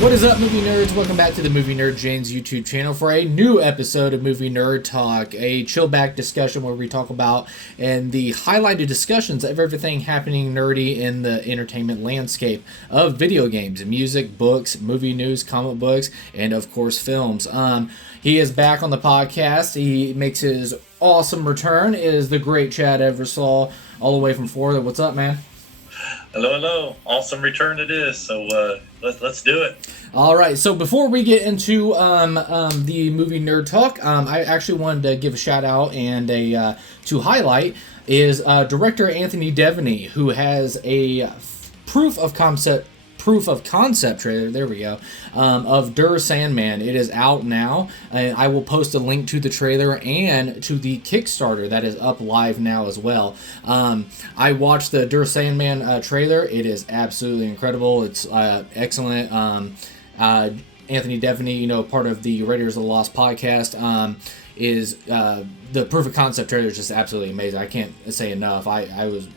What is up, movie nerds? Welcome back to the Movie Nerd Jane's YouTube channel for a new episode of Movie Nerd Talk, a chill-back discussion where we talk about and the highlighted discussions of everything happening nerdy in the entertainment landscape of video games, music, books, movie news, comic books, and of course films. He is back on the podcast. He makes his awesome return. It is the great Chad Eversole, all the way from Florida. What's up, man? Hello. Awesome return it is. So let's do it. All right. So before we get into the movie nerd talk, I actually wanted to give a shout out and to highlight is director Anthony Deveney, who has a proof of concept trailer, there we go, of Der Sandman. It is out now, and I will post a link to the trailer and to the Kickstarter that is up live now as well. I watched the Der Sandman trailer. It is absolutely incredible. It's excellent. Anthony Deveney, part of the Raiders of the Lost podcast, is the proof of concept trailer is just absolutely amazing. I can't say enough.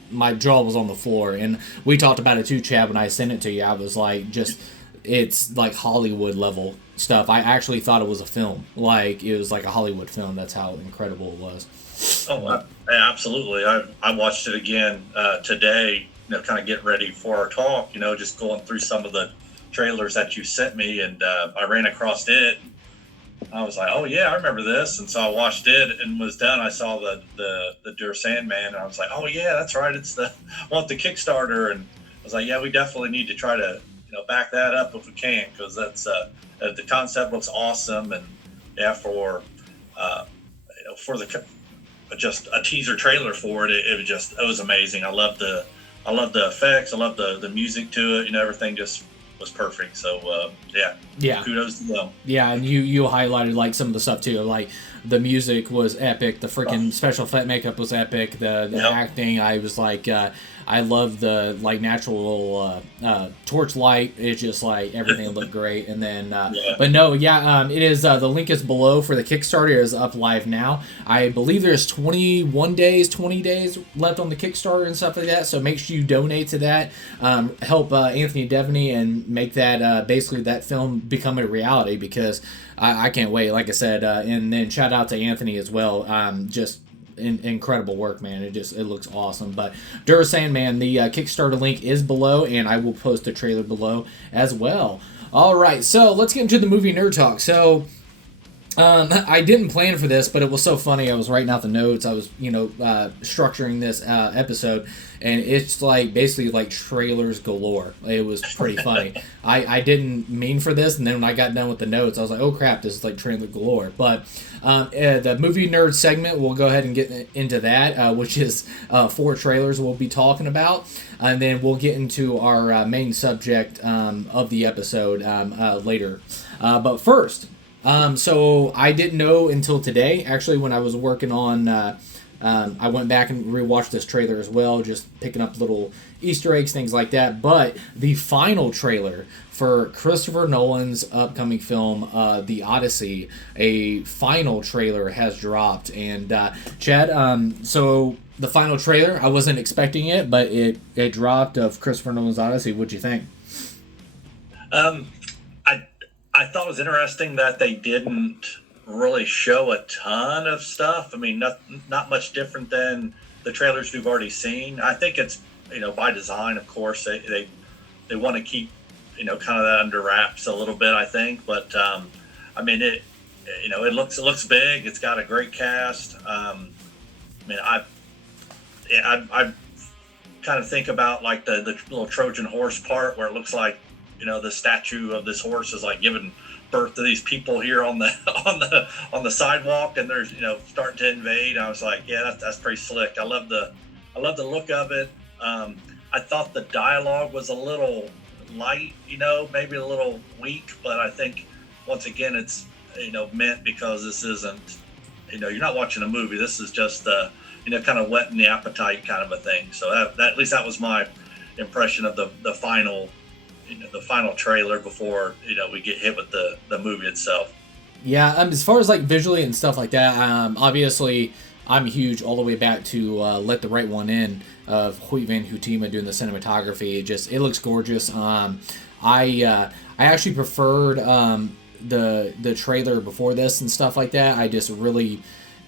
My jaw was on the floor, and we talked about it too, Chad. When I sent it to you, I was like, it's like Hollywood level stuff. I actually thought it was a film, like it was like a Hollywood film. That's how incredible it was. Oh, absolutely. I watched it again today. Kind of getting ready for our talk. Just going through some of the trailers that you sent me, and I ran across it. I was like, oh yeah, I remember this, and so I watched it and was done. I saw the Der Sandman, and I was like, oh yeah, that's right. It's the Kickstarter, and I was like, yeah, we definitely need to try to back that up if we can, because that's the concept looks awesome, and yeah, for the just a teaser trailer for it, it was amazing. I love the effects, I love the music to it, everything just was perfect. So yeah, kudos to them. Yeah, and you highlighted like some of the stuff too, like the music was epic, the freaking special effect makeup was epic, the acting, I was like, I love the like natural torch light. It's just like everything looked great. And then but no, it is the link is below for the Kickstarter. It is up live now. I believe there's 20 days left on the Kickstarter and stuff like that, so make sure you donate to that. Help Anthony Deveney and make that basically that film become a reality, because I can't wait, like I said. And then shout out to Anthony as well. Just incredible work, man. It looks awesome. But Der Sandman, the Kickstarter link is below, and I will post a trailer below as well. All right, so let's get into the movie nerd talk. So I didn't plan for this, but it was so funny. I was writing out the notes. I was structuring this episode, and it's like basically like trailers galore. It was pretty funny. I didn't mean for this, and then when I got done with the notes, I was like, oh crap, this is like trailer galore. But the movie nerd segment, we'll go ahead and get into that, which is 4 trailers we'll be talking about, and then we'll get into our main subject of the episode later. But first, so I didn't know until today, actually, when I was working on, I went back and rewatched this trailer as well, just picking up little Easter eggs, things like that. But the final trailer for Christopher Nolan's upcoming film, The Odyssey, a final trailer has dropped. And Chad, so the final trailer, I wasn't expecting it, but it dropped, of Christopher Nolan's Odyssey. What'd you think? I thought it was interesting that they didn't really show a ton of stuff. I mean, not much different than the trailers we've already seen. I think it's by design, of course. They want to keep kind of that under wraps a little bit, I think. But I mean, it looks big. It's got a great cast. I mean, I kind of think about like the little Trojan horse part, where it looks like the statue of this horse is like giving birth to these people here on the sidewalk, and they're starting to invade. I was like, yeah, that's pretty slick. I love the look of it. I thought the dialogue was a little light, maybe a little weak, but I think once again it's meant because this isn't you're not watching a movie. This is just kind of whetting the appetite kind of a thing. So that at least that was my impression of the final trailer before we get hit with the movie itself. Yeah, as far as like visually and stuff like that, obviously I'm huge all the way back to Let the Right One In of Hoyt van Hoytema doing the cinematography. It looks gorgeous. I actually preferred the trailer before this and stuff like that. I just really,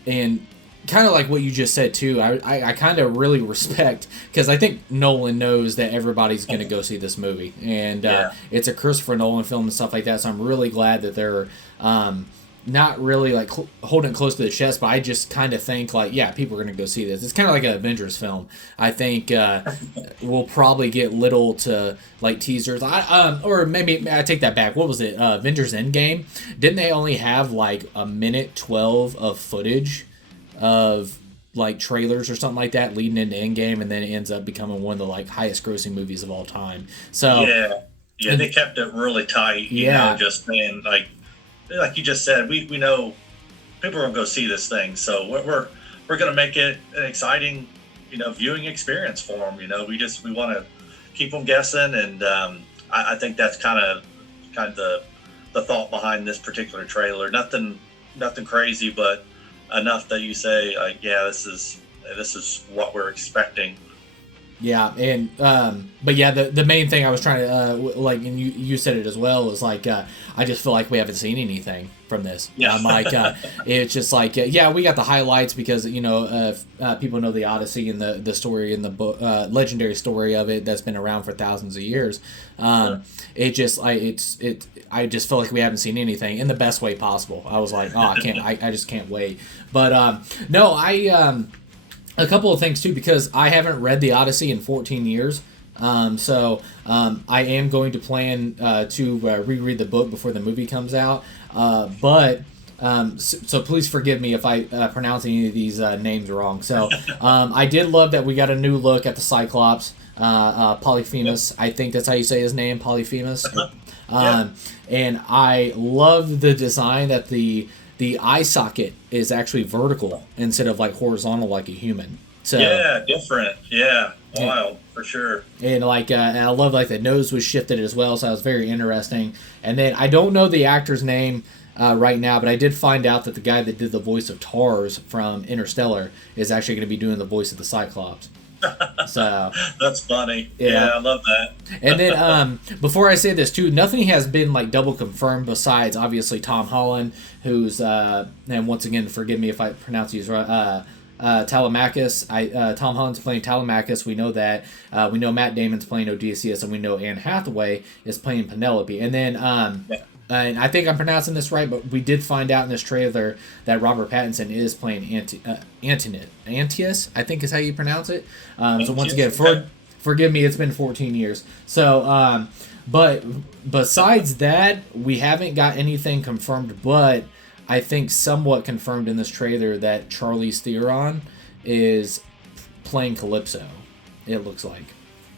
and kind of like what you just said too, I kind of really respect, because I think Nolan knows that everybody's going to go see this movie, and it's a Christopher Nolan film and stuff like that, so I'm really glad that they're not really like holding it close to the chest, but I just kind of think like, yeah, people are going to go see this. It's kind of like an Avengers film. I think we'll probably get little to like teasers. Or maybe I take that back. What was it? Avengers Endgame? Didn't they only have like a minute 12 of footage of like trailers or something like that leading into Endgame, and then it ends up becoming one of the like highest grossing movies of all time? So yeah, they kept it really tight. You know, just saying like you just said, we know people are gonna go see this thing, so we're gonna make it an exciting, you know, viewing experience for them. You know, we want to keep them guessing, and I think that's kind of the thought behind this particular trailer. Nothing crazy, but enough that you say like, yeah, this is what we're expecting. Yeah, and but yeah, the main thing I was trying to like, and you said it as well, is like I just feel like we haven't seen anything from this. Yeah, I'm like it's just like yeah, we got the highlights because, you know, people know the Odyssey and the story and the book, legendary story of it that's been around for thousands of years. It just I just feel like we haven't seen anything in the best way possible. I was like, oh, I just can't wait. But no, a couple of things too, because I haven't read the Odyssey in 14 years. So I am going to plan to reread the book before the movie comes out. So please forgive me if I pronounce any of these names wrong. So I did love that we got a new look at the Cyclops, Polyphemus. I think that's how you say his name, Polyphemus. And I love the design that the eye socket is actually vertical instead of like horizontal like a human. So yeah, different. Yeah, wild for sure. And like, and I love like the nose was shifted as well, so that was very interesting. And then I don't know the actor's name right now, but I did find out that the guy that did the voice of Tars from Interstellar is actually going to be doing the voice of the Cyclops. So that's funny. Yeah, I love that. And then before I say this too, nothing has been like double confirmed besides obviously Tom Holland, who's and once again forgive me if I pronounce these right, Telemachus. Tom Holland's playing Telemachus. We know that. We know Matt Damon's playing Odysseus, and we know Anne Hathaway is playing Penelope. And then and I think I'm pronouncing this right, but we did find out in this trailer that Robert Pattinson is playing Antius, I think is how you pronounce it. So once again, forgive me, it's been 14 years. So, but besides that, we haven't got anything confirmed, but I think somewhat confirmed in this trailer that Charlize Theron is playing Calypso, it looks like.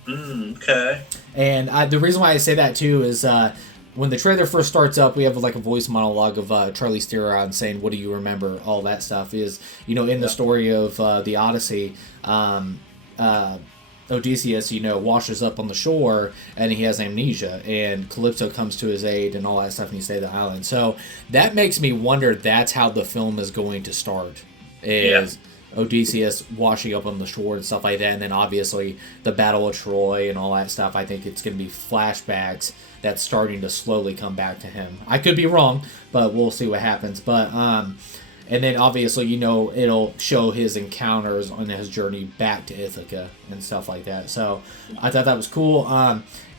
Okay. And the reason why I say that too is when the trailer first starts up, we have like a voice monologue of Charlize Theron saying, "What do you remember?" All that stuff is, you know, in the story of the Odyssey. Odysseus, you know, washes up on the shore and he has amnesia, and Calypso comes to his aid and all that stuff, and he stays at the island. So that makes me wonder that's how the film is going to start. Is Odysseus washing up on the shore and stuff like that, and then obviously the Battle of Troy and all that stuff. I think it's going to be flashbacks that's starting to slowly come back to him. I could be wrong, but we'll see what happens. But and then obviously, you know, it'll show his encounters on his journey back to Ithaca and stuff like that. So I thought that was cool.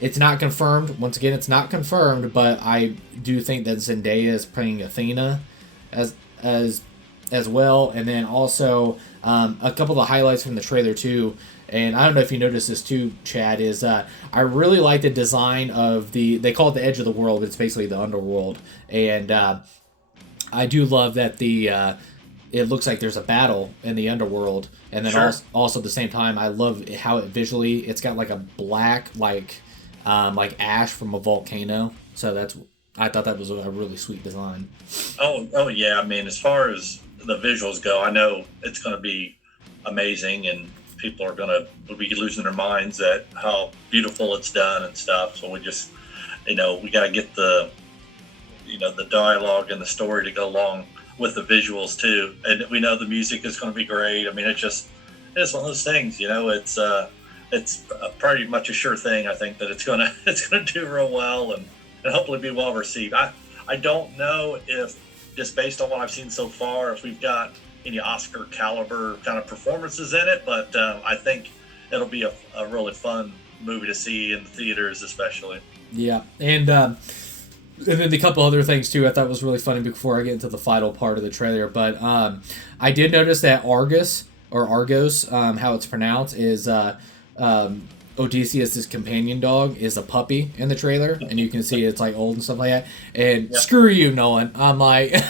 It's not confirmed. Once again, it's not confirmed, but I do think that Zendaya is playing Athena as well. And then also a couple of highlights from the trailer too. And I don't know if you noticed this too, Chad, is I really like the design of they call it the edge of the world. It's basically the underworld. And I do love that it looks like there's a battle in the underworld. And then also at the same time, I love how it's got like a black, like ash from a volcano. So I thought that was a really sweet design. Oh yeah. I mean, as far as the visuals go, I know it's going to be amazing, and people will be losing their minds at how beautiful it's done and stuff. So we just, we got to get the dialogue and the story to go along with the visuals too. And we know the music is going to be great. I mean, it's one of those things, it's it's pretty much a sure thing. I think that it's gonna do real well and hopefully be well received. I don't know if, just based on what I've seen so far, if we've got any Oscar caliber kind of performances in it, but I think it'll be a really fun movie to see in the theaters, especially. Yeah, and then a couple other things too I thought was really funny before I get into the final part of the trailer. But I did notice that Argus, or Argos, how it's pronounced, is Odysseus' companion dog is a puppy in the trailer, and you can see it's like old and stuff like that. And screw you, Nolan. I'm like,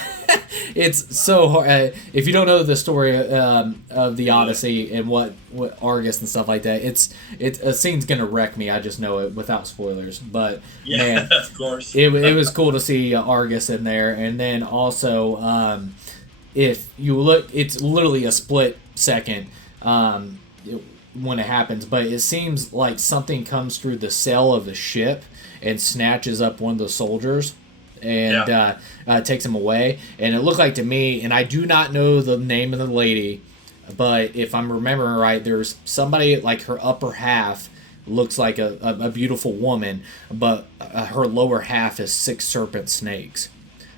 it's so hard. If you don't know the story of the Odyssey and what Argus and stuff like that, a scene's gonna wreck me. I just know it without spoilers. But man, of course, it was cool to see Argus in there, and then also if you look, it's literally a split second. When it happens, but it seems like something comes through the sail of the ship and snatches up one of the soldiers and takes him away. And it looked like to me, and I do not know the name of the lady, but if I'm remembering right, there's somebody like her upper half looks like a beautiful woman, but her lower half is 6 serpent snakes.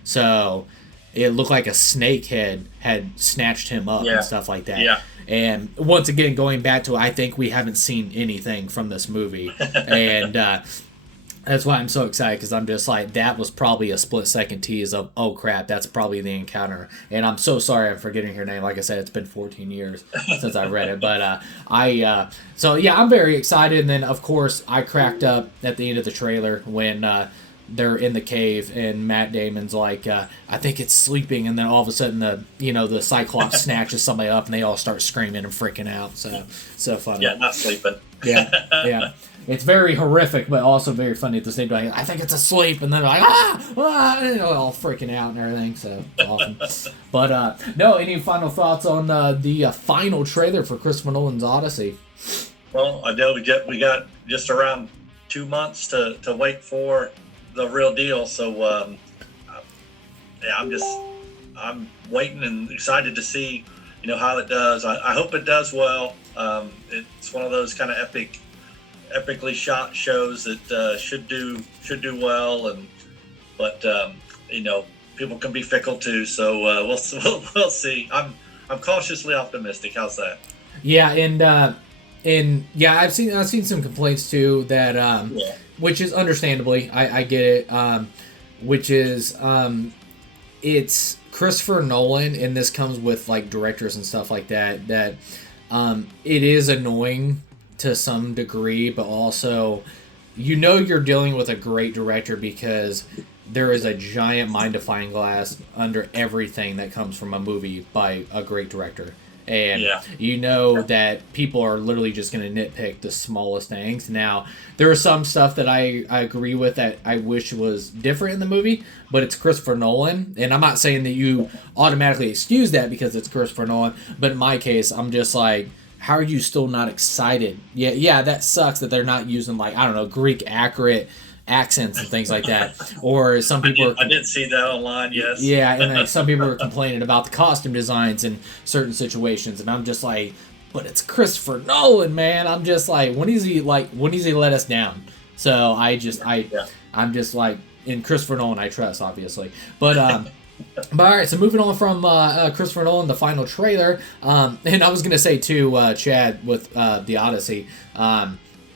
So it looked like a snake head had snatched him up and stuff like that. Yeah. And once again, going back to, I think we haven't seen anything from this movie. And that's why I'm so excited, because I'm just like, that was probably a split-second tease of, oh, crap, that's probably the encounter. And I'm so sorry I'm forgetting her name. Like I said, it's been 14 years since I read it. But so, yeah, I'm very excited. And then, of course, I cracked up at the end of the trailer when they're in the cave and Matt Damon's like, I think it's sleeping, and then all of a sudden the Cyclops snatches somebody up and they all start screaming and freaking out. So funny. Yeah, not sleeping. Yeah. It's very horrific, but also very funny at the same time. I think it's asleep, and then like and all freaking out and everything. So awesome. But no, any final thoughts on the final trailer for Christopher Nolan's Odyssey? Well, I know we got just around 2 months to wait for the real deal, so I'm waiting and excited to see how it does. I hope it does well. It's one of those kind of epically shot shows that should do well, but people can be fickle too, so we'll see. I'm cautiously optimistic. How's that? Yeah, and yeah, I've seen some complaints too that which is understandably, I get it, which is it's Christopher Nolan, and this comes with like directors and stuff like that it is annoying to some degree, but also you're dealing with a great director because there is a giant magnifying glass under everything that comes from a movie by a great director. And that people are literally just going to nitpick the smallest things. Now, there are some stuff that I agree with that I wish was different in the movie, but it's Christopher Nolan. And I'm not saying that you automatically excuse that because it's Christopher Nolan, but in my case, I'm just like, how are you still not excited? Yeah, that sucks that they're not using, like, I don't know, Greek accurate accents and things like that. Or some people I did see that online, yes. Yeah, and then some people are complaining about the costume designs in certain situations, and I'm just like, but it's Christopher Nolan, man. I'm just like, when is he let us down? So I'm just like, in Christopher Nolan I trust, obviously. But but all right, so moving on from Christopher Nolan, the final trailer, and I was gonna say too, Chad, with the Odyssey,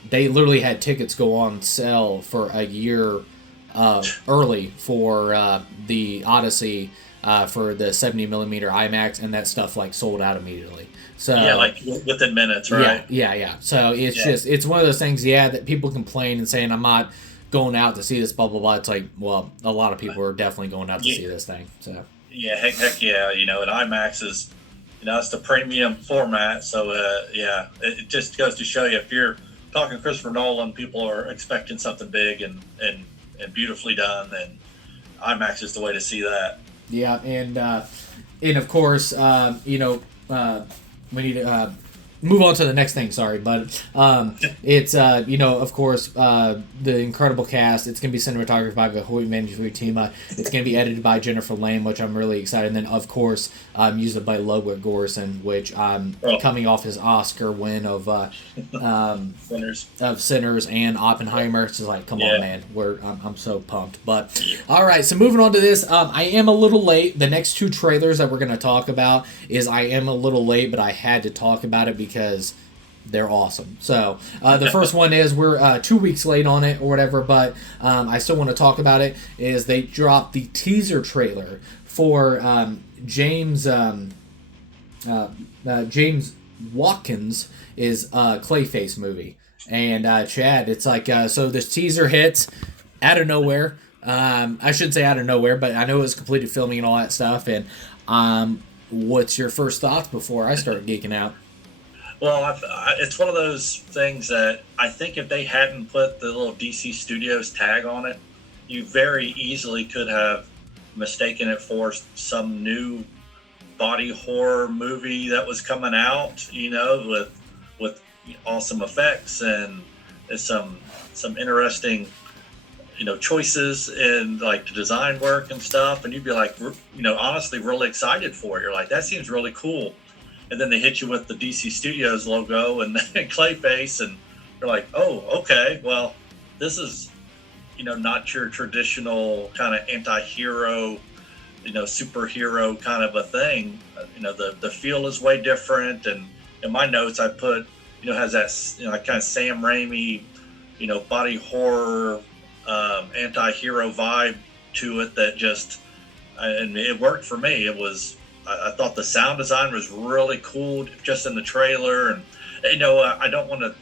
they literally had tickets go on sale for a year early for the Odyssey for the 70mm IMAX, and that stuff like sold out immediately. So yeah, like within minutes, right? Yeah. So it's one of those things, that people complain and saying I'm not going out to see this, blah blah blah. It's like, well, a lot of people are definitely going out to see this thing. So yeah, heck yeah, and IMAX is, it's the premium format. So it just goes to show you, if you're talking Christopher Nolan, people are expecting something big and beautifully done, and IMAX is the way to see that. Yeah, and of course, we need move on to the next thing. Sorry, but it's of course the incredible cast. It's gonna be cinematographed by Vaniček. It's gonna be edited by Jennifer Lane, which I'm really excited. And then of course music by Ludwig Göransson, which coming off his Oscar win of Sinners and Oppenheimer. It's just like, come on, man, I'm so pumped. But all right, so moving on to this, I am a little late. The next two trailers that we're gonna talk about is I am a little late, but I had to talk about it because they're awesome. So the first one is we're 2 weeks late on it or whatever, but I still want to talk about it. Is they dropped the teaser trailer for James Watkins is CLAYFACE movie. And Chad, it's like so this teaser hits out of nowhere. I shouldn't say out of nowhere, but I know it was completed filming and all that stuff. And what's your first thoughts before I start geeking out? Well, it's one of those things that I think if they hadn't put the little DC Studios tag on it, you very easily could have mistaken it for some new body horror movie that was coming out, with awesome effects and some interesting, choices in like the design work and stuff. And you'd be like, honestly, really excited for it. You're like, that seems really cool. And then they hit you with the DC Studios logo and CLAYFACE, and you're like, oh, okay, well, this is, not your traditional kind of anti-hero, superhero kind of a thing. The feel is way different. And in my notes, I put, has that, kind of Sam Raimi, body horror, anti-hero vibe to it that just, and it worked for me. I thought the sound design was really cool just in the trailer. And, I don't want to,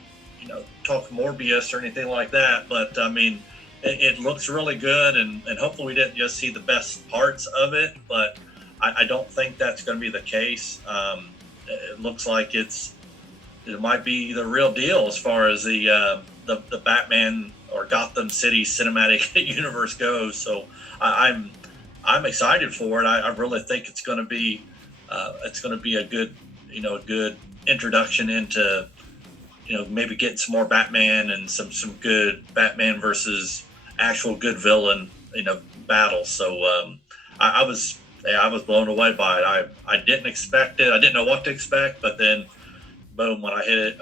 talk Morbius or anything like that, but I mean, it looks really good, and hopefully we didn't just see the best parts of it, but I don't think that's going to be the case. It looks like it might be the real deal as far as the Batman or Gotham City cinematic universe goes. So I'm excited for it. I really think it's going to be a good, a good introduction into, maybe getting some more Batman and some good Batman versus actual good villain, battles. So I was blown away by it. I didn't expect it. I didn't know what to expect, but then boom, when I hit it,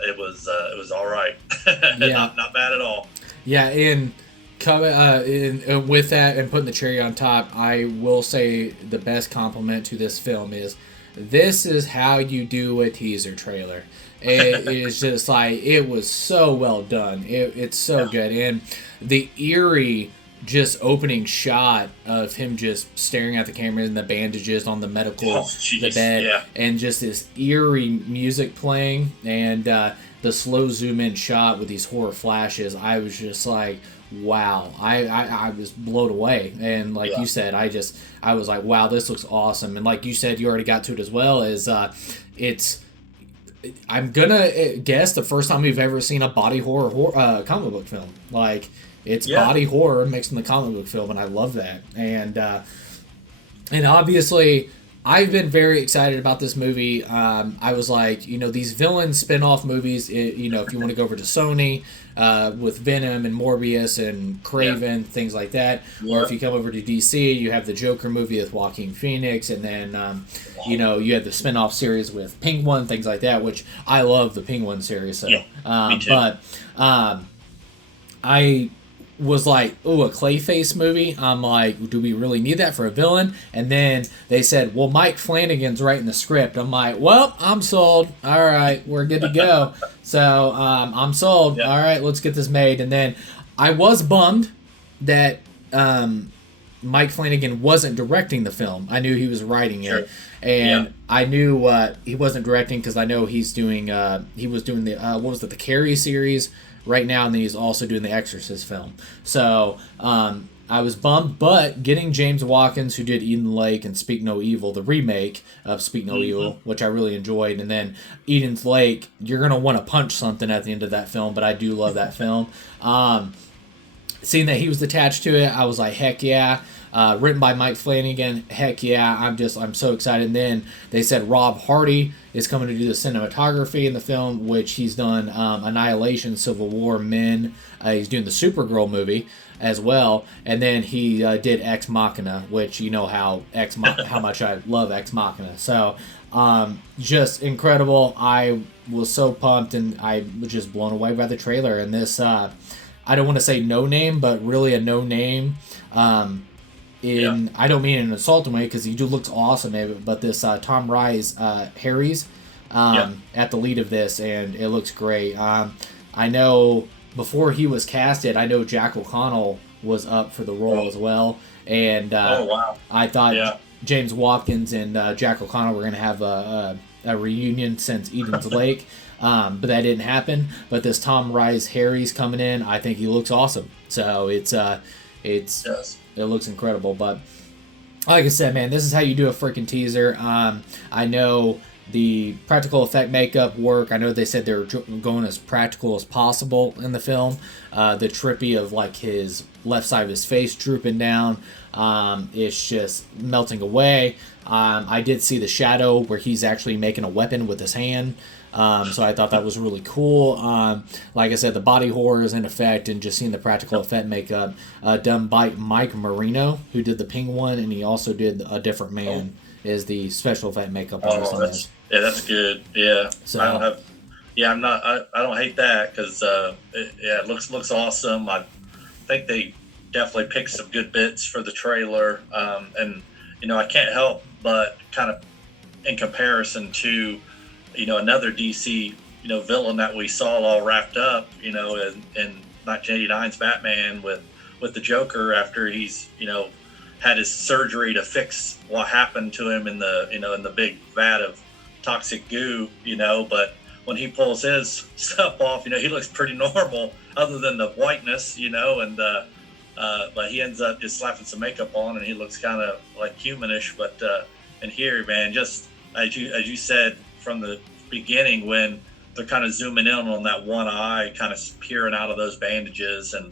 it was all right. Yeah. not bad at all. Yeah, and with that and putting the cherry on top, I will say the best compliment to this film is this is how you do a teaser trailer. It is just like, it was so well done. It's so good. And the eerie just opening shot of him just staring at the camera and the bandages on the the bed, and just this eerie music playing, and the slow zoom in shot with these horror flashes. I was just like, wow. I was blown away. And like you said, I was like, wow, this looks awesome. And like you said, you already got to it as well, is I'm gonna guess the first time we've ever seen a body horror comic book film. Like, it's body horror mixed in the comic book film, and I love that. And obviously, I've been very excited about this movie. I was like, these villain spin-off movies, if you want to go over to Sony with Venom and Morbius and Craven, things like that. Or if you come over to DC, you have the Joker movie with Joaquin Phoenix, and then, you have the spin-off series with Penguin, things like that, which I love the Penguin series. So, me too. But I was like, oh, a CLAYFACE movie? I'm like, do we really need that for a villain? And then they said, well, Mike Flanagan's writing the script. I'm like, well, I'm sold. All right, we're good to go. So I'm sold. All right, let's get this made. And then I was bummed that Mike Flanagan wasn't directing the film. I knew he was writing it. And I knew he wasn't directing because I know he was doing the Carrie series right now, and then he's also doing the Exorcist film. So I was bummed, but getting James Watkins, who did Eden Lake and Speak No Evil, the remake of Speak No Evil, which I really enjoyed, and then Eden's Lake, you're going to want to punch something at the end of that film, but I do love that film. Seeing that he was attached to it, I was like, heck yeah. Written by Mike Flanagan. Heck yeah, I'm so excited. And then they said Rob Hardy is coming to do the cinematography in the film, which he's done Annihilation, Civil War, Men. He's doing the Supergirl movie as well, and then he did Ex Machina, which you know how much I love Ex Machina. So just incredible. I was so pumped, and I was just blown away by the trailer. And this, I don't want to say no name, but really a no name. I don't mean in an insulting way, because he looks awesome. But this Tom Rise Harry's at the lead of this, and it looks great. I know before he was casted, I know Jack O'Connell was up for the role as well, and I thought James Watkins and Jack O'Connell were going to have a reunion since Eden's Lake, but that didn't happen. But this Tom Rise Harry's coming in. I think he looks awesome. So it looks incredible. But like I said, man, this is how you do a freaking teaser. I know the practical effect makeup work. I know they said they're going as practical as possible in the film. The trippy of like his left side of his face drooping down, it's just melting away. I did see the shadow where he's actually making a weapon with his hand. So I thought that was really cool. Like I said, the body horror is in effect, and just seeing the practical effect makeup done by Mike Marino, who did the Ping one, and he also did A Different Man. Is the special effect makeup artist on this. Yeah, that's good. Yeah, so, I don't hate that, because it looks awesome. I think they definitely picked some good bits for the trailer, and I can't help but kind of in comparison to another DC villain that we saw all wrapped up in 1989's Batman with the Joker, after he's had his surgery to fix what happened to him in the big vat of toxic goo, but when he pulls his stuff off, he looks pretty normal other than the whiteness, but he ends up just slapping some makeup on, and he looks kind of like humanish. But and here, man, just as you said from the beginning, when they're kind of zooming in on that one eye kind of peering out of those bandages, and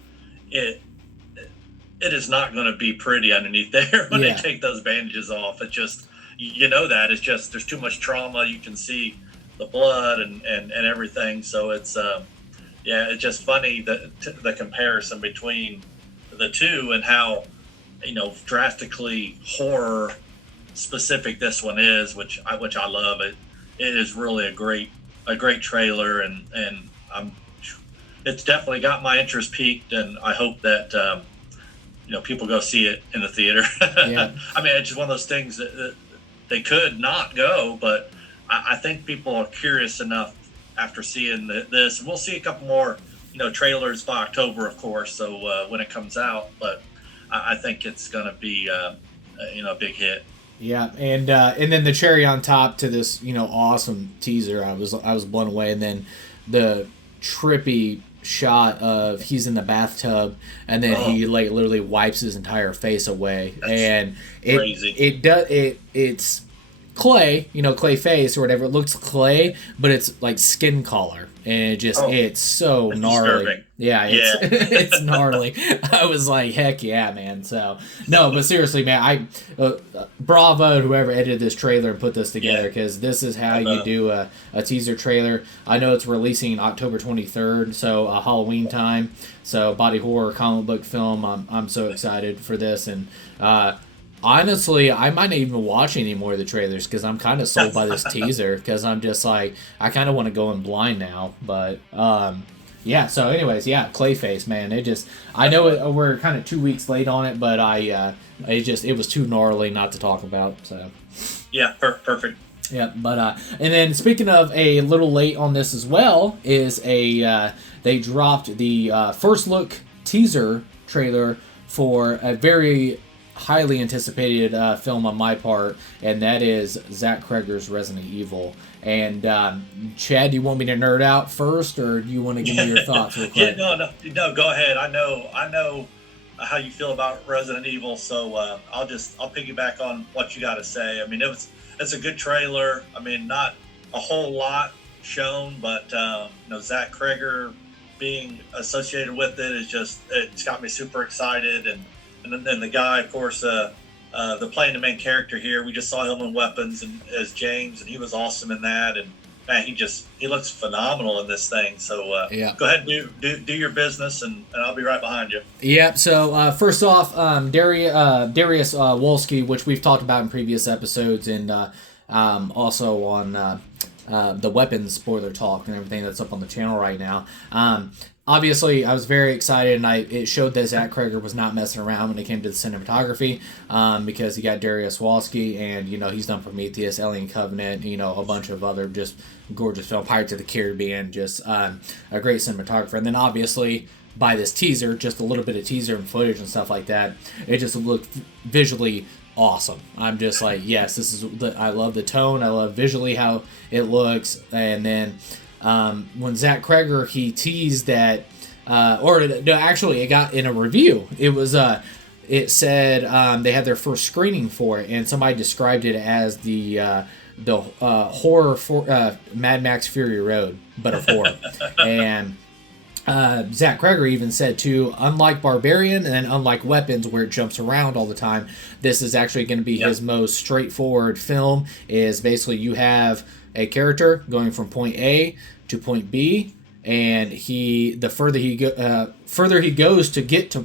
it is not going to be pretty underneath there when they take those bandages off. It's just, that it's just, there's too much trauma. You can see the blood and everything. So it's, it's just funny the comparison between the two, and how, drastically horror specific this one is, which I love. It is really a great trailer, and it's definitely got my interest peaked, and I hope that, people go see it in the theater. Yeah. I mean, it's just one of those things that they could not go, but I think people are curious enough after seeing this. And we'll see a couple more, trailers by October, of course, so when it comes out. But I think it's going to be, a big hit. Yeah, and then the cherry on top to this, awesome teaser, I was blown away. And then the trippy shot of he's in the bathtub, and then he literally wipes his entire face away. That's and crazy. It's clay, CLAYFACE or whatever. It looks clay, but it's like skin color, and it's so gnarly. Disturbing. Yeah, it's gnarly. I was like, heck yeah, man. So no, but seriously, man, I bravo to whoever edited this trailer and put this together, because this is how you do a teaser trailer. I know it's releasing October 23rd, so Halloween time. So body horror comic book film. I'm so excited for this, and honestly, I might not even watch any more of the trailers, because I'm kind of sold by this teaser, because I'm just like, I kind of want to go in blind now. But yeah, so anyways, CLAYFACE, man, I know we're kind of 2 weeks late on it, but it was too gnarly not to talk about. So yeah, perfect. Yeah, but and then speaking of a little late on this as well, is they dropped the first look teaser trailer for a very highly anticipated film on my part, and that is Zach Cregger's Resident Evil. And Chad, do you want me to nerd out first, or do you want to give me your thoughts real quick? No, go ahead. I know how you feel about Resident Evil, so I'll piggyback on what you got to say. I mean, it's a good trailer. I mean, not a whole lot shown, but Zach Cregger being associated with it it's got me super excited, and and then the guy, of course, the playing the main character here, we just saw him in Weapons and as James, and he was awesome in that. And man, he looks phenomenal in this thing. So go ahead and do your business, and I'll be right behind you. Yep. So first off, Darius Wolski, which we've talked about in previous episodes, and also on the weapons spoiler talk and everything that's up on the channel right now. Obviously, I was very excited, and it showed that Zach Cregger was not messing around when it came to the cinematography, because he got Darius Wolski, and he's done Prometheus, Alien Covenant, a bunch of other just gorgeous film, Pirates of the Caribbean, just a great cinematographer. And then obviously by this teaser, just a little bit of teaser and footage and stuff like that, it just looked visually awesome. I'm just like, yes, I love the tone, I love visually how it looks. And then when Zach Cregger, he teased that, actually it got in a review. It was it said they had their first screening for it, and somebody described it as the horror for Mad Max Fury Road, but of horror. And Zach Cregger even said too, unlike Barbarian and unlike Weapons, where it jumps around all the time, this is actually going to be his most straightforward film. Is basically you have a character going from point A to point B, and the further he goes to get to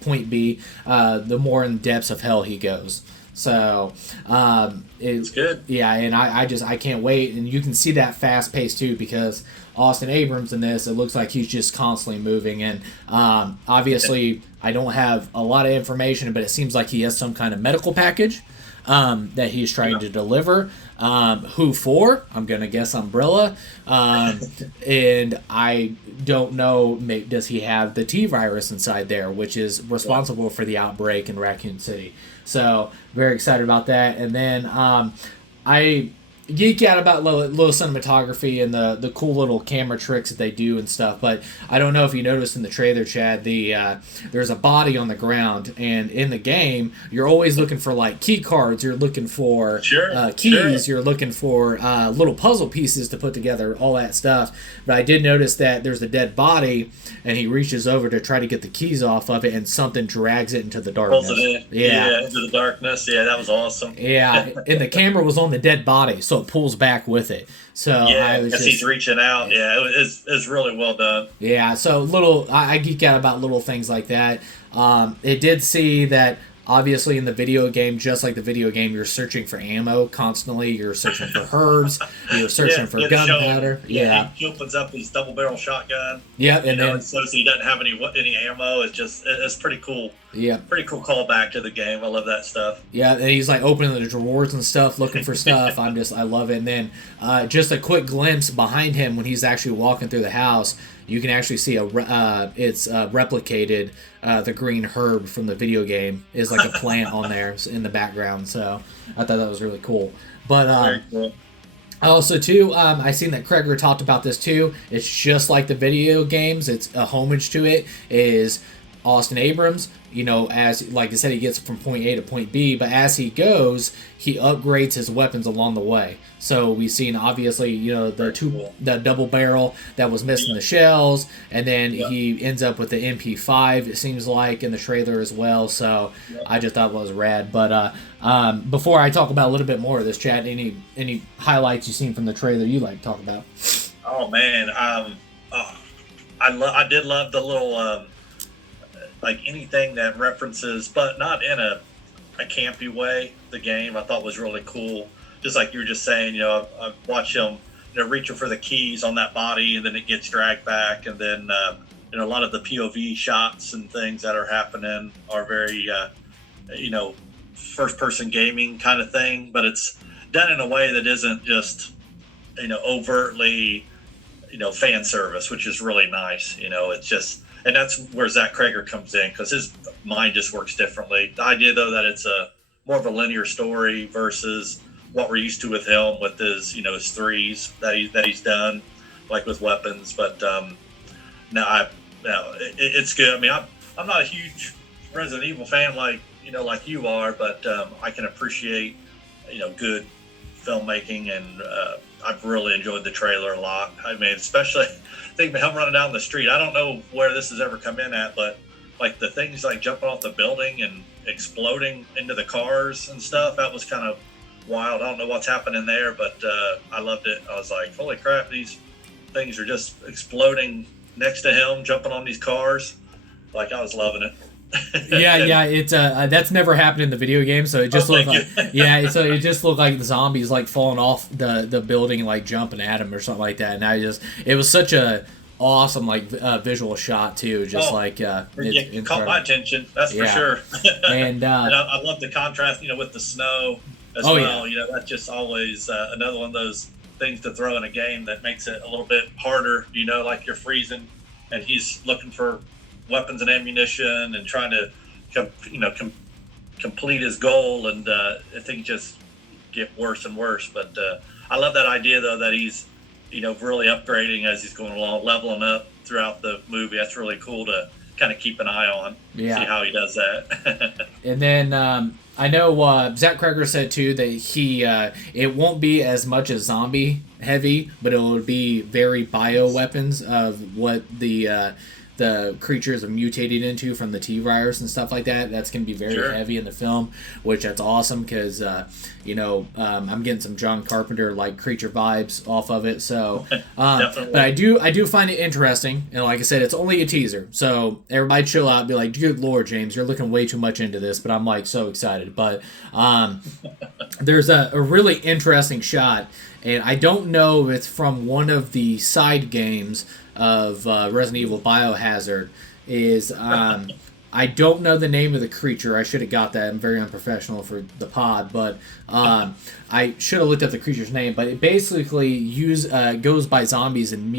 point B, the more in the depths of hell he goes. So it's good. Yeah, and I can't wait, and you can see that fast pace too, because Austin Abrams in this, it looks like he's just constantly moving, and obviously I don't have a lot of information, but it seems like he has some kind of medical package that he's trying to deliver. Who for? I'm gonna guess Umbrella. And I don't know, does he have the T virus inside there, which is responsible for the outbreak in Raccoon City. So very excited about that. And then I geek out about little cinematography and the cool little camera tricks that they do and stuff. But I don't know if you noticed in the trailer, Chad, there's a body on the ground, and in the game you're always looking for like key cards, you're looking for keys, you're looking for little puzzle pieces to put together, all that stuff. But I did notice that there's a dead body, and he reaches over to try to get the keys off of it, and something drags it into the darkness. Pulls it in. Yeah, into the darkness. Yeah, that was awesome. Yeah, and the camera was on the dead body, so it pulls back with it. So yeah, because he's reaching out. Yeah, it's really well done. Yeah, so I geek out about little things like that. It did see that obviously in the video game, just like the video game, you're searching for ammo constantly. You're searching for herbs. You're searching for gunpowder. Yeah, he opens up his double barrel shotgun. Yeah, and then so he doesn't have any ammo. It's pretty cool. Yeah, pretty cool callback to the game. I love that stuff. Yeah, and he's like opening the drawers and stuff, looking for stuff. I love it. And then just a quick glimpse behind him when he's actually walking through the house. You can actually see it's replicated. The green herb from the video game is like a plant on there in the background. So I thought that was really cool. But very cool. Also too, I seen that Cregger talked about this too. It's just like the video games. It's a homage to it. Is Austin Abrams, as like I said, he gets from point A to point B, but as he goes, he upgrades his weapons along the way. So we've seen obviously, the double barrel that was missing the shells, and then he ends up with the MP5. It seems like in the trailer as well. So I just thought it was rad. But before I talk about a little bit more of this, Chad, any highlights you've seen from the trailer you like to talk about? Oh man, I did love the little. Like anything that references, but not in a campy way, the game I thought was really cool. Just like you were just saying, I watch him, reaching for the keys on that body, and then it gets dragged back, and then a lot of the POV shots and things that are happening are very, first-person gaming kind of thing, but it's done in a way that isn't just, overtly, fan service, which is really nice. It's just. And that's where Zach Cregger comes in, because his mind just works differently. The idea, though, that it's more of a linear story versus what we're used to with him, with his, his threes that he's done, like with Weapons. But it's good. I mean, I'm not a huge Resident Evil fan like you are, but I can appreciate good filmmaking, and I've really enjoyed the trailer a lot. I mean, especially. Think of him running down the street. I don't know where this has ever come in at, but like the things like jumping off the building and exploding into the cars and stuff. That was kind of wild. I don't know what's happening there, but I loved it. I was like, holy crap, these things are just exploding next to him, jumping on these cars. Like, I was loving it. yeah, it's that's never happened in the video game, so it just looked like so it just looked like the zombies like falling off the building and like jumping at him or something like that. And it was such a awesome like visual shot too, just it caught my attention, that's for sure. And I love the contrast, with the snow as well. Yeah. That's just always another one of those things to throw in a game that makes it a little bit harder. Like you're freezing and he's looking for weapons and ammunition and trying to complete his goal, and things just get worse and worse. But I love that idea though that he's really upgrading as he's going along, leveling up throughout the movie. That's really cool to kind of keep an eye on, see how he does that. And then I know Zach Cregger said too that he it won't be as much as zombie heavy, but it will be very bioweapons of what the creatures are mutated into from the T-virus and stuff like that. That's going to be very heavy in the film, which that's awesome because, I'm getting some John Carpenter like creature vibes off of it. So, but I do find it interesting. And like I said, it's only a teaser. So everybody chill out and be like, good Lord, James, you're looking way too much into this. But I'm like so excited. But there's a really interesting shot. And I don't know if it's from one of the side games of Resident Evil Biohazard. I don't know the name of the creature. I should have got that. I'm very unprofessional for the pod, but I should have looked up the creature's name. But it basically goes by zombies and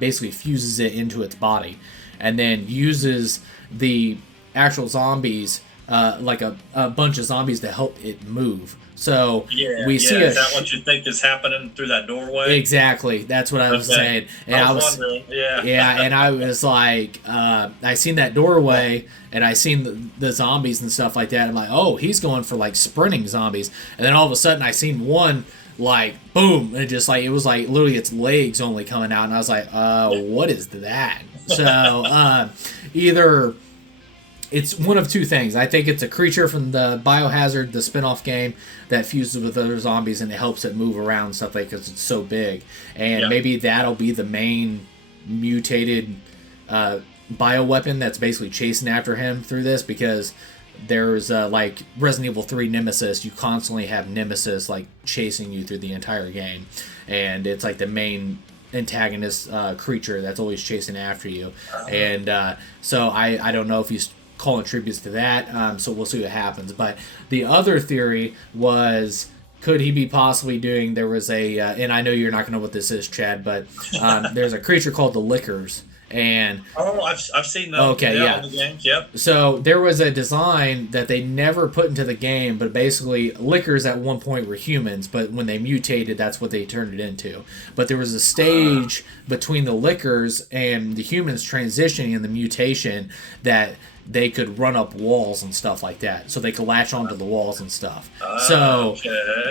basically fuses it into its body, and then uses the actual zombies, like a bunch of zombies, to help it move. So we see is that what you think is happening through that doorway? Exactly, that's what I was saying. And I was wondering, and I was like, I seen that doorway, and I seen the zombies and stuff like that. I'm like, oh, he's going for like sprinting zombies, and then all of a sudden I seen one like boom, and it was like literally its legs only coming out, and I was like, what is that? So either. It's one of two things. I think it's a creature from the Biohazard, the spin-off game, that fuses with other zombies and it helps it move around and stuff like because it's so big. And maybe that'll be the main mutated bioweapon that's basically chasing after him through this, because there's like Resident Evil 3 Nemesis, you constantly have Nemesis like chasing you through the entire game. And it's like the main antagonist creature that's always chasing after you. And so I don't know if he's calling tributes to that, so we'll see what happens. But the other theory was, could he be possibly doing, there was a and I know you're not going to know what this is, Chad, but there's a creature called the Lickers. And I've seen them. Okay, in the games. Yep. So there was a design that they never put into the game, but basically Lickers at one point were humans, but when they mutated, that's what they turned it into. But there was a stage between the Lickers and the humans transitioning in the mutation that they could run up walls and stuff like that. So they could latch onto the walls and stuff. So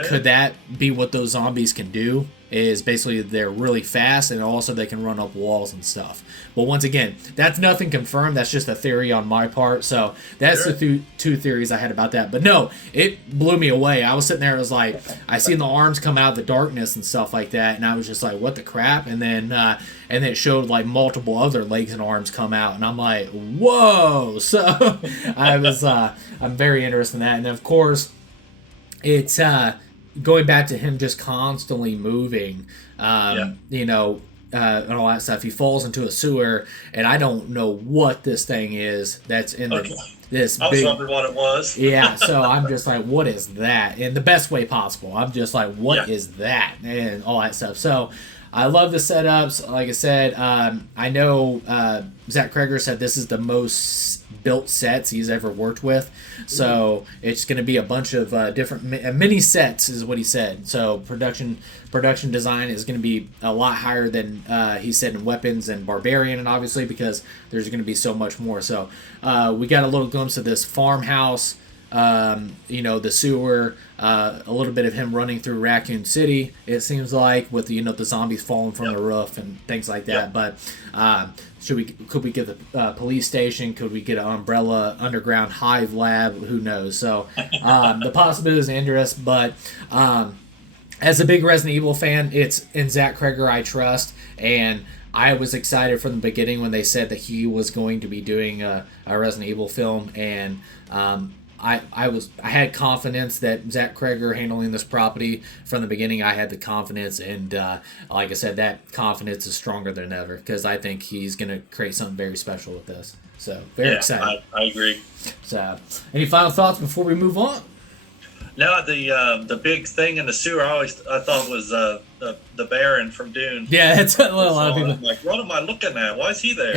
could that be what those zombies can do? Is basically they're really fast and also they can run up walls and stuff. But once again, that's nothing confirmed. That's just a theory on my part. So that's the two theories I had about that. But no, it blew me away. I was sitting there, it was like, I seen the arms come out of the darkness and stuff like that, and I was just like, what the crap? And then it showed like multiple other legs and arms come out, and I'm like, whoa! So I'm very interested in that. And of course, it's going back to him just constantly moving, and all that stuff. He falls into a sewer, and I don't know what this thing is that's in this I was wondering what it was. Yeah, so I'm just like, what is that? In the best way possible. I'm just like, what is that? And all that stuff. So I love the setups. Like I said, I know Zach Cregger said this is the most built sets he's ever worked with. So it's going to be a bunch of different mini sets is what he said. So production design is going to be a lot higher than he said in Weapons and Barbarian, and obviously because there's going to be so much more. So we got a little glimpse of this farmhouse the sewer, a little bit of him running through Raccoon City, it seems like, with the zombies falling from the roof and things like that. But could we get the police station? Could we get an Umbrella Underground Hive Lab? Who knows? So the possibilities are endless. But as a big Resident Evil fan, it's in Zach Cregger I trust, and I was excited from the beginning when they said that he was going to be doing a Resident Evil film, and I had confidence that Zach Cregger handling this property from the beginning. I had the confidence, and like I said, that confidence is stronger than ever because I think he's going to create something very special with this. So very excited. I agree. So, any final thoughts before we move on? No, the big thing in the sewer I thought was the Baron from Dune. Yeah, it's a lot of people. I'm like, what am I looking at? Why is he there?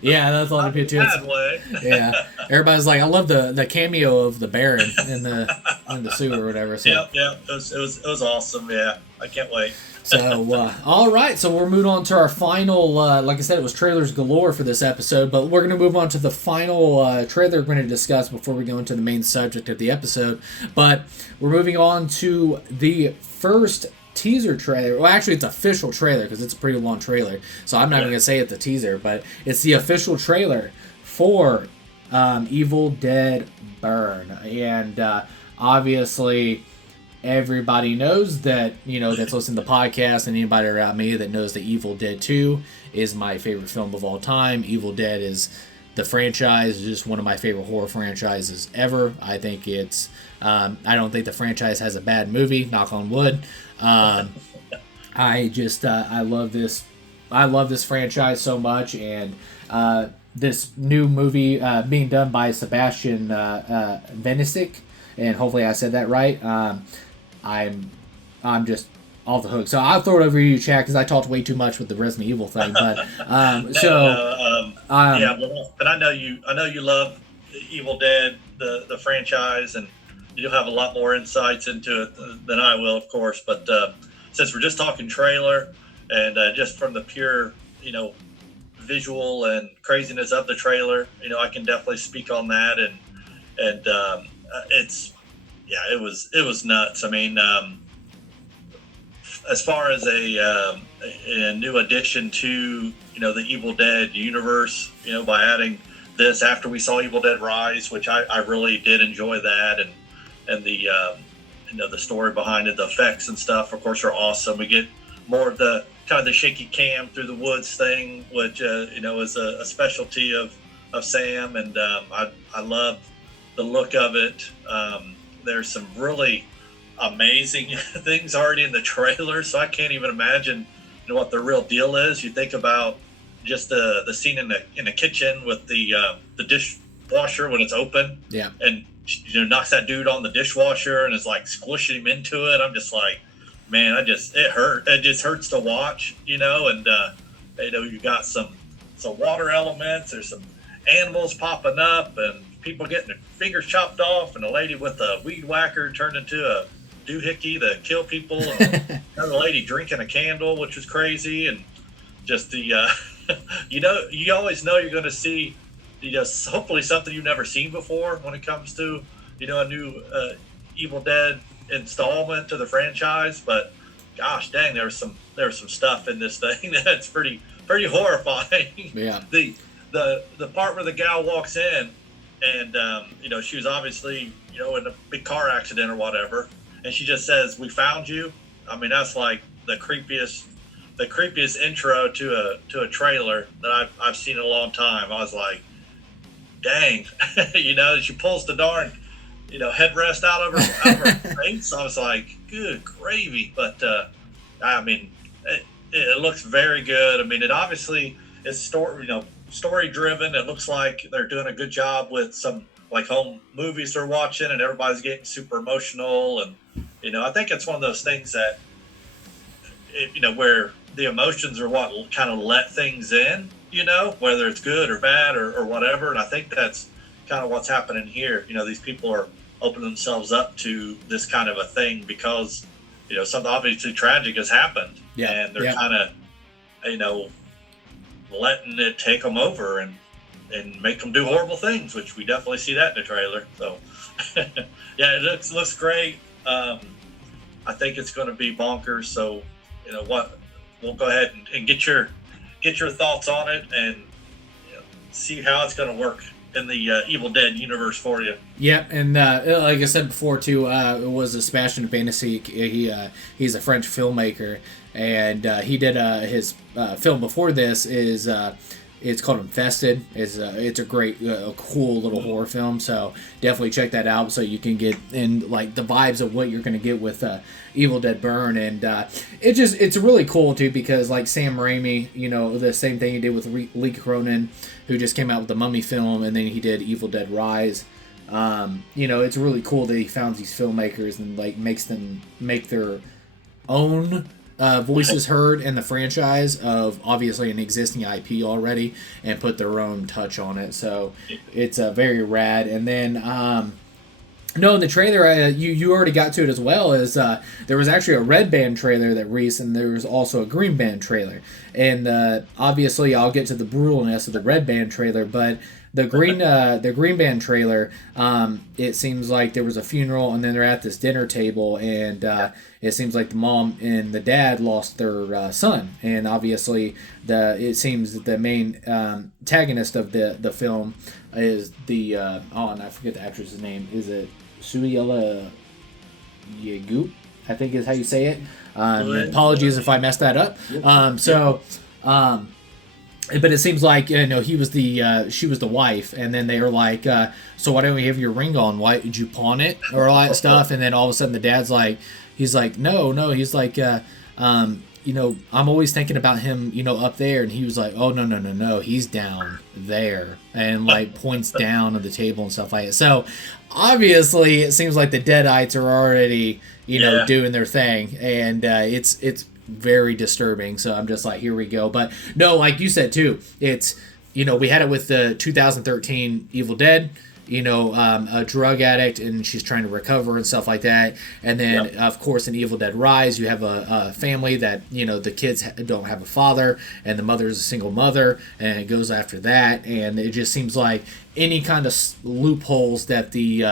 Yeah, that's a lot of people too. Bad way. Yeah, everybody's like, I love the cameo of the Baron in the sewer or whatever. So. Yeah, it was awesome. Yeah, I can't wait. So, all right. So we're moving on to our final, like I said, it was trailers galore for this episode, but we're going to move on to the final trailer we're going to discuss before we go into the main subject of the episode. But we're moving on to the first teaser trailer. Well, actually, it's official trailer because it's a pretty long trailer. So I'm not even going to say it's a teaser, but it's the official trailer for Evil Dead Burn. And obviously, everybody knows that, that's listening to the podcast, and anybody around me that knows that Evil Dead 2 is my favorite film of all time. Evil Dead is the franchise, just one of my favorite horror franchises ever. I think it's, I don't think the franchise has a bad movie, knock on wood. I love this. I love this franchise so much, and this new movie being done by Sébastien Vaniček, and hopefully I said that right. I'm just off the hook. So I'll throw it over to you, Chad, because I talked way too much with the Resident Evil thing. But but I know you love Evil Dead, the franchise, and you'll have a lot more insights into it than I will, of course. But since we're just talking trailer, and just from the pure, visual and craziness of the trailer, I can definitely speak on that, and it was nuts. I mean, as far as a new addition to the Evil Dead universe, by adding this after we saw Evil Dead Rise, which I really did enjoy that, and the the story behind it, the effects and stuff, of course, are awesome. We get more of the kind of the shaky cam through the woods thing, which is a specialty of Sam, and I love the look of it. There's some really amazing things already in the trailer, so I can't even imagine what the real deal is. You think about just the scene in the kitchen with the dishwasher when it's open, and knocks that dude on the dishwasher and is like squishing him into it. I'm just like, man, it just hurts to watch, and you got some water elements. There's some animals popping up and people getting their fingers chopped off, and a lady with a weed whacker turned into a doohickey to kill people, and another lady drinking a candle, which was crazy, and just the you always know you're going to see hopefully something you've never seen before when it comes to a new Evil Dead installment to the franchise. But gosh dang, there was some stuff in this thing that's pretty horrifying. Yeah. The part where the gal walks in, and she was obviously in a big car accident or whatever, and she just says, "We found you." I mean, that's like the creepiest intro to a trailer that I've seen in a long time. I was like, dang. She pulls the darn headrest out of her face. I was like, good gravy. But I mean, it looks very good. I mean, it obviously is story driven. It looks like they're doing a good job with some like home movies they're watching, and everybody's getting super emotional. And I think it's one of those things that where the emotions are what kind of let things in, whether it's good or bad or whatever. And I think that's kind of what's happening here. These people are opening themselves up to this kind of a thing because something obviously tragic has happened, and they're kind of letting it take them over. And and make them do horrible things, which we definitely see that in the trailer. So, yeah, it looks great. I think it's going to be bonkers. So, you know what, we'll go ahead and get your thoughts on it, and see how it's going to work in the Evil Dead universe for you. Yeah, and like I said before too, it was Sébastien Vaniček. He's a French filmmaker, and he did his film before this is it's called Infested. It's a great, cool little horror film. So definitely check that out, so you can get in like the vibes of what you're going to get with Evil Dead Burn. And it's really cool too, because like Sam Raimi, the same thing he did with Lee Cronin, who just came out with the Mummy film, and then he did Evil Dead Rise. It's really cool that he found these filmmakers and like makes them make their own voices heard in the franchise of obviously an existing IP already, and put their own touch on it. So it's very rad. And then in the trailer, you already got to it as well, as there was actually a red band trailer that released, and there was also a green band trailer. And obviously I'll get to the brutalness of the red band trailer, but the green band trailer, it seems like there was a funeral, and then they're at this dinner table, and it seems like the mom and the dad lost their son, and obviously it seems that the main antagonist of the film is the and I forget the actress's name. Is it Suyela Yagoop? I think is how you say it. Apologies if I messed that up. But it seems like she was the wife, and then they were like, so why don't we have your ring on? Why did you pawn it or all that stuff? And then all of a sudden the dad's like, he's like, no, he's like, I'm always thinking about him, up there, and he was like, oh no, he's down there, and like points down on the table and stuff like that. So obviously it seems like the Deadites are already doing their thing, and it's very disturbing. So I'm just like, here we go. But no, like you said too, it's we had it with the 2013 Evil Dead, a drug addict, and she's trying to recover and stuff like that. And then of course in Evil Dead Rise, you have a family that the kids don't have a father, and the mother is a single mother, and it goes after that. And it just seems like any kind of loopholes that the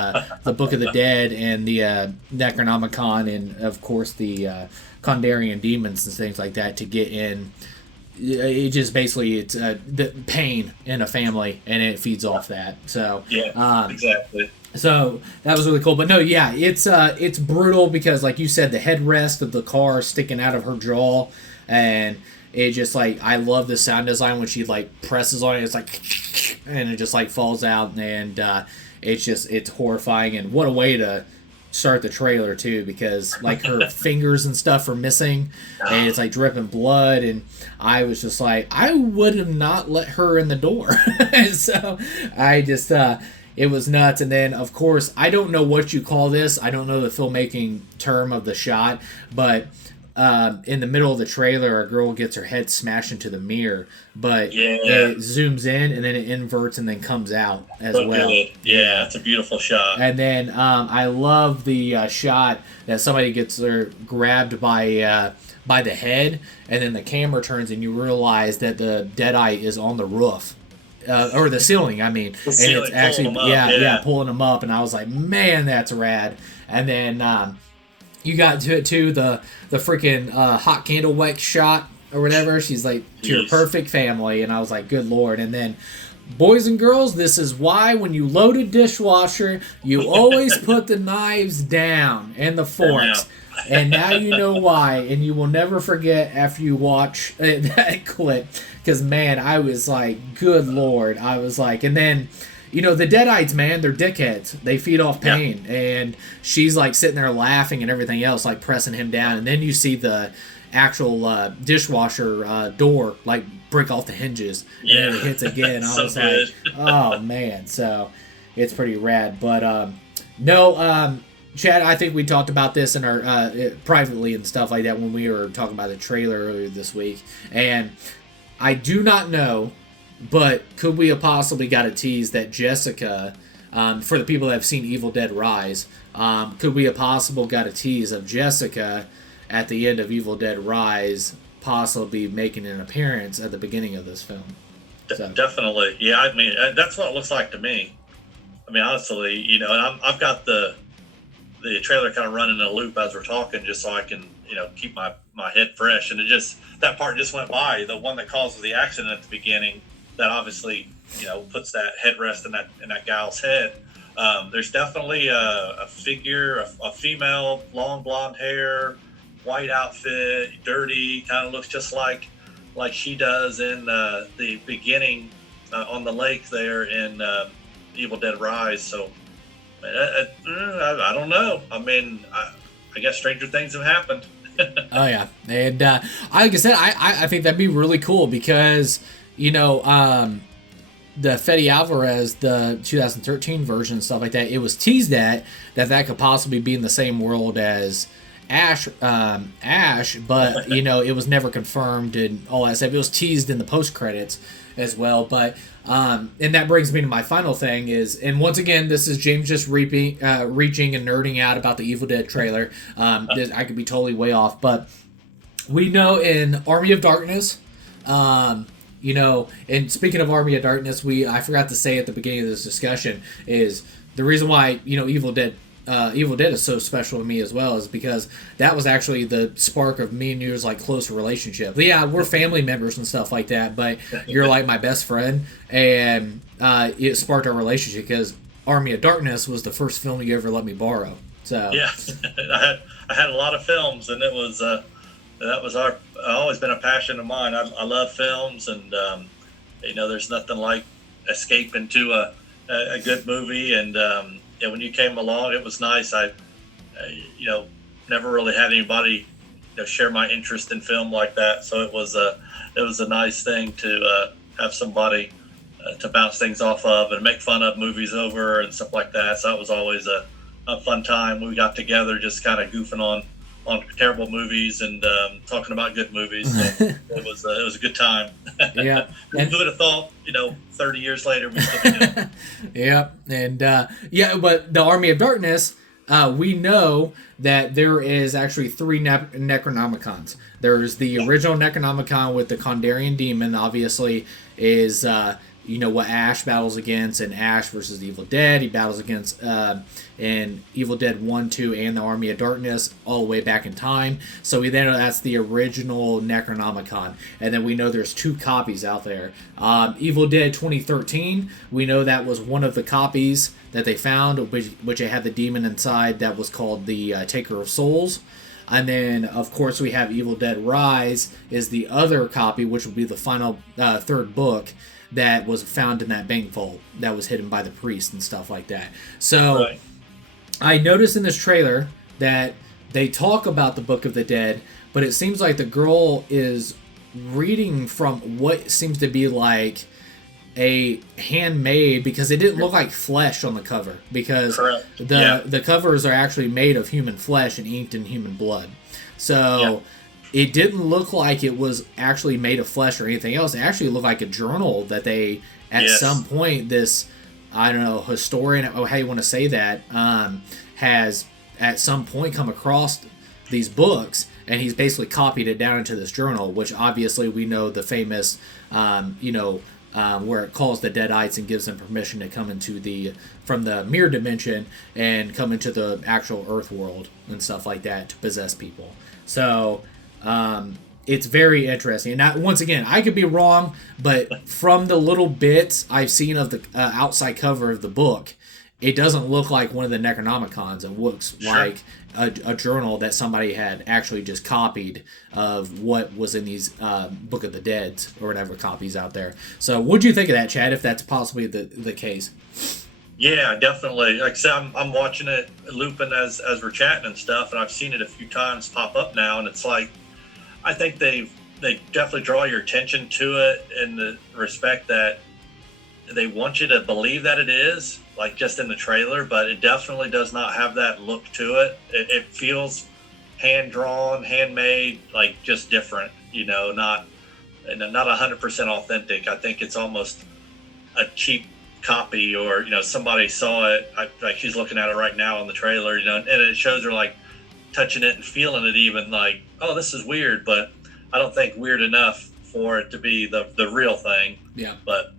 Book of the Dead and the Necronomicon, and of course the Kandarian demons and things like that to get in, it just basically it's the pain in a family, and it feeds off that. So exactly. So that was really cool. But no, it's brutal, because like you said, the headrest of the car sticking out of her jaw, and it just like, I love the sound design when she like presses on it. It's like, and it just like falls out, and it's horrifying. And what a way to start the trailer too, because like her fingers and stuff are missing, and it's like dripping blood, and I was just like, I would have not let her in the door. And so I just it was nuts. And then of course, I don't know what you call this, I don't know the filmmaking term of the shot, but in the middle of the trailer, a girl gets her head smashed into the mirror, but it zooms in, and then it inverts and then comes out as well. Good. Yeah, it's a beautiful shot. And then I love the shot that somebody gets grabbed by the head, and then the camera turns, and you realize that the Deadite is on the roof. Or the ceiling, I mean. And it's actually, pulling them up, and I was like, man, that's rad. And then you got to it too, the freaking hot candle wax shot or whatever. She's like, to your perfect family, and I was like, good lord. And then, boys and girls, this is why when you load a dishwasher, you always put the knives down and the forks. And now you know why, and you will never forget after you watch that clip, because man, I was like, good lord. I was like, and then the Deadites, man, they're dickheads. They feed off pain. Yeah. And she's like sitting there laughing and everything else, like pressing him down. And then you see the actual dishwasher door like break off the hinges. And then it hits again. I was like, oh man. So it's pretty rad. But Chad, I think we talked about this in our privately and stuff like that when we were talking about the trailer earlier this week. And I do not know, but could we have possibly got a tease that Jessica, for the people that have seen Evil Dead Rise, could we have possibly got a tease of Jessica at the end of Evil Dead Rise possibly making an appearance at the beginning of this film? So. Definitely, yeah. I mean, that's what it looks like to me. I mean, honestly, you know, and I've got the trailer kind of running in a loop as we're talking, just so I can, you know, keep my head fresh. And that part just went by. The one that causes the accident at the beginning, that obviously, you know, puts that headrest in that gal's head. There's definitely a figure, a female, long blonde hair, white outfit, dirty, kind of looks just like she does in the beginning on the lake there in Evil Dead Rise. So I don't know. I mean, I guess stranger things have happened. Oh yeah, and like I said, I think that'd be really cool because, you know, the Fede Alvarez, the 2013 version and stuff like that, it was teased that could possibly be in the same world as Ash, but you know, it was never confirmed and all that stuff. It was teased in the post credits as well. But and that brings me to my final thing is, and once again, this is James just reaching and nerding out about the Evil Dead trailer. I could be totally way off, but we know in Army of Darkness, you know, and speaking of Army of Darkness, I forgot to say at the beginning of this discussion is the reason why, you know, Evil Dead is so special to me as well is because that was actually the spark of me and yours, like, close relationship. But yeah, we're family members and stuff like that, but you're like my best friend, and it sparked our relationship because Army of Darkness was the first film you ever let me borrow. So yeah, I had a lot of films, and it was that was always been a passion of mine. I love films, and you know, there's nothing like escaping to a good movie, and yeah, when you came along, it was nice. I you know, never really had anybody, you know, share my interest in film like that, so it was a nice thing to have somebody to bounce things off of and make fun of movies over and stuff like that. So it was always a fun time. We got together just kind of goofing on terrible movies and talking about good movies. So it was a good time. Yeah. Who would have thought, you know, 30 years later we still be doing it. Yeah. And yeah, but the Army of Darkness, we know that there is actually 3 Necronomicons. There's the original Necronomicon with the Kandarian demon, obviously, is you know what Ash battles against in Ash versus the Evil Dead. He battles against in Evil Dead 1, 2, and the Army of Darkness all the way back in time. So we then know that's the original Necronomicon. And then we know there's 2 copies out there. Evil Dead 2013, we know that was one of the copies that they found, which it had the demon inside that was called the Taker of Souls. And then, of course, we have Evil Dead Rise is the other copy, which will be the final 3rd book that was found in that bank vault that was hidden by the priest and stuff like that. So right. I noticed in this trailer that they talk about the Book of the Dead, but it seems like the girl is reading from what seems to be like a handmade, because it didn't look like flesh on the cover, because the covers are actually made of human flesh and inked in human blood. So it didn't look like it was actually made of flesh or anything else. It actually looked like a journal that they, at some point, this, I don't know, historian, or how you want to say that, has at some point come across these books, and he's basically copied it down into this journal, which obviously we know the famous, where it calls the Deadites and gives them permission to come into from the mirror dimension and come into the actual Earth world and stuff like that to possess people. So it's very interesting. Now, once again, I could be wrong, but from the little bits I've seen of the outside cover of the book, it doesn't look like one of the Necronomicons. It looks like a journal that somebody had actually just copied of what was in these Book of the Dead or whatever copies out there. So what'd you think of that, Chad, if that's possibly the case? Yeah, definitely. Like I said, I'm watching it looping as we're chatting and stuff, and I've seen it a few times pop up now, and it's like, I think they definitely draw your attention to it in the respect that they want you to believe that it is, like just in the trailer, but it definitely does not have that look to it. It feels hand-drawn, handmade, like just different, you know, not 100% authentic. I think it's almost a cheap copy, or, you know, somebody saw it, like she's looking at it right now on the trailer, you know, and it shows her like touching it and feeling it, even like, oh, this is weird, but I don't think weird enough for it to be the real thing. Yeah. But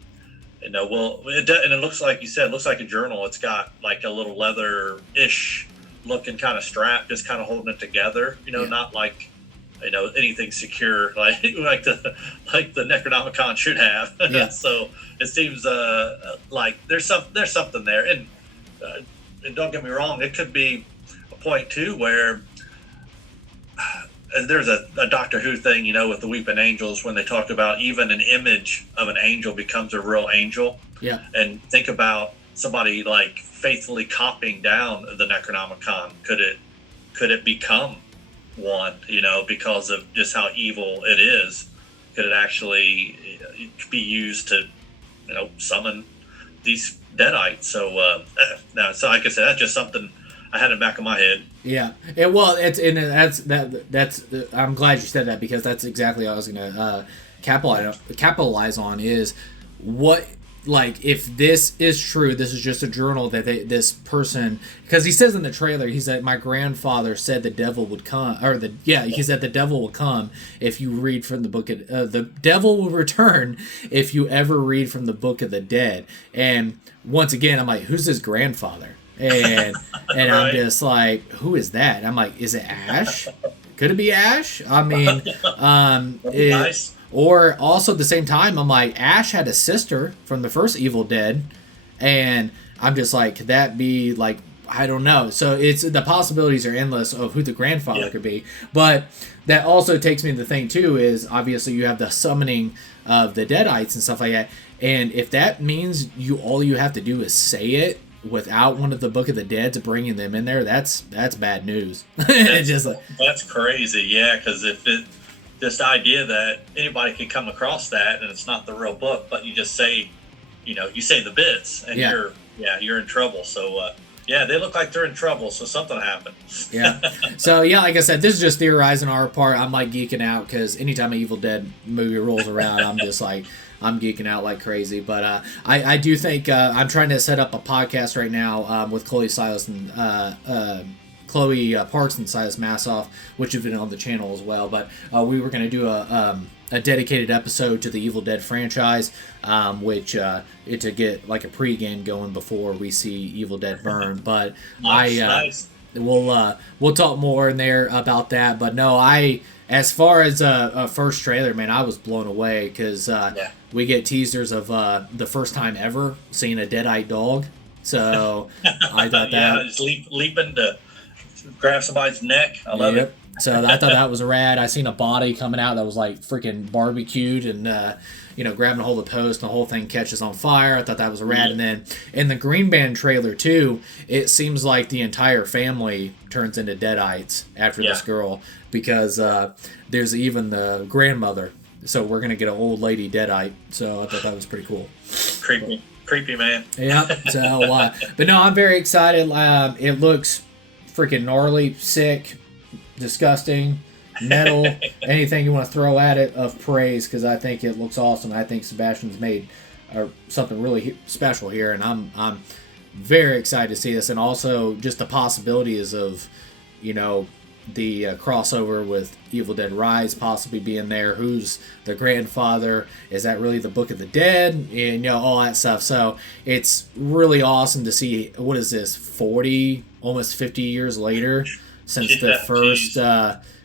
and it looks like you said, it looks like a journal. It's got like a little leather-ish looking kind of strap, just kind of holding it together. Not like anything secure like the Necronomicon should have. Yeah. So it seems like there's something there, and don't get me wrong, it could be a point too where there's a Doctor Who thing, with the Weeping Angels, when they talk about even an image of an angel becomes a real angel. Yeah. And think about somebody like faithfully copying down the Necronomicon. Could it become one, because of just how evil it is? Could it actually be used to, summon these deadites? So, so like I said, that's just something I had in the back of my head. Yeah. That's I'm glad you said that, because that's exactly what I was gonna capitalize on is what. Like, if this is true, this is just a journal that this person, because he says in the trailer, he said, my grandfather said the devil would come, he said the devil will come if you read from the book of, the devil will return if you ever read from the Book of the Dead. And once again, I'm like, who's his grandfather? And Right. I'm just like, who is that? I'm like, is it Ash? Could it be Ash? I mean, Nice. Or also at the same time, I'm like, Ash had a sister from the first Evil Dead, and I'm just like, could that be like, I don't know. So the possibilities are endless of who the grandfather could be. But that also takes me to the thing too is obviously you have the summoning of the Deadites and stuff like that. And if that means all you have to do is say it without one of the Book of the Dead's bringing them in there, that's bad news. It's just like, that's crazy, yeah. Because this idea that anybody could come across that and it's not the real book, but you just say, you say the bits, and you're in trouble. So they look like they're in trouble. So something happened. Yeah. So like I said, this is just theorizing our part. I'm like geeking out because anytime an Evil Dead movie rolls around, I'm just like, I'm geeking out like crazy. But I do think I'm trying to set up a podcast right now with Chloe Silas and Chloe Parks and Silas Massoff, which have been on the channel as well. But we were going to do a dedicated episode to the Evil Dead franchise, which to get like a pregame going before we see Evil Dead burn. But Nice. We'll talk more in there about that. But no, as far as a first trailer, man, I was blown away because we get teasers of the first time ever seeing a deadite dog. So I thought that just leaping to grab somebody's neck. I love it. So I thought that was rad. I seen a body coming out that was like freaking barbecued and grabbing a hold of the post and the whole thing catches on fire. I thought that was rad. And then in the Green Band trailer too, it seems like the entire family turns into deadites after this girl because there's even the grandmother. So we're gonna get an old lady deadite. So I thought that was pretty cool. Creepy man. Yeah. So but no, I'm very excited. It looks freaking gnarly, sick, disgusting, metal, anything you want to throw at it of praise, because I think it looks awesome. I think Sebastian's made something really special here, and I'm very excited to see this, and also just the possibilities of the crossover with Evil Dead Rise possibly being there. Who's the grandfather? Is that really the Book of the Dead? And all that stuff. So it's really awesome to see. What is this? 40, almost 50 years later since the first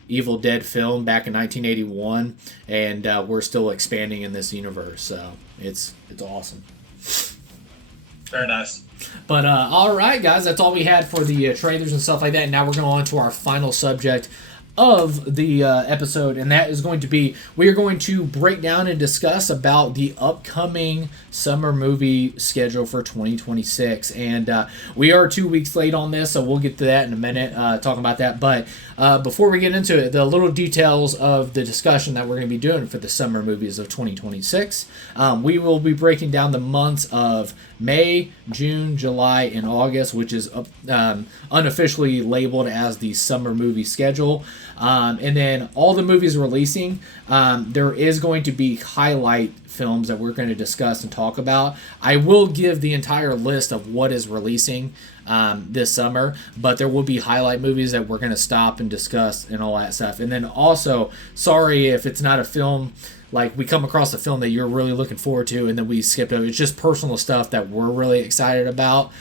Evil Dead film back in 1981, and we're still expanding in this universe. So it's awesome. Very nice. But all right, guys, that's all we had for the trailers and stuff like that. Now we're going on to our final subject of the episode, and that is going to be, we are going to break down and discuss about the upcoming summer movie schedule for 2026. And we are 2 weeks late on this, so we'll get to that in a minute, talking about that. But before we get into it, the little details of the discussion that we're going to be doing for the summer movies of 2026. We will be breaking down the months of May, June, July, and August, which is unofficially labeled as the summer movie schedule. And then all the movies releasing, there is going to be highlight films that we're going to discuss and talk about. I will give the entire list of what is releasing this summer, but there will be highlight movies that we're going to stop and discuss and all that stuff. And then also, sorry if it's not a film like we come across a film that you're really looking forward to, and then we skip over. It's just personal stuff that we're really excited about.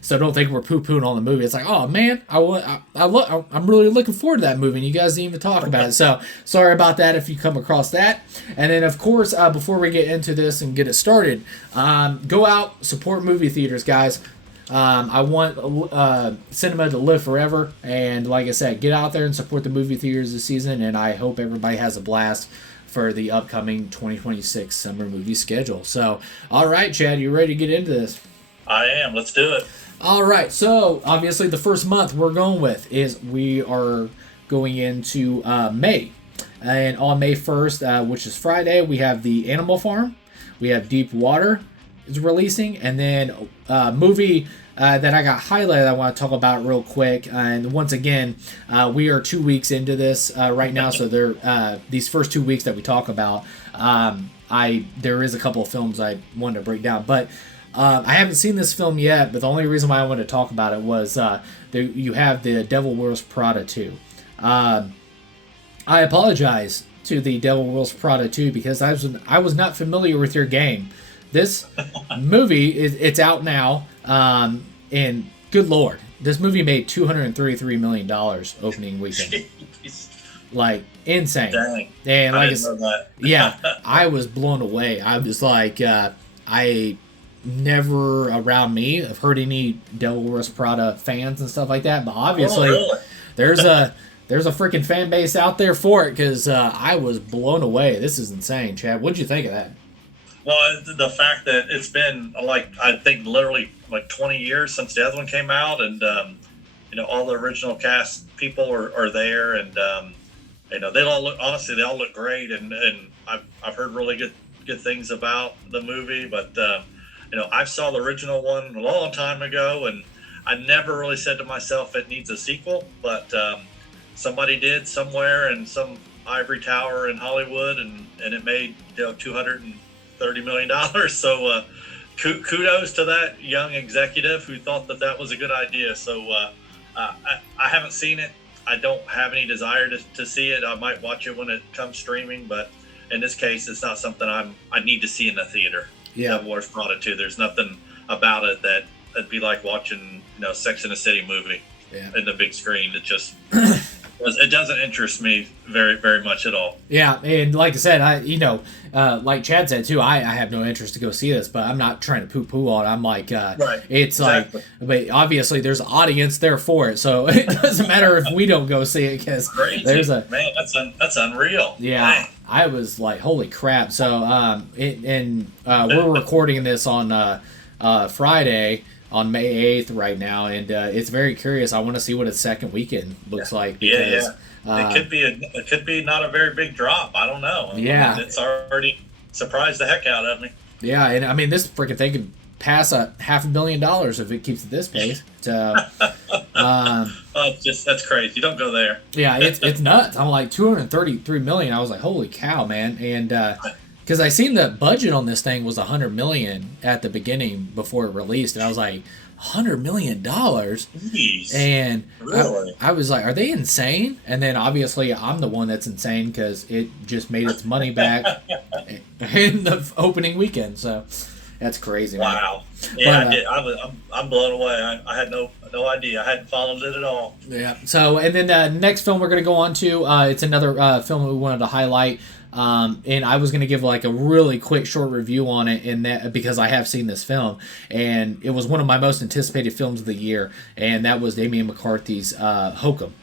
So don't think we're poo-pooing on the movie. It's like, oh man, I'm really looking forward to that movie, and you guys didn't even talk about it. So sorry about that if you come across that. And then of course, before we get into this and get it started, go out, support movie theaters, guys. I want cinema to live forever, and like I said, get out there and support the movie theaters this season, and I hope everybody has a blast for the upcoming 2026 summer movie schedule. So, all right, Chad, you ready to get into this? I am. Let's do it. All right, so obviously the first month we're going with is we are going into May. And on May 1st, which is Friday, we have The Animal Farm. We have Deep Water is releasing, and then movie that I got highlighted I want to talk about real quick. And once again, we are 2 weeks into this right now, so these first 2 weeks that we talk about, there is a couple of films I wanted to break down, but I haven't seen this film yet. But the only reason why I wanted to talk about it was you have The Devil Wears Prada 2. I apologize to The Devil Wears Prada 2 because I was not familiar with your game. This movie it's out now. And good Lord, this movie made $233 million opening weekend. Like, insane. Dang. And like I didn't know that. Yeah, I was blown away. I was like, I never around me have heard any Devil Wears Prada fans and stuff like that, but obviously there's a freaking fan base out there for it, because I was blown away. This is insane, Chad. What'd you think of that? Well, the fact that it's been I think literally 20 years since the other one came out, and all the original cast people are there, and they all look great, and I've heard really good things about the movie, but I saw the original one a long time ago, and I never really said to myself it needs a sequel, but somebody did somewhere in some ivory tower in Hollywood, and it made $230 million. So kudos to that young executive who thought that was a good idea. So I haven't seen it. I don't have any desire to see it. I might watch it when it comes streaming, but in this case, it's not something I need to see in the theater. Yeah. Devil Wears Prada 2. There's nothing about it that it'd be like watching Sex and the City movie in the big screen. It just it doesn't interest me very, very much at all. Yeah, and like I said, like Chad said too, I have no interest to go see this, but I'm not trying to poo-poo on it. I'm like, right, it's exactly. But obviously there's an audience there for it, so it doesn't matter if we don't go see it, because there's a man. That's unreal. Yeah, man. I was like, holy crap. So we're recording this on Friday, on May 8th right now, and it's very curious. I want to see what its second weekend looks like, because it could be not a very big drop. I don't know. Yeah, it's already surprised the heck out of me. Yeah, and I mean, this freaking thing could pass $500 million if it keeps at this pace. So, that's crazy. You don't go there. Yeah, it's nuts. I'm like $233 million. I was like, holy cow, man, and. Because I seen the budget on this thing was $100 million at the beginning before it released, and I was like, $100 million? Jeez. And really? I was like, are they insane? And then obviously I'm the one that's insane, because it just made its money back in the opening weekend. So that's crazy. Wow. Man. Yeah, but, I'm blown away. I had no idea. I hadn't followed it at all. Yeah. So, and then the next film we're going to go on to, it's another film that we wanted to highlight. And I was going to give like a really quick short review on it, in that because I have seen this film, and it was one of my most anticipated films of the year, and that was Damian McCarthy's Hokum.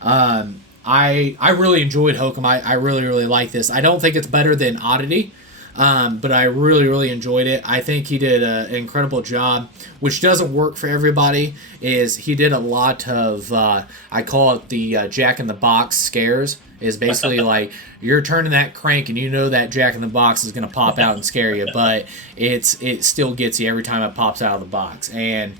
I really enjoyed Hokum. I really, really like this. I don't think it's better than Oddity, but I really, really enjoyed it. I think he did an incredible job, which doesn't work for everybody. Is he did a lot of, I call it the Jack in the Box scares. Is basically like you're turning that crank and you know that Jack in the Box is going to pop out and scare you, but it still gets you every time it pops out of the box. And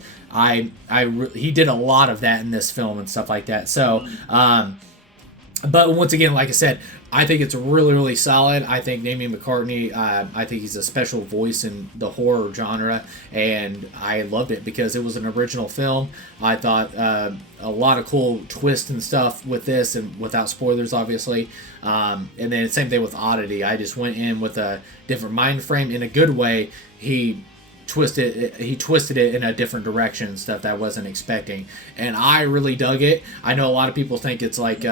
he did a lot of that in this film and stuff like that. So, but once again, like I said, I think it's really, really solid. I think Damien McCartney, I think he's a special voice in the horror genre, and I loved it because it was an original film. I thought a lot of cool twists and stuff with this, and without spoilers, obviously. And then same thing with Oddity. I just went in with a different mind frame in a good way. He twisted it in a different direction and stuff that I wasn't expecting, and I really dug it. I know a lot of people think it's like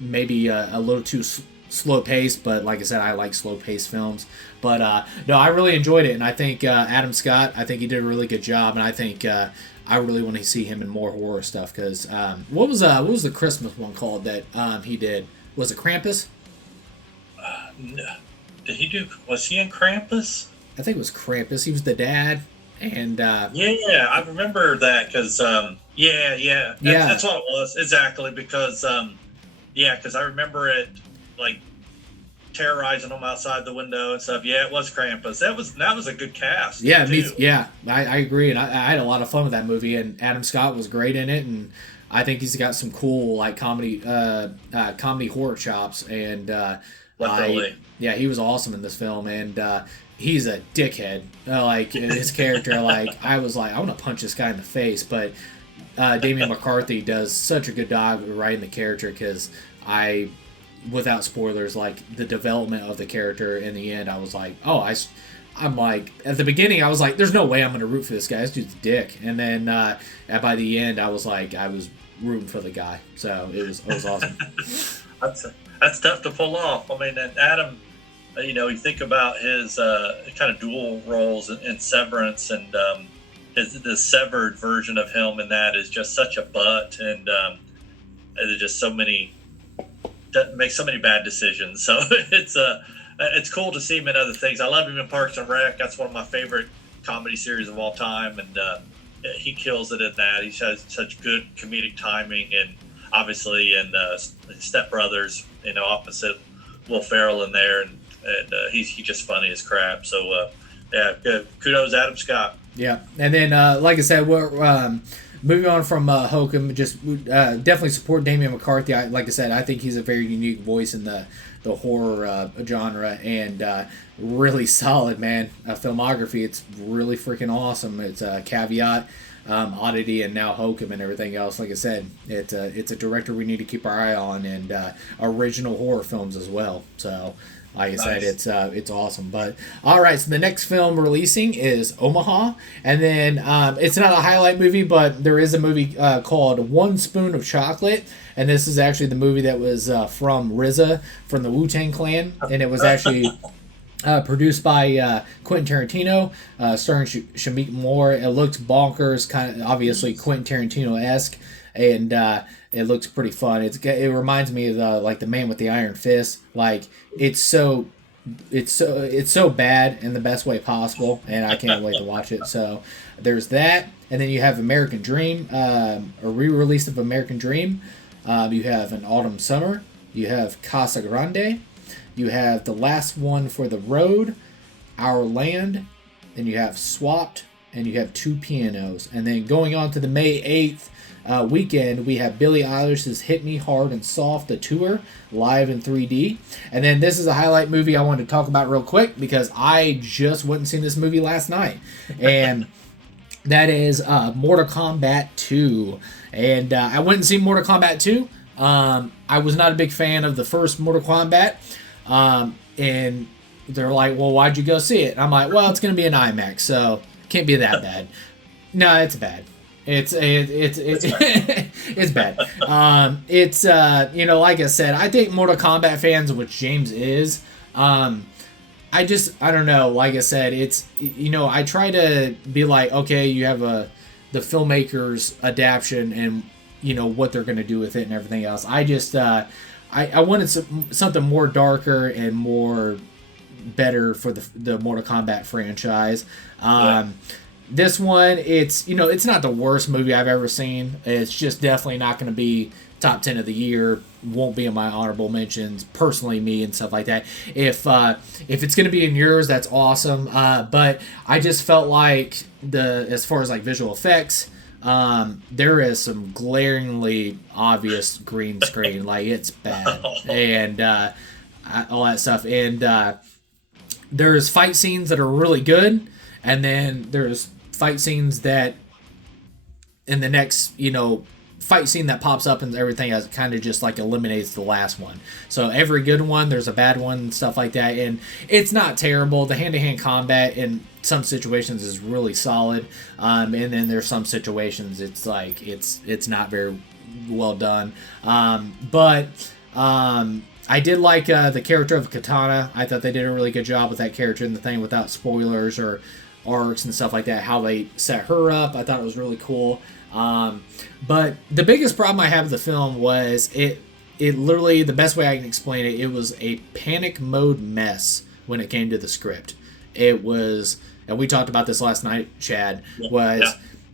maybe a little too slow paced, but like I said, I like slow paced films. But no, I really enjoyed it, and I think Adam Scott, I think he did a really good job, and I think I really want to see him in more horror stuff. Because what was the Christmas one called that he did? Was it Krampus? No. Did he do? Was he in Krampus? I think it was Krampus. He was the dad, and yeah, I remember that because that's what it was exactly because because I remember it like terrorizing them outside the window and stuff. Yeah, it was Krampus. That was a good cast. Yeah, I agree, and I had a lot of fun with that movie, and Adam Scott was great in it, and I think he's got some cool like comedy horror chops, and definitely. He was awesome in this film, and he's a dickhead. Like his character, like I was like, I want to punch this guy in the face, but Damien McCarthy does such a good job writing the character because without spoilers, like the development of the character in the end, I was like, I'm like, at the beginning, I was like, there's no way I'm going to root for this guy. This dude's a dick. And then by the end, I was like, I was rooting for the guy. So it was awesome. That's tough to pull off. I mean, and Adam, you think about his kind of dual roles in Severance, and the severed version of him in that is just such a butt, and there's just makes so many bad decisions. So it's cool to see him in other things. I love him in Parks and Rec. That's one of my favorite comedy series of all time, and he kills it in that. He has such good comedic timing, and obviously in Step Brothers, opposite Will Ferrell in there, and he's just funny as crap. So good. Kudos Adam Scott. Yeah, and then like I said, we're moving on from Hokum. Just definitely support Damien McCarthy. Like I said, I think he's a very unique voice in the horror genre, and really solid, man. Filmography, it's really freaking awesome. It's Caveat, Oddity, and now Hokum and everything else. Like I said, it's a director we need to keep our eye on, and original horror films as well. So like I said, it's awesome. But all right, so the next film releasing is Omaha, and then it's not a highlight movie, but there is a movie called One Spoon of Chocolate, and this is actually the movie that was from RZA from the Wu-Tang Clan, and it was actually produced by Quentin Tarantino, starring Shamik Moore. It looks bonkers, kind of obviously Quentin Tarantino-esque, and it looks pretty fun. It reminds me of like The Man with the Iron Fist. Like it's so bad in the best way possible, and I can't wait to watch it. So there's that, and then you have American Dream, a re-release of American Dream. You have An Autumn Summer. You have Casa Grande. You have The Last One for the Road, Our Land. Then you have Swapped, and you have Two Pianos. And then going on to the May 8th weekend, we have Billie Eilish's Hit Me Hard and Soft, the tour, live in 3D. And then this is a highlight movie I wanted to talk about real quick because I just went and seen this movie last night. And that is Mortal Kombat 2. And I went and seen Mortal Kombat 2. I was not a big fan of the first Mortal Kombat. And they're like, well, why'd you go see it? And I'm like, well, it's going to be an IMAX, so it can't be that bad. No, it's bad. It's bad. It's like I said, I think Mortal Kombat fans, which James is, I don't know. Like I said, it's I try to be like, okay, you have the filmmaker's adaptation and what they're gonna do with it and everything else. I just I wanted something more darker and more better for the Mortal Kombat franchise. This one, it's not the worst movie I've ever seen. It's just definitely not going to be top 10 of the year. Won't be in my honorable mentions, personally, me and stuff like that. If it's going to be in yours, that's awesome. But I just felt like as far as like visual effects, there is some glaringly obvious green screen. Like it's bad, and all that stuff. And there's fight scenes that are really good, and then there's fight scenes that in the next, fight scene that pops up and everything else kind of just like eliminates the last one. So every good one, there's a bad one and stuff like that. And it's not terrible. The hand-to-hand combat in some situations is really solid. And then there's some situations it's like it's not very well done. But I did like the character of Katana. I thought they did a really good job with that character in the thing without spoilers or arcs and stuff like that. How they set her up, I thought it was really cool. But the biggest problem I have with the film was it literally, the best way I can explain it, it was a panic mode mess when it came to the script. It was, and we talked about this last night, Chad,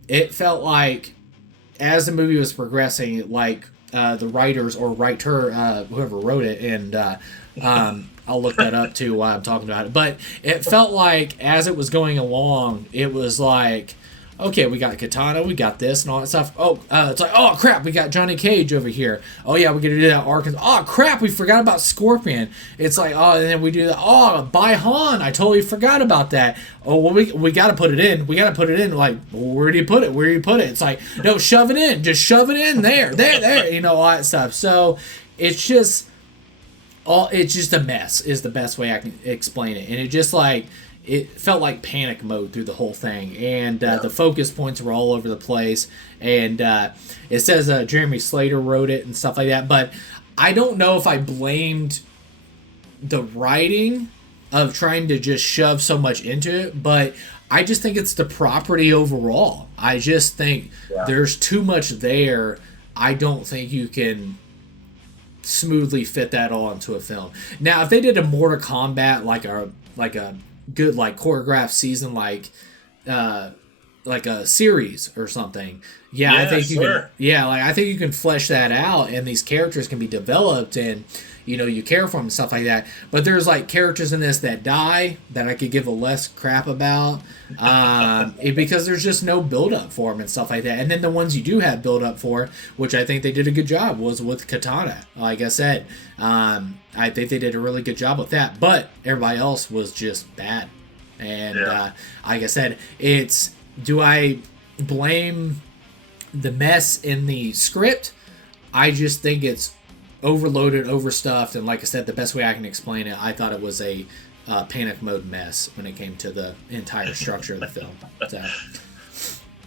it felt like as the movie was progressing, like the writers or writer, whoever wrote it, and I'll look that up too while I'm talking about it, but it felt like as it was going along, it was like, okay, we got Katana, we got this and all that stuff. Oh, it's like, oh crap, we got Johnny Cage over here. Oh yeah, we're gonna do that Arkansas. Oh crap, we forgot about Scorpion. It's like, oh, and then we do that. Oh, Bai Han, I totally forgot about that. Oh, well, we gotta put it in. We gotta put it in. Like, well, where do you put it? Where do you put it? It's like, no, shove it in. Just shove it in there, all that stuff. So it's just a mess is the best way I can explain it. And it just like, it felt like panic mode through the whole thing, and the focus points were all over the place. And it says Jeremy Slater wrote it and stuff like that, but I don't know if I blamed the writing of trying to just shove so much into it, but I just think it's the property overall. I just think there's too much there. I don't think you can smoothly fit that all into a film. Now, if they did a Mortal Kombat like a good like choreographed season like a series or something, I think you can I think you can flesh that out, and these characters can be developed, and you care for them and stuff like that. But there's like characters in this that die that I could give a less crap about because there's just no build up for them and stuff like that. And then the ones you do have build up for, which I think they did a good job, was with Katana. Like I said, I think they did a really good job with that, but everybody else was just bad. And like I said, do I blame the mess in the script? I just think it's overloaded, overstuffed, and like I said, the best way I can explain it, I thought it was a panic mode mess when it came to the entire structure of the film. So.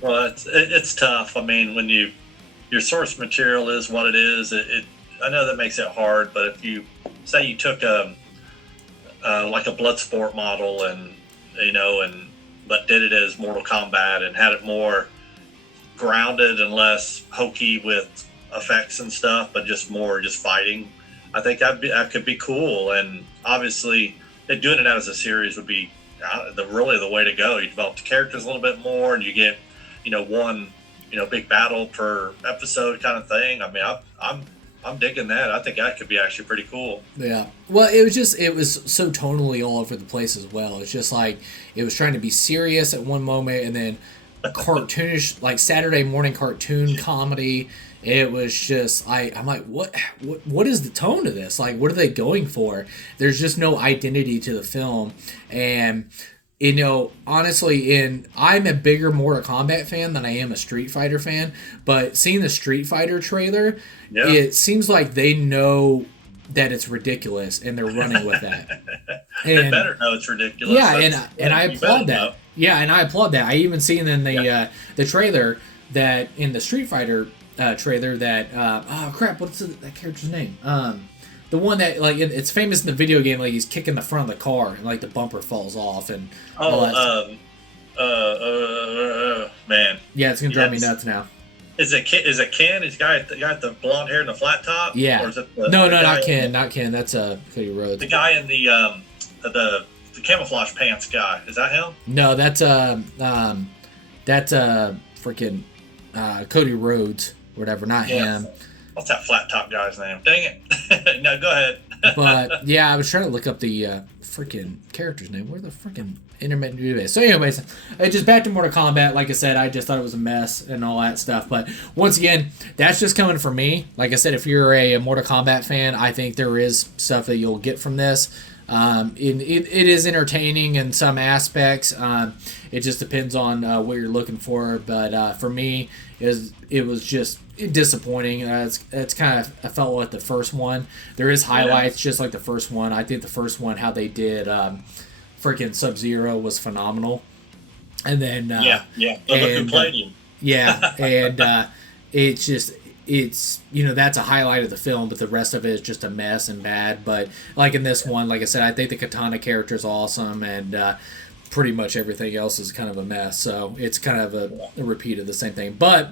Well, it's tough. I mean, when your source material is what it is, I know that makes it hard, but if you say you took like a Bloodsport model and but did it as Mortal Kombat and had it more grounded and less hokey with effects and stuff, but just more fighting, I think that could be cool. And obviously doing it as a series would be the way to go. You develop the characters a little bit more, and you get one big battle per episode kind of thing. I mean, I'm digging that. I think that could be actually pretty cool. Yeah. Well, it was so tonally all over the place as well. It's just like it was trying to be serious at one moment, and then cartoonish, like Saturday morning cartoon comedy. It was just, I'm like, what is the tone of this? Like, what are they going for? There's just no identity to the film. And, honestly, I'm a bigger Mortal Kombat fan than I am a Street Fighter fan. But seeing the Street Fighter trailer, it seems like they know that it's ridiculous, and they're running with that. They better know it's ridiculous. Yeah, and I applaud that. Yeah, and I applaud that. I even seen in the trailer that in the Street Fighter trailer that oh crap, what's that character's name? The one that like it's famous in the video game, like he's kicking the front of the car and like the bumper falls off and man. Yeah, it's gonna drive me nuts now. Is it Ken? He's got the blonde hair and the flat top. Yeah. Or is it not Ken. That's Cody Rhodes. The guy in the camouflage pants guy. Is that him? No, that's freaking Cody Rhodes. Whatever, not him. What's that flat top guy's name? Dang it! No, go ahead. But yeah, I was trying to look up the freaking character's name. Where the freaking intermittent database? So, anyways, just back to Mortal Kombat. Like I said, I just thought it was a mess and all that stuff. But once again, that's just coming from me. Like I said, if you're a Mortal Kombat fan, I think there is stuff that you'll get from this. It is entertaining in some aspects. It just depends on what you're looking for. But for me, it was just disappointing. It's kind of, I felt like the first one. There is highlights just like the first one. I think the first one, how they did freaking Sub-Zero was phenomenal. And then look who played him. Yeah, and it's that's a highlight of the film, but the rest of it is just a mess and bad. But like in this one, like I said, I think the Katana character is awesome, and pretty much everything else is kind of a mess. So it's kind of a repeat of the same thing. But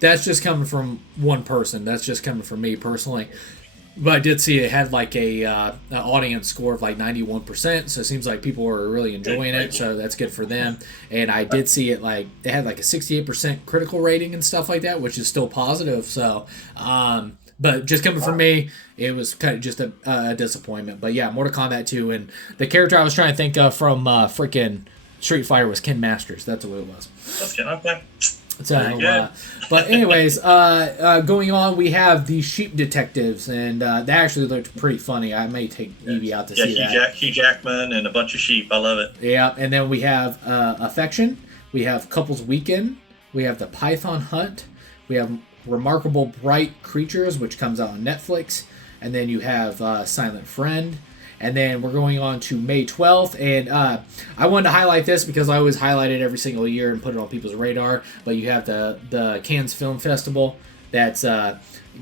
that's just coming from one person. That's just coming from me personally. But I did see it had like an audience score of like 91%, so it seems like people are really enjoying it, so that's good for them. And I did see it like it had like a 68% critical rating and stuff like that, which is still positive. So, but just coming from me, it was kind of just a disappointment. But yeah, Mortal Kombat 2, and the character I was trying to think of from freaking Street Fighter was Ken Masters. That's what it was. Okay. So, but anyways, going on, we have the Sheep Detectives, and they actually looked pretty funny. I may take Evie out to see that. Hugh Jackman and a bunch of sheep. I love it. Yeah, and then we have Affection. We have Couples Weekend. We have The Python Hunt. We have Remarkable Bright Creatures, which comes out on Netflix. And then you have Silent Friend. And then we're going on to May 12th, and I wanted to highlight this because I always highlight it every single year and put it on people's radar, but you have the Cannes Film Festival that's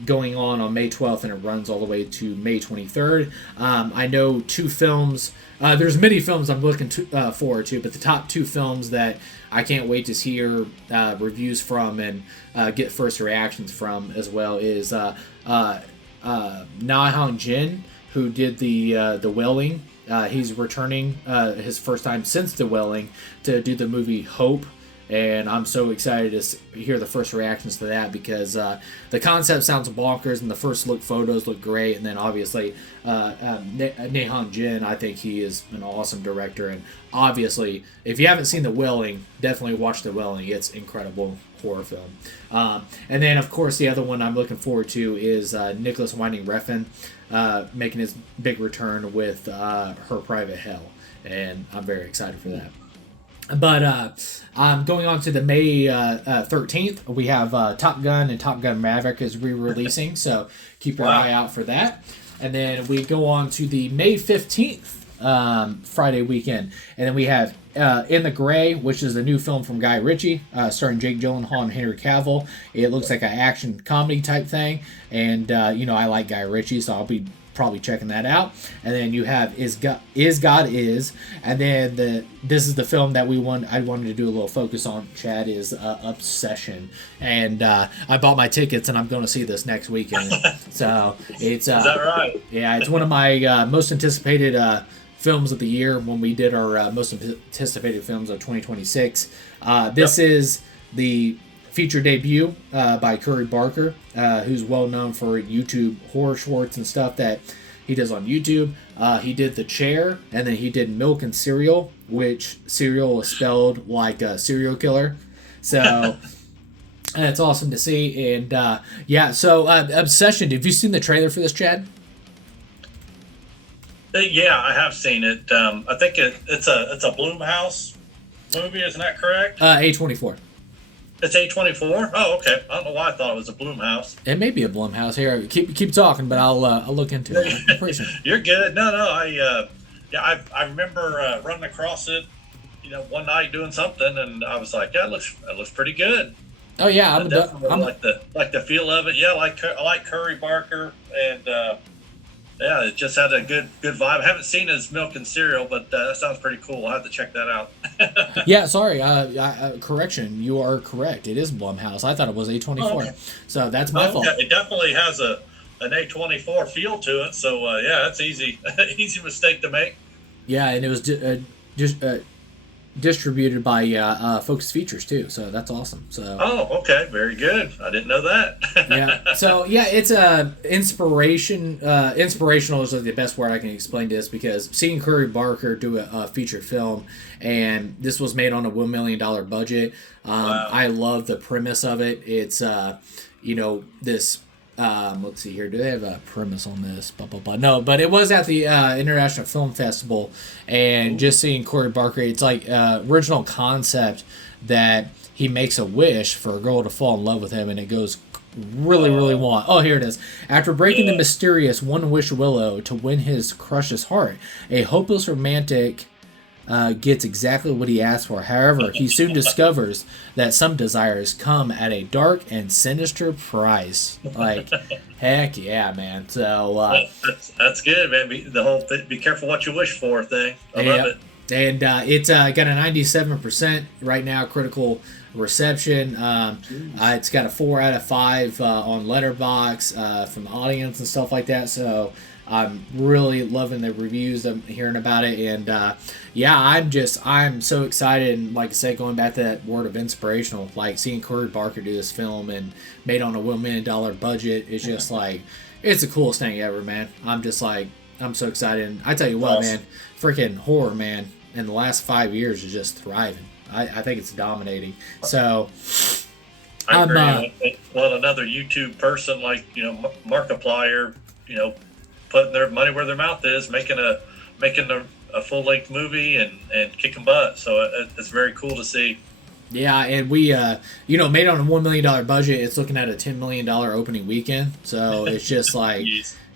going on May 12th, and it runs all the way to May 23rd. I know two films, there's many films I'm looking forward to, but the top two films that I can't wait to hear reviews from and get first reactions from as well is Na Hong Jin, who did the Welling. He's returning his first time since the Welling to do the movie Hope, and I'm so excited to hear the first reactions to that because the concept sounds bonkers and the first look photos look great, and then obviously Na Hong Jin, I think he is an awesome director, and obviously if you haven't seen the Welling, definitely watch the Welling. It's incredible horror film. And then of course the other one I'm looking forward to is Nicholas Winding Refn making his big return with Her Private Hell, and I'm very excited for that. But going on to the May 13th, we have Top Gun and Top Gun Maverick is re-releasing, so keep your eye out for that. And then we go on to the May 15th Friday weekend, and then we have In the Gray, which is a new film from Guy Ritchie, starring Jake Gyllenhaal and Henry Cavill. It looks like an action comedy type thing, and I like Guy Ritchie, so I'll be probably checking that out. And then you have Is God Is, and then this is the film that I wanted to do a little focus on, Chad, is Obsession, and I bought my tickets and I'm going to see this next weekend. So it's is that right? Yeah, it's one of my most anticipated films of the year when we did our most anticipated films of 2026. This is the feature debut by Curry Barker, who's well known for YouTube horror shorts and stuff that he does on YouTube. He did The Chair, and then he did Milk and Cereal, which cereal is spelled like a serial killer. So it's awesome to see. And so Obsession, have you seen the trailer for this, Chad? Yeah, I have seen it. I think it's a Blumhouse movie, isn't that correct? A24. It's A24? Oh, okay. I don't know why I thought it was a Blumhouse. It may be a Blumhouse. Here, keep talking, but I'll look into it. You're good. No, I remember running across it, one night doing something, and I was like, yeah, it looks pretty good. Oh yeah, I'm like the feel of it. Yeah, I like Curry Barker, and yeah, it just had a good vibe. I haven't seen his Milk and Cereal, but that sounds pretty cool. I'll have to check that out. Yeah, sorry. Correction. You are correct. It is Blumhouse. I thought it was A24. Oh, okay. So that's my fault. It definitely has an A24 feel to it. So, yeah, that's easy. Easy mistake to make. Yeah, and it was distributed by Focus Features too, so that's awesome. So okay, very good. I didn't know that. yeah, so yeah, it's a inspirational is like the best word I can explain this, because seeing Curry Barker do a feature film, and this was made on a $1 million budget. Wow. I love the premise of it. It's this. Let's see here. Do they have a premise on this? Blah, blah, blah. No, but it was at the International Film Festival, and just seeing Corey Barker, it's like original concept that he makes a wish for a girl to fall in love with him, and it goes really want. Oh, here it is. After breaking the mysterious one-wish willow to win his crush's heart, a hopeless romantic gets exactly what he asked for. However, he soon discovers that some desires come at a dark and sinister price. Like, heck yeah, man. So that's good, man. The whole be careful what you wish for thing. I love it. And it's got a 97% right now critical reception. It's got a 4 out of 5 on Letterboxd from the audience and stuff like that. So I'm really loving the reviews I'm hearing about it, and I'm so excited. And like I said, going back to that word of inspirational, like seeing Corey Barker do this film and made on a $1 million budget is just like, it's the coolest thing ever, man. I'm so excited. And I tell you what, man, freaking horror, man, in the last 5 years is just thriving. I think it's dominating. So I agree. Well, another YouTube person like Markiplier, putting their money where their mouth is, making a full length movie and kicking butt. So it's very cool to see. Yeah, and we made on a $1 million budget. It's looking at a $10 million opening weekend. So it's just like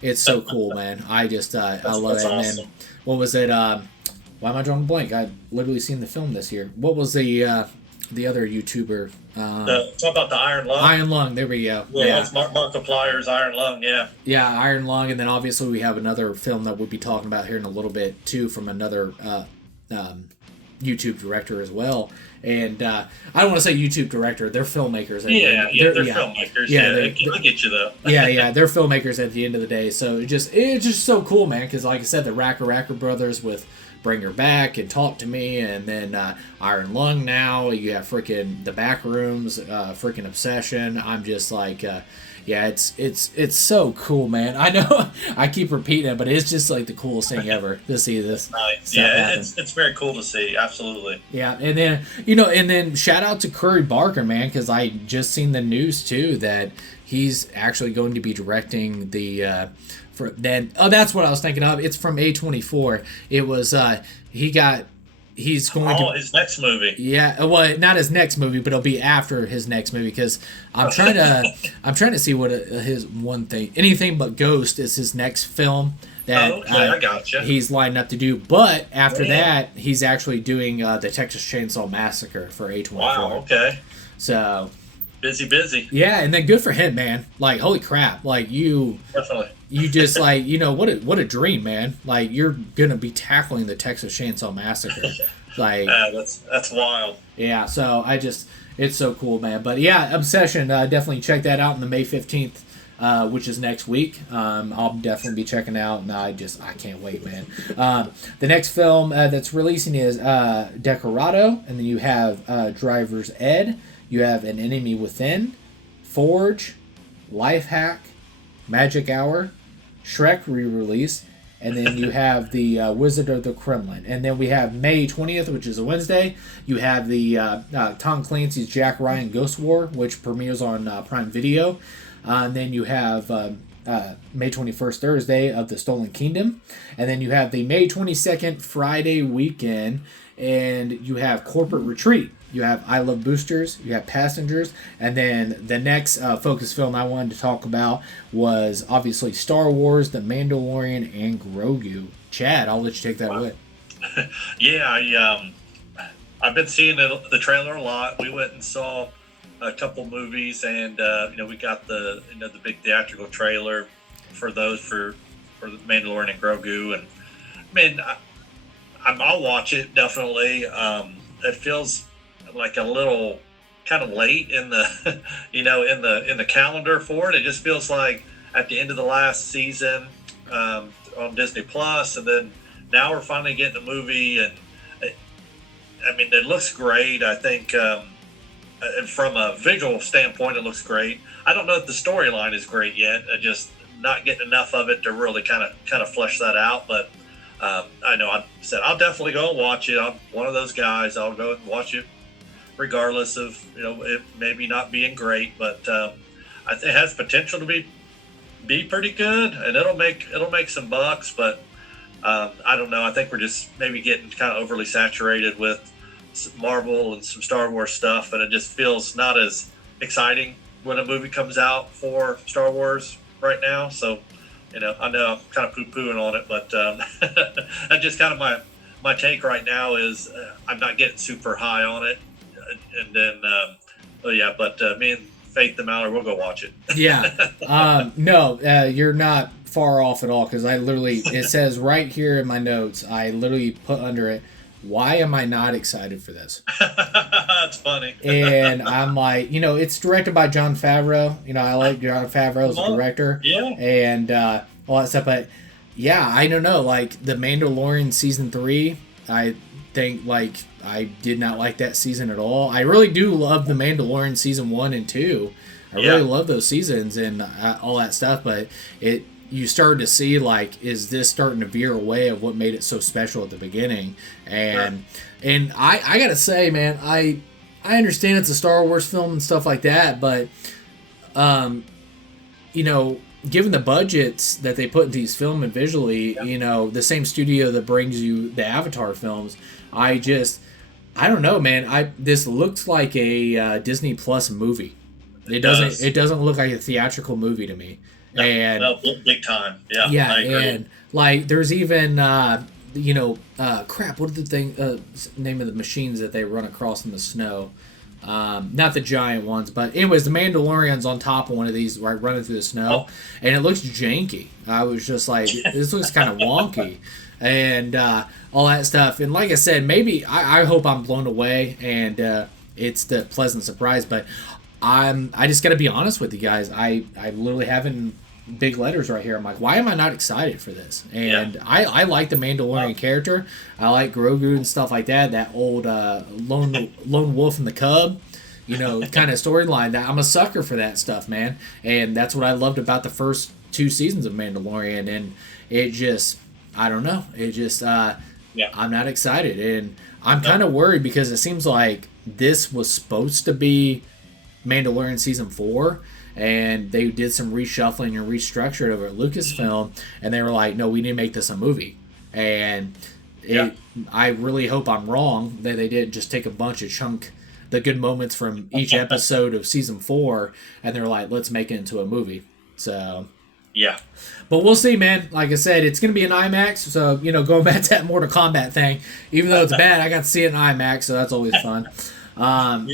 it's so cool, man. I love it. Awesome. And then what was it? Why am I drawing a blank? I've literally seen the film this year. What was the other YouTuber? Talk about the Iron Lung. Iron Lung. There we go. Yeah, that's Markiplier's Iron Lung. Yeah. Yeah, Iron Lung, and then obviously we have another film that we'll be talking about here in a little bit too, from another YouTube director as well. And I don't want to say YouTube director; they're filmmakers. They're filmmakers. Yeah, I get you though. yeah, they're filmmakers at the end of the day. So it's just so cool, man. Because like I said, the Racker brothers with Bring Her Back and Talk to Me, and then Iron Lung. Now you have freaking The Back Rooms, freaking Obsession. I'm just like, it's so cool, man. I know I keep repeating it, but it's just like the coolest thing ever to see this. Nice. Yeah, it's very cool to see. Absolutely. Yeah, and then shout out to Curry Barker, man, because I just seen the news too that he's actually going to be directing the. That's what I was thinking of. It's from A24. It was he's going to his next movie. Yeah, well, not his next movie, but it'll be after his next movie, because I'm trying to see what his one thing. Anything But Ghost is his next film that I gotcha. He's lined up to do. But after that, he's actually doing the Texas Chainsaw Massacre for A24. Wow. Okay. So busy. Yeah, and then good for him, man. Like, holy crap! Like definitely. You just like what a dream, man. Like, you're gonna be tackling the Texas Chainsaw Massacre. Like, that's wild. Yeah, so it's so cool, man. But yeah, Obsession, definitely check that out on the May 15th, which is next week. I'll definitely be checking out, and I can't wait, man. The next film that's releasing is Decorado, and then you have Driver's Ed. You have An Enemy Within, Forge, Life Hack, Magic Hour, Shrek re-release, and then you have the Wizard of the Kremlin. And then we have May 20th, which is a Wednesday. You have the Tom Clancy's Jack Ryan Ghost War, which premieres on Prime Video. And then you have May 21st, Thursday, of The Stolen Kingdom. And then you have the May 22nd, Friday weekend, and you have Corporate Retreat. You have I Love Boosters, you have Passengers, and then the next focus film I wanted to talk about was obviously Star Wars, The Mandalorian, and Grogu. Chad, I'll let you take that away. Yeah, I've been seeing the trailer a lot. We went and saw a couple movies, and we got the the big theatrical trailer for those for the Mandalorian and Grogu, and I mean, I'll watch it definitely. It feels like a little kind of late in the in the calendar for it. It just feels like at the end of the last season on Disney Plus, and then now we're finally getting a movie, and I mean, it looks great. I think from a visual standpoint, it looks great. I don't know if the storyline is great yet. I just not getting enough of it to really kind of flesh that out. But I know I said I'll definitely go and watch it. I'm one of those guys. I'll go and watch it, regardless of it maybe not being great. But I think it has potential to be pretty good, and it'll make some bucks. But I don't know. I think we're just maybe getting kind of overly saturated with Marvel and some Star Wars stuff, and it just feels not as exciting when a movie comes out for Star Wars right now. So, I know I'm kind of poo-pooing on it, but that's just kind of my take right now is I'm not getting super high on it. And then, me and Faith the Mallard, we'll go watch it. Yeah. No, you're not far off at all, because it says right here in my notes, I literally put under it, why am I not excited for this? That's funny. And I'm like, it's directed by Jon Favreau. I like Jon Favreau as a director. Yeah. And all that stuff. But, yeah, I don't know. Like, The Mandalorian Season 3, I think, I did not like that season at all. I really do love The Mandalorian Season 1 and 2. I really love those seasons and all that stuff. But you started to see, is this starting to veer away of what made it so special at the beginning? And I gotta say, man, I understand it's a Star Wars film and stuff like that, but given the budgets that they put into these film and visually, the same studio that brings you the Avatar films, I don't know, man. This looks like a Disney Plus movie. It doesn't look like a theatrical movie to me. And big time. Yeah. Yeah, I agree. and there's even crap. What are the name of the machines that they run across in the snow? Not the giant ones, but anyways, the Mandalorian's on top of one of these, running through the snow, and it looks janky. I was just like, this looks kind of wonky, and all that stuff. And like I said, maybe I hope I'm blown away, and it's the pleasant surprise. But I just got to be honest with you guys. I literally haven't. Big letters right here. I'm like, why am I not excited for this? And I like the Mandalorian character. I like Grogu and stuff like that. That old lone wolf and the cub, kind of storyline. That I'm a sucker for that stuff, man. And that's what I loved about the first 2 seasons of Mandalorian. And it just, I don't know. It just, I'm not excited, and I'm kind of worried because it seems like this was supposed to be Mandalorian season 4. And they did some reshuffling and restructured over at Lucasfilm, and they were like, no, we need to make this a movie. And I really hope I'm wrong, that they didn't just take a bunch of the good moments from each episode of season 4, and they're like, let's make it into a movie. So, yeah. But we'll see, man. Like I said, it's going to be an IMAX, so, going back to that Mortal Kombat thing, even though it's bad, I got to see it in IMAX, so that's always fun. But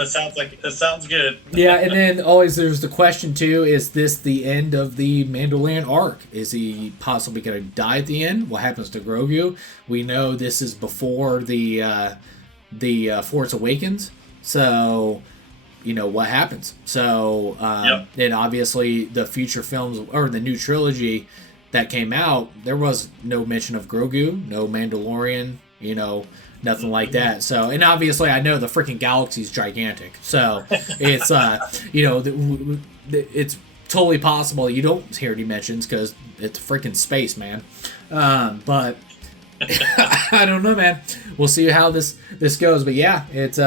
it sounds good. Yeah, and then always there's the question too: is this the end of the Mandalorian arc? Is he possibly going to die at the end? What happens to Grogu? We know this is before the Force Awakens, so what happens. So and obviously the future films or the new trilogy that came out, there was no mention of Grogu, no Mandalorian, nothing like that. So, and obviously I know the freaking galaxy's gigantic. So it's, it's totally possible you don't hear any mentions because it's freaking space, man. But I don't know, man. We'll see how this goes. But yeah, it's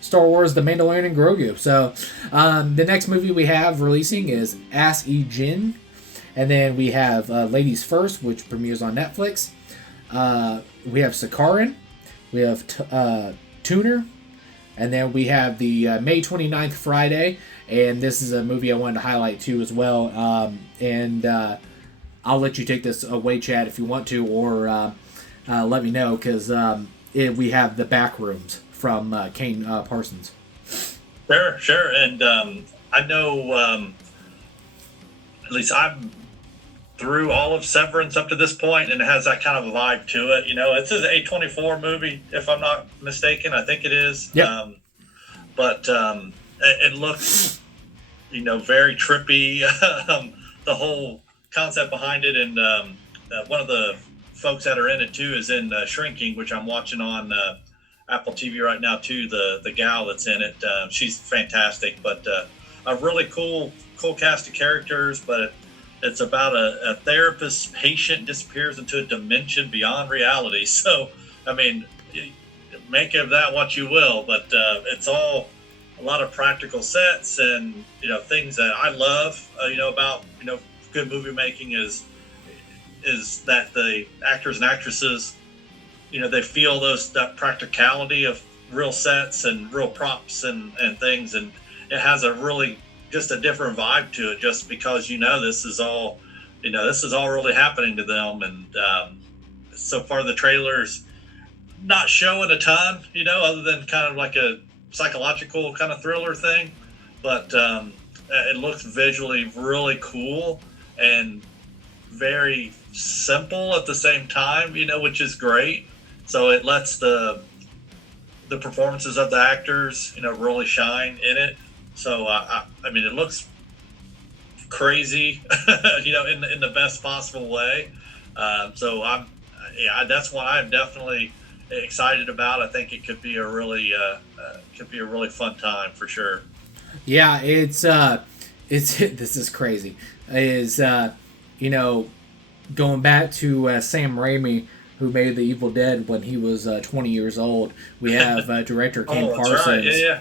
Star Wars, The Mandalorian, and Grogu. So the next movie we have releasing is Ass-E Jin. And then we have Ladies First, which premieres on Netflix. We have Sakaran. We have Tuner, and then we have the May 29th Friday, and this is a movie I wanted to highlight too as well, and I'll let you take this away, Chad, if you want to, or let me know, because we have The Backrooms from Kane Parsons. Sure, and I know, at least I'm through all of Severance up to this point, and it has that kind of a vibe to it. It's an A24 movie, if I'm not mistaken. I think it is. Yep. But it looks, very trippy. The whole concept behind it, and one of the folks that are in it too is in Shrinking, which I'm watching on Apple TV right now too. The gal that's in it, she's fantastic. But a really cool cast of characters. But it's about a therapist's patient disappears into a dimension beyond reality. So I mean, make of that what you will. But it's all a lot of practical sets and things that I love. About good movie making is that the actors and actresses, they feel that practicality of real sets and real props and things, and it has a really just a different vibe to it, just because this is all really happening to them. And so far the trailer's not showing a ton, other than kind of like a psychological kind of thriller thing, but it looks visually really cool and very simple at the same time, which is great. So it lets the performances of the actors, really shine in it. So I mean, it looks crazy, in the best possible way. So that's what I'm definitely excited about. I think it could be a really fun time for sure. Yeah, it's this is crazy. Going back to Sam Raimi, who made The Evil Dead when he was 20 years old. We have director Ken Parsons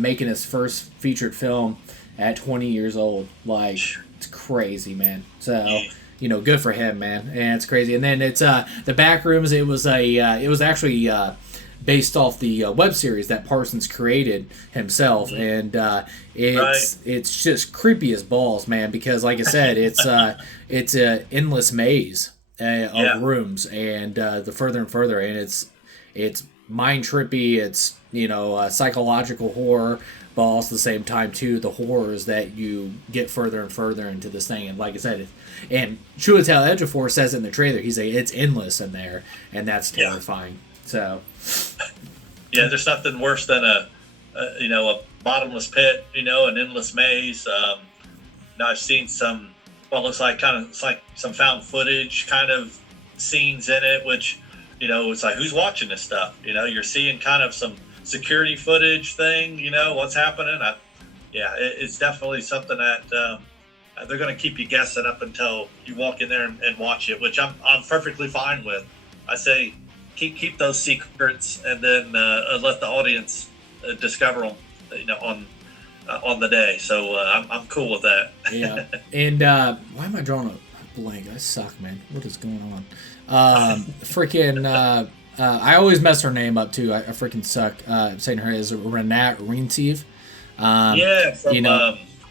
making his first featured film at 20 years old. Like, it's crazy, man. So, good for him, man. And it's crazy. And then it's the Backrooms. It was actually based off the web series that Parsons created himself, and it's just creepy as balls, man. Because, like I said, it's an endless maze of rooms, and the further and further, and it's mind trippy. It's psychological horror, but also at the same time too the horrors that you get further and further into this thing. And like I said, and Chiwetel Ejiofor says in the trailer, he's like, it's endless in there, and that's terrifying. So, there's nothing worse than a bottomless pit, an endless maze. Now I've seen some, it's like some found footage kind of scenes in it, which, it's like, who's watching this stuff? You're seeing kind of some security footage thing, what's happening. It's definitely something that they're going to keep you guessing up until you walk in there and watch it, which I'm perfectly fine with. I say, keep those secrets, and then let the audience discover them, on the day. So I'm cool with that. Yeah. And why am I drawing a blank? I suck, man. What is going on? I always mess her name up too. I freaking suck. Saying her is Renat Reensieve.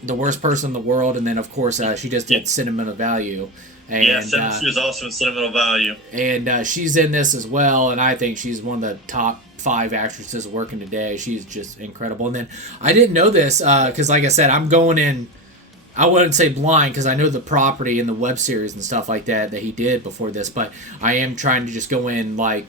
The worst person in the world, and then of course she just did Sentimental Value. And, she was also in Sentimental Value. And she's in this as well, and I think she's one of the top 5 actresses working today. She's just incredible. And then I didn't know this because, like I said, I'm going in, I wouldn't say blind because I know the property and the web series and stuff like that he did before this, but I am trying to just go in like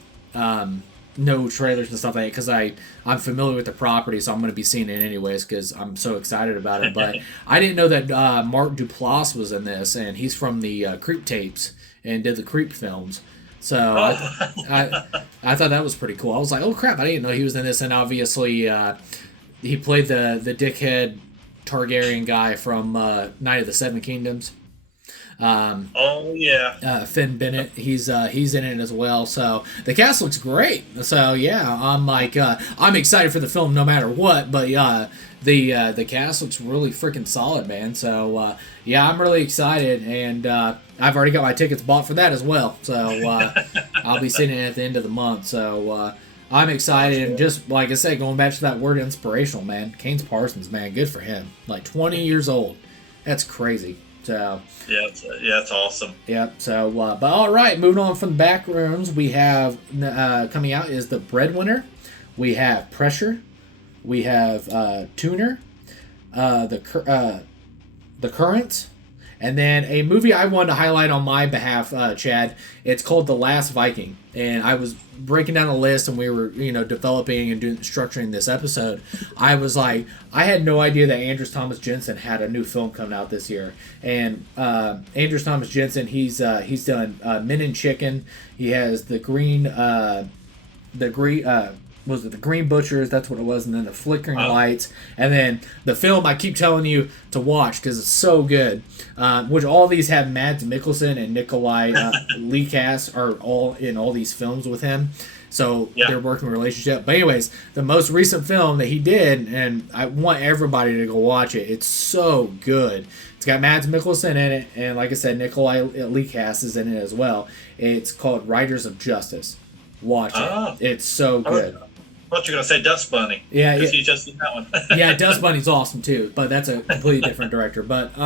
no trailers and stuff like that because I'm familiar with the property, so I'm going to be seeing it anyways because I'm so excited about it. But I didn't know that Mark Duplass was in this, and he's from the Creep tapes and did the Creep films. So I thought that was pretty cool. I was like, oh crap, I didn't know he was in this. And obviously he played the dickhead Targaryen guy from Night of the Seven Kingdoms. Finn Bennett, he's in it as well. So the cast looks great. So I'm like, I'm excited for the film no matter what. But the cast looks really freaking solid, man. So I'm really excited, and I've already got my tickets bought for that as well. So I'll be seeing it at the end of the month. So I'm excited, and just like I said, going back to that word inspirational, man. Ken Parsons, man, good for him. Like 20 years old, that's crazy. So it's awesome. Yep. So, but all right, moving on from the back rooms, we have coming out is The Breadwinner. We have Pressure. We have Tuner. The Current. And then a movie I wanted to highlight on my behalf, Chad. It's called The Last Viking. And I was breaking down a list, and we were, developing and structuring this episode. I was like, I had no idea that Andrews Thomas Jensen had a new film coming out this year. And Andrews Thomas Jensen, he's done Men and Chicken. He has the Green was it the Green Butchers? That's what it was, and then the Flickering Lights, and then the film I keep telling you to watch because it's so good. Which all these have Mads Mikkelsen and Nikolai Lekas are all in all these films with him. So they're working relationship. But anyways, the most recent film that he did, and I want everybody to go watch it. It's so good. It's got Mads Mikkelsen in it, and like I said, Nikolai Lekas is in it as well. It's called Riders of Justice. Watch it. It's so good. I thought you were going to say Dust Bunny. Yeah. Because you just did that one. Yeah, Dust Bunny's awesome too, but that's a completely different director. But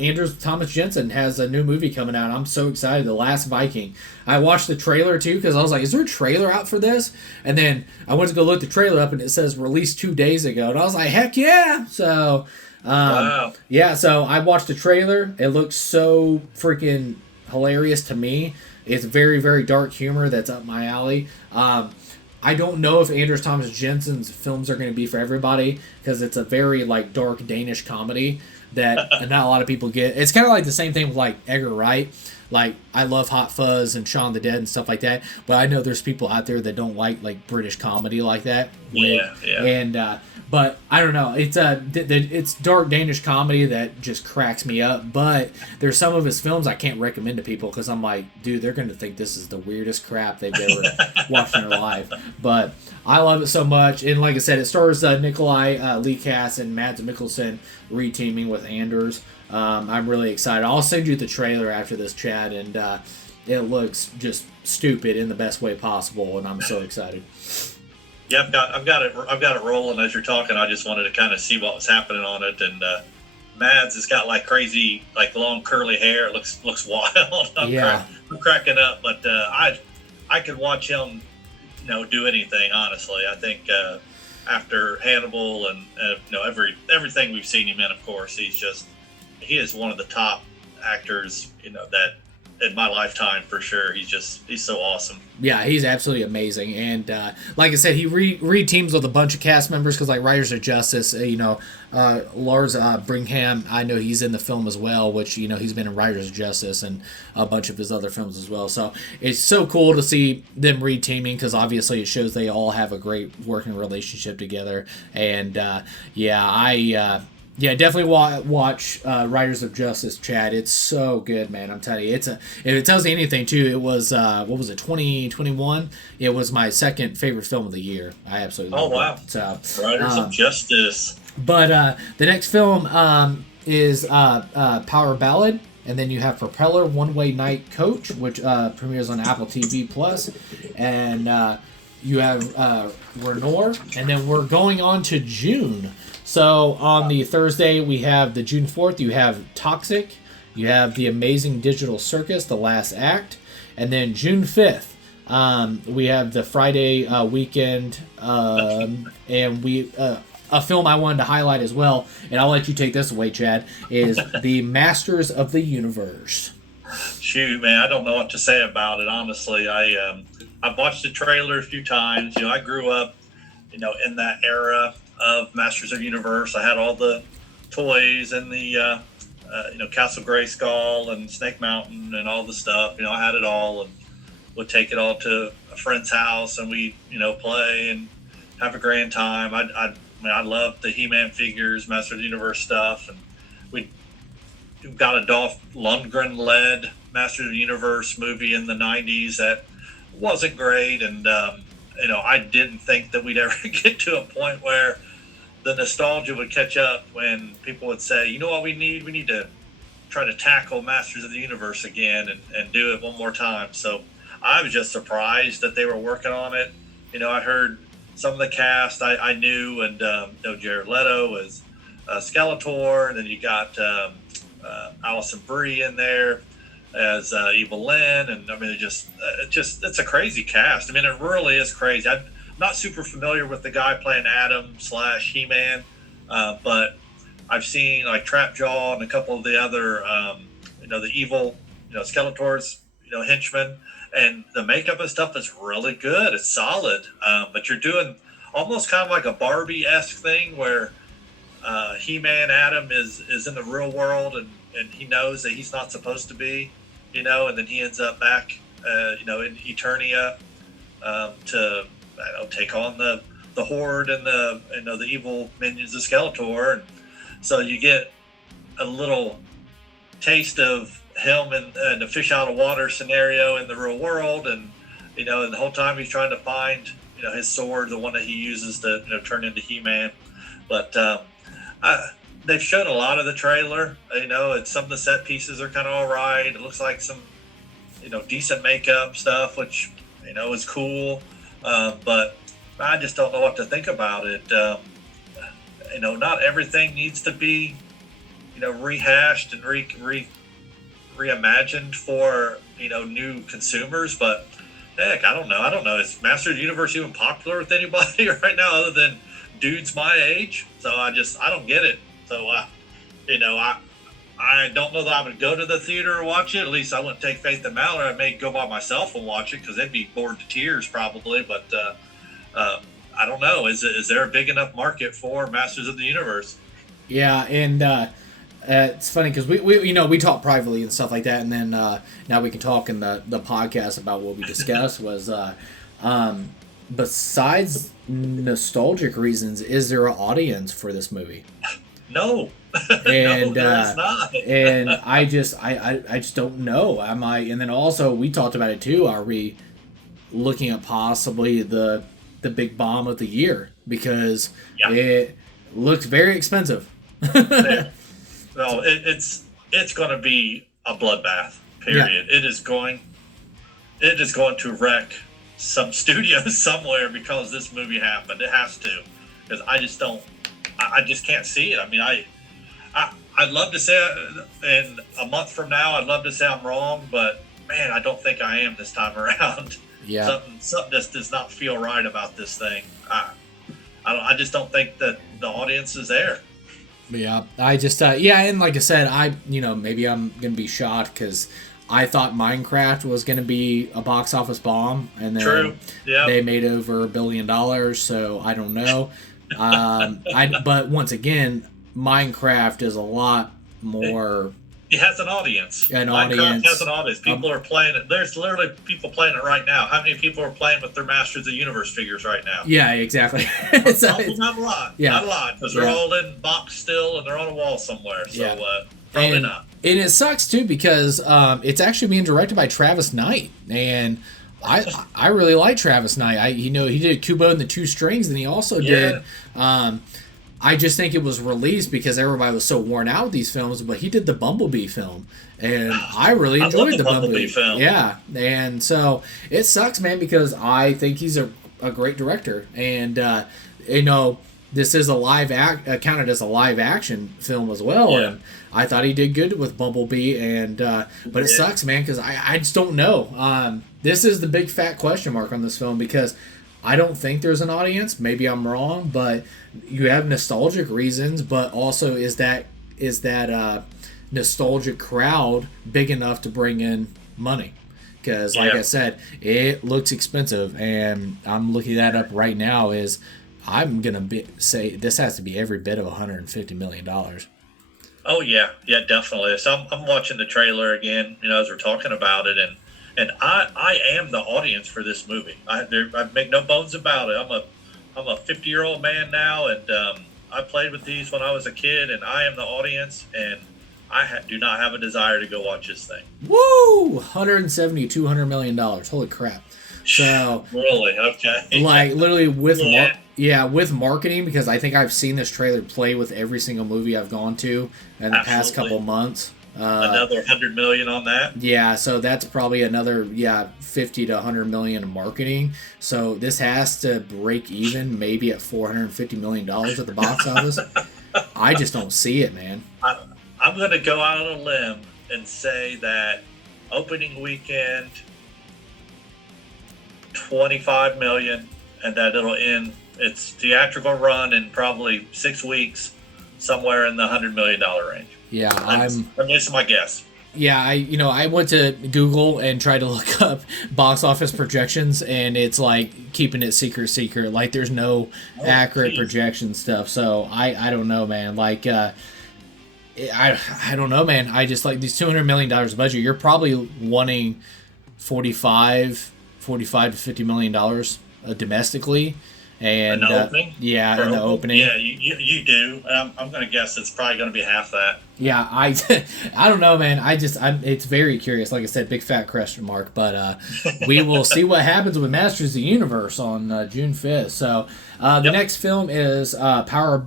Anders Thomas Jensen has a new movie coming out. I'm so excited. The Last Viking. I watched the trailer too because I was like, is there a trailer out for this? And then I went to go look the trailer up and it says released 2 days ago. And I was like, heck yeah. So, wow. Yeah, so I watched the trailer. It looks so freaking hilarious to me. It's very, very dark humor that's up my alley. I don't know if Anders Thomas Jensen's films are going to be for everybody because it's a very like dark Danish comedy that not a lot of people get. It's kind of like the same thing with like Edgar Wright. Like I love Hot Fuzz and Shaun the Dead and stuff like that, but I know there's people out there that don't like British comedy like that. Yeah. And but I don't know. It's dark Danish comedy that just cracks me up. But there's some of his films I can't recommend to people because I'm like, dude, they're going to think this is the weirdest crap they've ever watched in their life. But I love it so much. And like I said, it stars Nikolai Lekas and Mads Mikkelsen re-teaming with Anders. I'm really excited. I'll send you the trailer after this, Chad, and it looks just stupid in the best way possible, and I'm so excited. Yeah, I've got it rolling as you're talking. I just wanted to kind of see what was happening on it, and Mads has got like crazy, like long curly hair. It looks wild. I'm cracking up, but I could watch him, do anything. Honestly, I think after Hannibal and everything we've seen him in, of course, he is one of the top actors, that in my lifetime for sure. He's so awesome. Yeah, he's absolutely amazing. And like I said, he re-teams with a bunch of cast members because like Riders of Justice, Lars Brigham, I know he's in the film as well, which, he's been in Riders of Justice and a bunch of his other films as well. So it's so cool to see them re-teaming because obviously it shows they all have a great working relationship together. And definitely watch Riders of Justice, Chad. It's so good, man. I'm telling you, if it tells you anything too, it was 2021. It was my second favorite film of the year. I absolutely love it. So Riders of Justice. But the next film is Power Ballad, and then you have Propeller One Way Night Coach, which premieres on Apple TV Plus, and you have Renoir, and then we're going on to June. So on the Thursday, we have the June 4th, you have Toxic, you have The Amazing Digital Circus, The Last Act, and then June 5th, we have the Friday weekend, and a film I wanted to highlight as well, and I'll let you take this away, Chad, is The Masters of the Universe. Shoot, man, I don't know what to say about it, honestly. I've watched the trailer a few times. I grew up, in that era of Masters of the Universe. I had all the toys and the Castle Grayskull and Snake Mountain and all the stuff. I had it all and would take it all to a friend's house and we play and have a grand time. I loved the He-Man figures, Masters of the Universe stuff, and we got a Dolph Lundgren led Masters of the Universe movie in the 90s that wasn't great, and I didn't think that we'd ever get to a point where the nostalgia would catch up when people would say, you know what we need? We need to try to tackle Masters of the Universe again and do it one more time. So I was just surprised that they were working on it. I heard some of the cast I knew, and Jared Leto as Skeletor, and then you got Alison Brie in there as Evil Lynn, and I mean it's a crazy cast. I mean, it really is crazy. I'm not super familiar with the guy playing Adam / He-Man, but I've seen like Trapjaw and a couple of the other the evil Skeletor's henchmen, and the makeup and stuff is really good. It's solid, but you're doing almost kind of like a Barbie-esque thing where He-Man Adam is in the real world and he knows that he's not supposed to be, and then he ends up back in Eternia to take on the Horde and the evil minions of Skeletor, and so you get a little taste of him in the fish out of water scenario in the real world, and and the whole time he's trying to find his sword, the one that he uses to turn into He-Man. But they've shown a lot of the trailer. And some of the set pieces are kind of all right. It looks like some decent makeup stuff, which is cool. But I just don't know what to think about it. Not everything needs to be rehashed and reimagined for new consumers, but heck, I don't know. Is Master of the Universe even popular with anybody right now other than dudes my age? So I don't get it. So I don't know that I would go to the theater or watch it. At least I wouldn't take Faith and Mallory. I may go by myself and watch it because they'd be bored to tears probably. But I don't know. Is there a big enough market for Masters of the Universe? Yeah, and it's funny because we talk privately and stuff like that, and then now we can talk in the podcast about what we discussed was besides nostalgic reasons, is there an audience for this movie? No. And no, there's not. And I just don't know. Am I? And then also we talked about it too. Are we looking at possibly the big bomb of the year because it looks very expensive? Yeah. No, it's going to be a bloodbath. Period. Yeah. It is going to wreck some studios somewhere because this movie happened. It has to, because I just can't see it. I mean, I'd love to say in a month from now, I'd love to say I'm wrong, but man, I don't think I am this time around. Yeah, something just does not feel right about this thing. I just don't think that the audience is there. Yeah, I just and like I said, maybe I'm gonna be shocked because I thought Minecraft was gonna be a box office bomb, and then they made over $1 billion. So I don't know. But once again, Minecraft is a lot more. It has an audience. Minecraft has an audience. People are playing it. There's literally people playing it right now. How many people are playing with their Masters of the Universe figures right now? Yeah, exactly. Not a lot. Yeah. Not a lot, because they're all in box still and they're on a wall somewhere. So probably not. And it sucks too because it's actually being directed by Travis Knight, and I really like Travis Knight. He did Kubo and the Two Strings, and he also did. I just think it was released because everybody was so worn out with these films, but he did the Bumblebee film, and I really enjoyed the Bumblebee film. Yeah, and so it sucks, man, because I think he's a great director, and this is counted as a live action film as well, and I thought he did good with Bumblebee, and but it sucks, man, because I just don't know. This is the big fat question mark on this film because I don't think there's an audience. Maybe I'm wrong, but you have nostalgic reasons. But also, is that nostalgic crowd big enough to bring in money? Because, like I said, it looks expensive, and I'm looking that up right now. I'm gonna say this has to be every bit of $150 million. Oh yeah, definitely. So I'm watching the trailer again, as we're talking about it, and I am the audience for this movie. I make no bones about it. I'm a 50-year-old man now, and I played with these when I was a kid, and I am the audience, and I do not have a desire to go watch this thing. Woo! $200 million. Holy crap! So really, okay, like literally with with marketing, because I think I've seen this trailer play with every single movie I've gone to in the past couple months. Another 100 million on that. Yeah, so that's probably another 50 to 100 million in marketing. So this has to break even maybe at $450 million at the box office. I just don't see it, man. I'm going to go out on a limb and say that opening weekend 25 million, and that it'll end its theatrical run in probably 6 weeks, somewhere in the $100 million range. Yeah, this is my guess. Yeah, I went to Google and tried to look up box office projections, and it's like keeping it secret. Like there's no accurate projection stuff. So I don't know, man. Like I don't know, man. I just like these $200 million budget. You're probably wanting 45 $45 to $50 million domestically. And in the opening? Yeah, in the opening. Yeah, you do. I'm going to guess it's probably going to be half that. Yeah, I don't know, man. It's very curious. Like I said, big fat question mark. But we will see what happens with Masters of the Universe on June 5th. So the next film is Power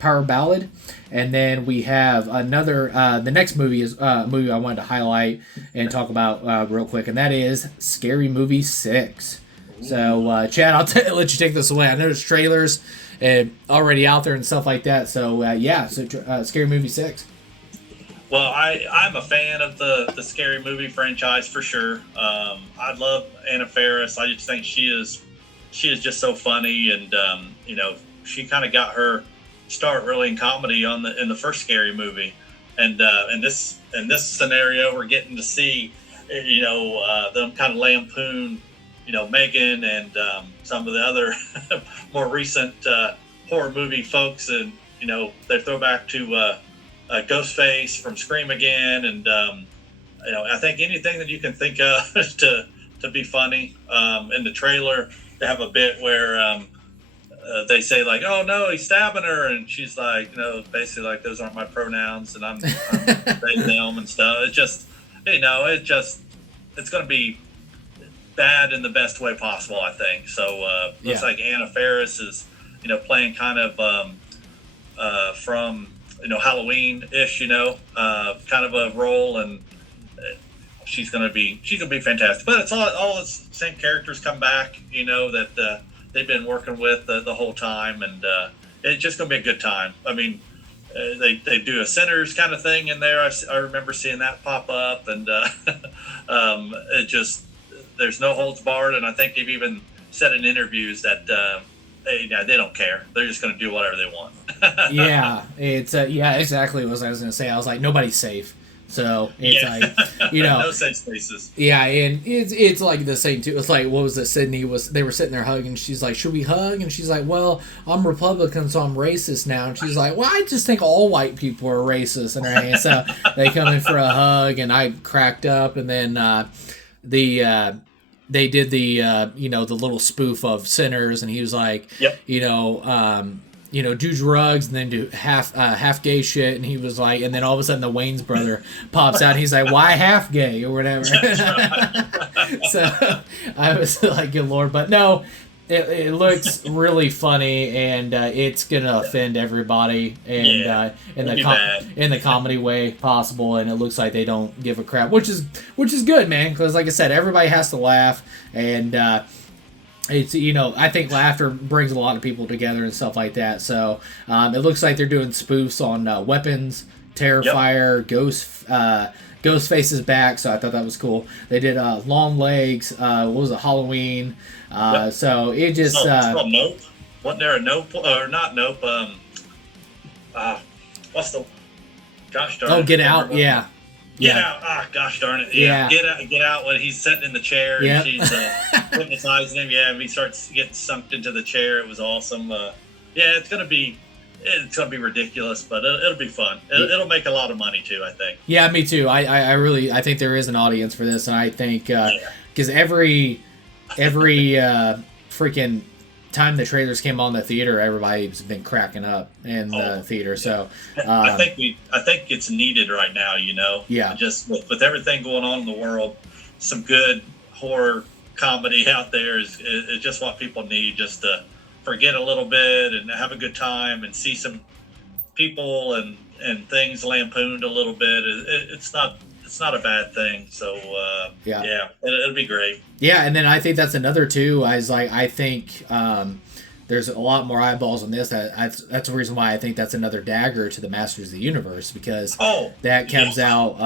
Ballad, and then we have another. The next movie is a movie I wanted to highlight and talk about real quick, and that is Scary Movie 6. So, Chad, I'll let you take this away. I know there's trailers already out there and stuff like that. So, Scary Movie 6. Well, I'm a fan of the Scary Movie franchise for sure. I love Anna Faris. I just think she is just so funny, and she kind of got her start really in comedy in the first Scary Movie, and in this scenario, we're getting to see them kind of lampoon Megan and some of the other more recent horror movie folks, and they throw back to Ghostface from Scream again, and I think anything that you can think of to be funny. In the trailer, they have a bit where they say like, "Oh no, he's stabbing her," and she's like, basically like, "Those aren't my pronouns," and I'm they them and stuff. It's just it's going to be bad in the best way possible, I think. So looks like Anna Faris is playing kind of from Halloween-ish kind of a role, and she's gonna be fantastic. But it's all the same characters come back that they've been working with the whole time, and it's just gonna be a good time. I mean, they do a Sinners kind of thing in there. I remember seeing that pop up, and it just, there's no holds barred, and I think they've even said in interviews that they don't care. They're just going to do whatever they want. Yeah, it's exactly what I was going to say. I was like, nobody's safe. So it's like, no safe spaces. Yeah, and it's like the same too. It's like, what was it? They were sitting there hugging. She's like, should we hug? And she's like, well, I'm Republican, so I'm racist now. And she's like, well, I just think all white people are racist. And so they come in for a hug, and I cracked up, and then they did the the little spoof of Sinners, and he was like, do drugs and then do half gay shit, and he was like, and then all of a sudden the Wayne's brother pops out, and he's like, why half gay or whatever. So I was like, good lord, but no. It looks really funny, and it's gonna offend everybody, and in the comedy way possible. And it looks like they don't give a crap, which is good, man. Because like I said, everybody has to laugh, and it's I think laughter brings a lot of people together and stuff like that. So it looks like they're doing spoofs on Weapons, Terrifier, Ghostface is back, so I thought that was cool. They did Long Legs. What was it? Halloween. So it just. It's called Nope. Wasn't there a Nope or not Nope? What's the? Gosh darn it! Oh, Get Out. Yeah. Get Out. Ah, gosh darn it! Yeah. Get out when he's sitting in the chair and she's hypnotizing him. Yeah, and he starts getting sunk into the chair. It was awesome. It's gonna be ridiculous, but it'll be fun. It'll make a lot of money too, I think. Yeah, me too. I really think there is an audience for this, and I think because every freaking time the trailers came on the theater, everybody's been cracking up in the theater. So I think it's needed right now. Yeah. Just with everything going on in the world, some good horror comedy out there is just what people need, just to forget a little bit and have a good time and see some people and things lampooned a little bit. It's not a bad thing. So it'll be great. Yeah, and then I think that's another too. I think there's a lot more eyeballs on this. That's the reason why I think that's another dagger to the Masters of the Universe, because that comes out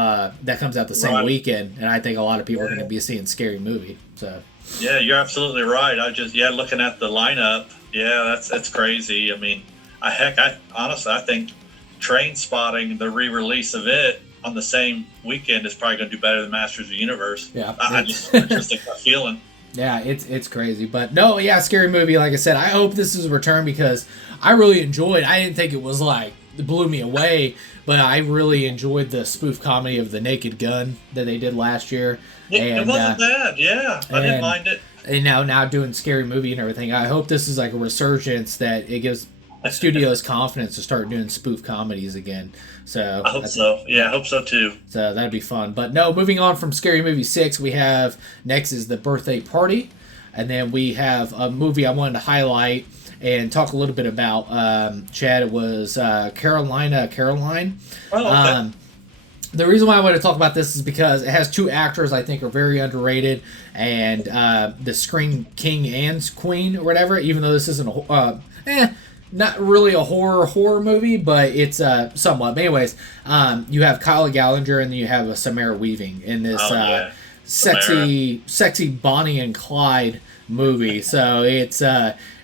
the same weekend, and I think a lot of people are going to be seeing Scary Movie. So yeah, you're absolutely right. Looking at the lineup, that's crazy. I mean, I honestly think Train Spotting, the re-release of it on the same weekend, is probably going to do better than Masters of the Universe. Yeah, I just think that feeling. Yeah, it's crazy, but no, Scary Movie. Like I said, I hope this is a return because I really enjoyed. I didn't think it was like blew me away. But I really enjoyed the spoof comedy of The Naked Gun that they did last year. It wasn't bad, yeah. I didn't mind it. And now doing Scary Movie and everything. I hope this is like a resurgence that it gives studios confidence to start doing spoof comedies again. So I hope so. Yeah, I hope so too. So that'd be fun. But no, moving on from Scary Movie 6, we have next is The Birthday Party. And then we have a movie I wanted to highlight and talk a little bit about. Chad, it was Caroline. Oh, okay. The reason why I want to talk about this is because it has two actors I think are very underrated, and the Scream King and Queen or whatever. Even though this isn't not really a horror movie, but it's somewhat. But anyways, you have Kyle Gallagher and then you have Samara Weaving in this sexy Bonnie and Clyde movie. So it's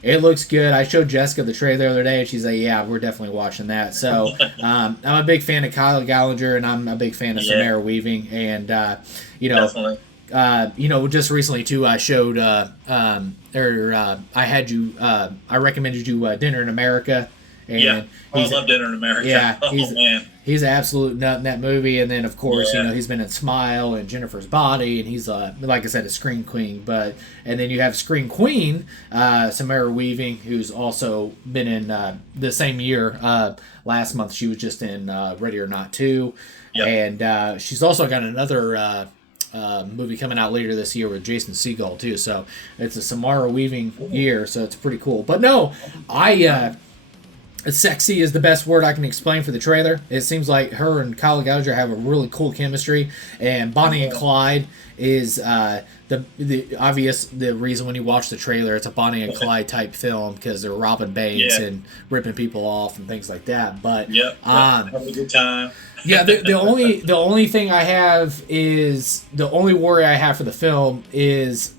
it looks good. I showed Jessica the trailer the other day, and she's like, "Yeah, we're definitely watching that." So I'm a big fan of Kyle Gallagher, and I'm a big fan of Samara Weaving, and Definitely. Just recently too, I showed I recommended you Dinner in America. And I love Dinner in America. Yeah, he's an absolute nut in that movie. And then, of course, he's been in Smile and Jennifer's Body, and he's like I said, a Scream Queen. And then you have Scream Queen, Samara Weaving, who's also been in the same year. Last month, she was just in Ready or Not 2, and she's also got another movie coming out later this year with Jason Segel too. So it's a Samara Weaving year, so it's pretty cool. But no, sexy is the best word I can explain for the trailer. It seems like her and Kyle Gallagher have a really cool chemistry, and Bonnie and Clyde is the reason when you watch the trailer, it's a Bonnie and Clyde type film because they're robbing banks and ripping people off and things like that. But have a good time. the only thing I have is the only worry I have for the film is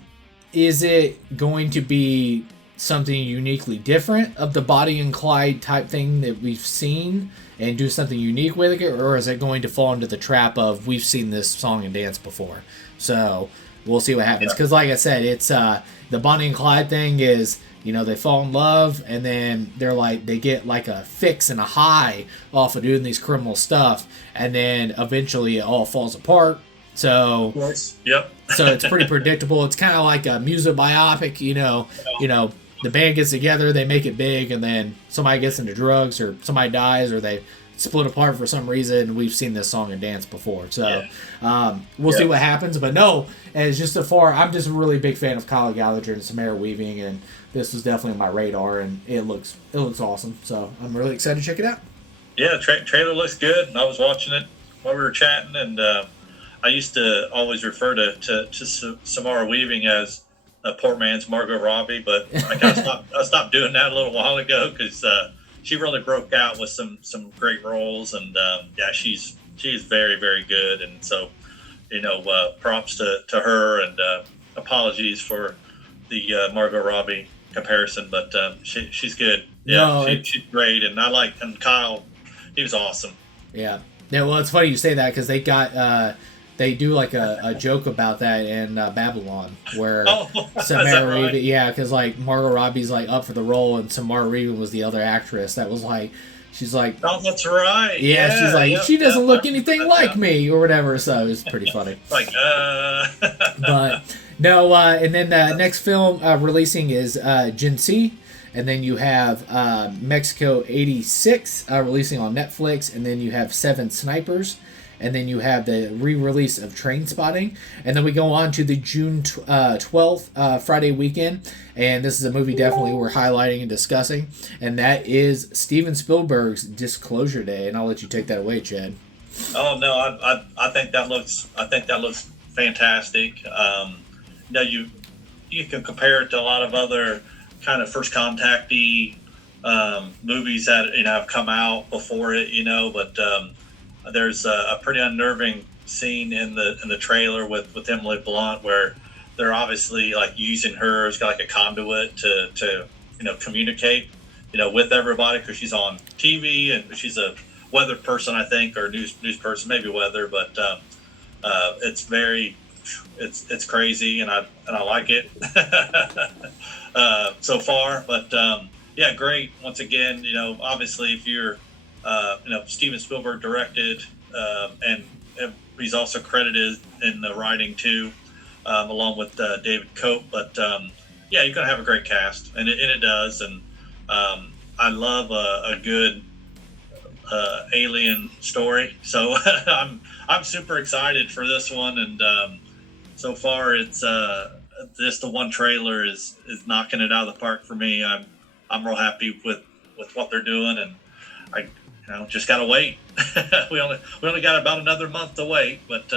it going to be something uniquely different of the Bonnie and Clyde type thing that we've seen and do something unique with it, or is it going to fall into the trap of we've seen this song and dance before? So we'll see what happens, because like I said, it's the Bonnie and Clyde thing is they fall in love and then they get like a fix and a high off of doing these criminal stuff, and then eventually it all falls apart. So so it's pretty predictable. It's kind of like a music biopic, the band gets together, they make it big, and then somebody gets into drugs or somebody dies or they split apart for some reason, and we've seen this song and dance before. So we'll see what happens. But no, as just I'm just a really big fan of Kyle Gallagher and Samara Weaving, and this was definitely on my radar, and it looks awesome. So I'm really excited to check it out. Yeah, trailer looks good. I was watching it while we were chatting, and I used to always refer to Samara Weaving as a poor man's Margot Robbie, but I stopped doing that a little while ago because she really broke out with some great roles, and she's very, very good, and so props to her, and apologies for the Margot Robbie comparison, but she's good. She's great, and and Kyle, he was awesome. Yeah, well, it's funny you say that because they got they do like a joke about that in Babylon, where Samara Weaving, because like Margot Robbie's like up for the role, and Samara Weaving was the other actress that was like, she's like, oh, that's right. Yeah, she's like, she doesn't look anything like me or whatever. So it was pretty funny. But no, and then the next film releasing is Jinsei. And then you have Mexico 86 releasing on Netflix, and then you have Seven Snipers. And then you have the re-release of Trainspotting. And then we go on to the June 12th Friday weekend. And this is a movie definitely we're highlighting and discussing. And that is Steven Spielberg's Disclosure Day. And I'll let you take that away, Chad. Oh, no, I think that looks fantastic. You can compare it to a lot of other kind of first contacty movies that have come out before it, but there's a pretty unnerving scene in the trailer with Emily Blunt where they're obviously like using her as like a conduit to communicate with everybody, because she's on TV and she's a weather person, I think, or news person, maybe weather, but it's crazy, and I like it so far. But great. Once again, obviously if you're Steven Spielberg directed, and he's also credited in the writing too, along with David Cope. But you're gonna have a great cast, and it does. And I love a good alien story, so I'm super excited for this one. And so far, it's just the one trailer is knocking it out of the park for me. I'm real happy with what they're doing, and I just gotta wait. we only got about another month to wait, but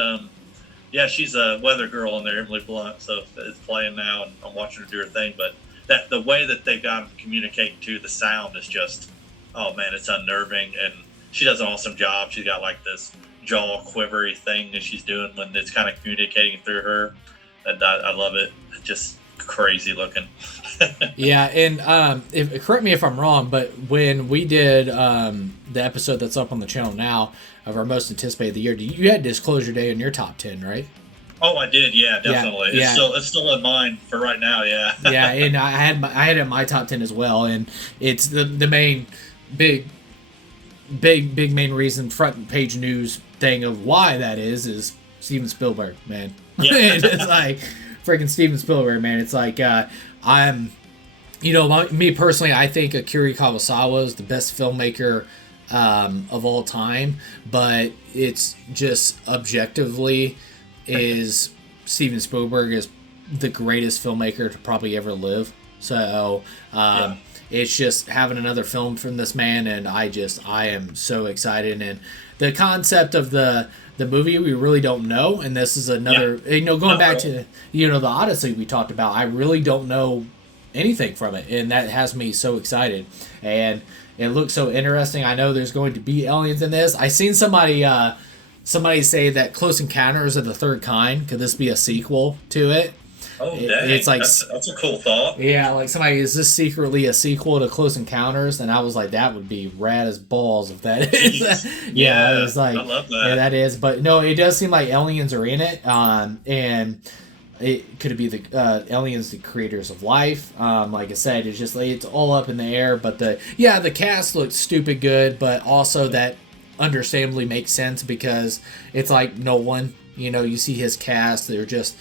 she's a weather girl in there, Emily Blunt, so it's playing now, and I'm watching her do her thing. But that the way that they've got to communicate to the sound is just, oh man, it's unnerving, and she does an awesome job. She's got like this jaw quivery thing that she's doing when it's kind of communicating through her, and I love it. It's just crazy looking. Yeah, and correct me if I'm wrong, but when we did the episode that's up on the channel now of our most anticipated of the year, you had Disclosure Day in your top 10, right? Oh, I did. Yeah, definitely. Yeah. It's still in mine for right now. Yeah. Yeah, and I had it in my top 10 as well, and it's the main big main reason, front page news thing of why that is Steven Spielberg, man. Yeah. It's like freaking Steven Spielberg, man. It's like me personally, I think Akira Kurosawa is the best filmmaker of all time, but it's just objectively is Steven Spielberg is the greatest filmmaker to probably ever live. So it's just having another film from this man, and I am so excited. And the concept of the movie, we really don't know, and this is another going back to the Odyssey we talked about, I really don't know anything from it, and that has me so excited, and it looks so interesting. I know there's going to be aliens in this. I seen somebody say that Close Encounters of the Third Kind, could this be a sequel to it? Oh, dang. It's like that's a cool thought. Yeah, like somebody, is this secretly a sequel to Close Encounters? And I was like, that would be rad as balls if that is. Yeah, it was like, I love that. Yeah, that is. But no, it does seem like aliens are in it, and it could be the aliens, the creators of life. Like I said, it's just like it's all up in the air. But the cast looks stupid good, but also that understandably makes sense because it's like Nolan. You see his cast; they're just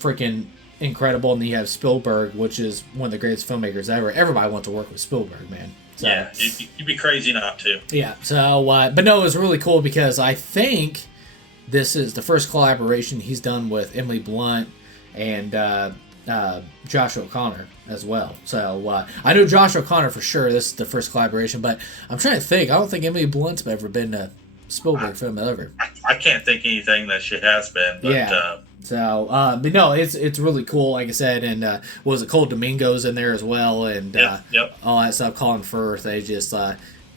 freaking incredible, and then you have Spielberg, which is one of the greatest filmmakers ever. Everybody wants to work with Spielberg, man. So, yeah, you'd be crazy not to. Yeah. So, but no, it was really cool because I think this is the first collaboration he's done with Emily Blunt and Josh O'Connor as well. So I know Josh O'Connor for sure. This is the first collaboration, but I'm trying to think. I don't think Emily Blunt's ever been a Spielberg film ever. I can't think anything that she has been. But, yeah. But no, it's really cool, like I said, and what was it, Cole Domingo's in there as well, and all that stuff. Colin Firth, they just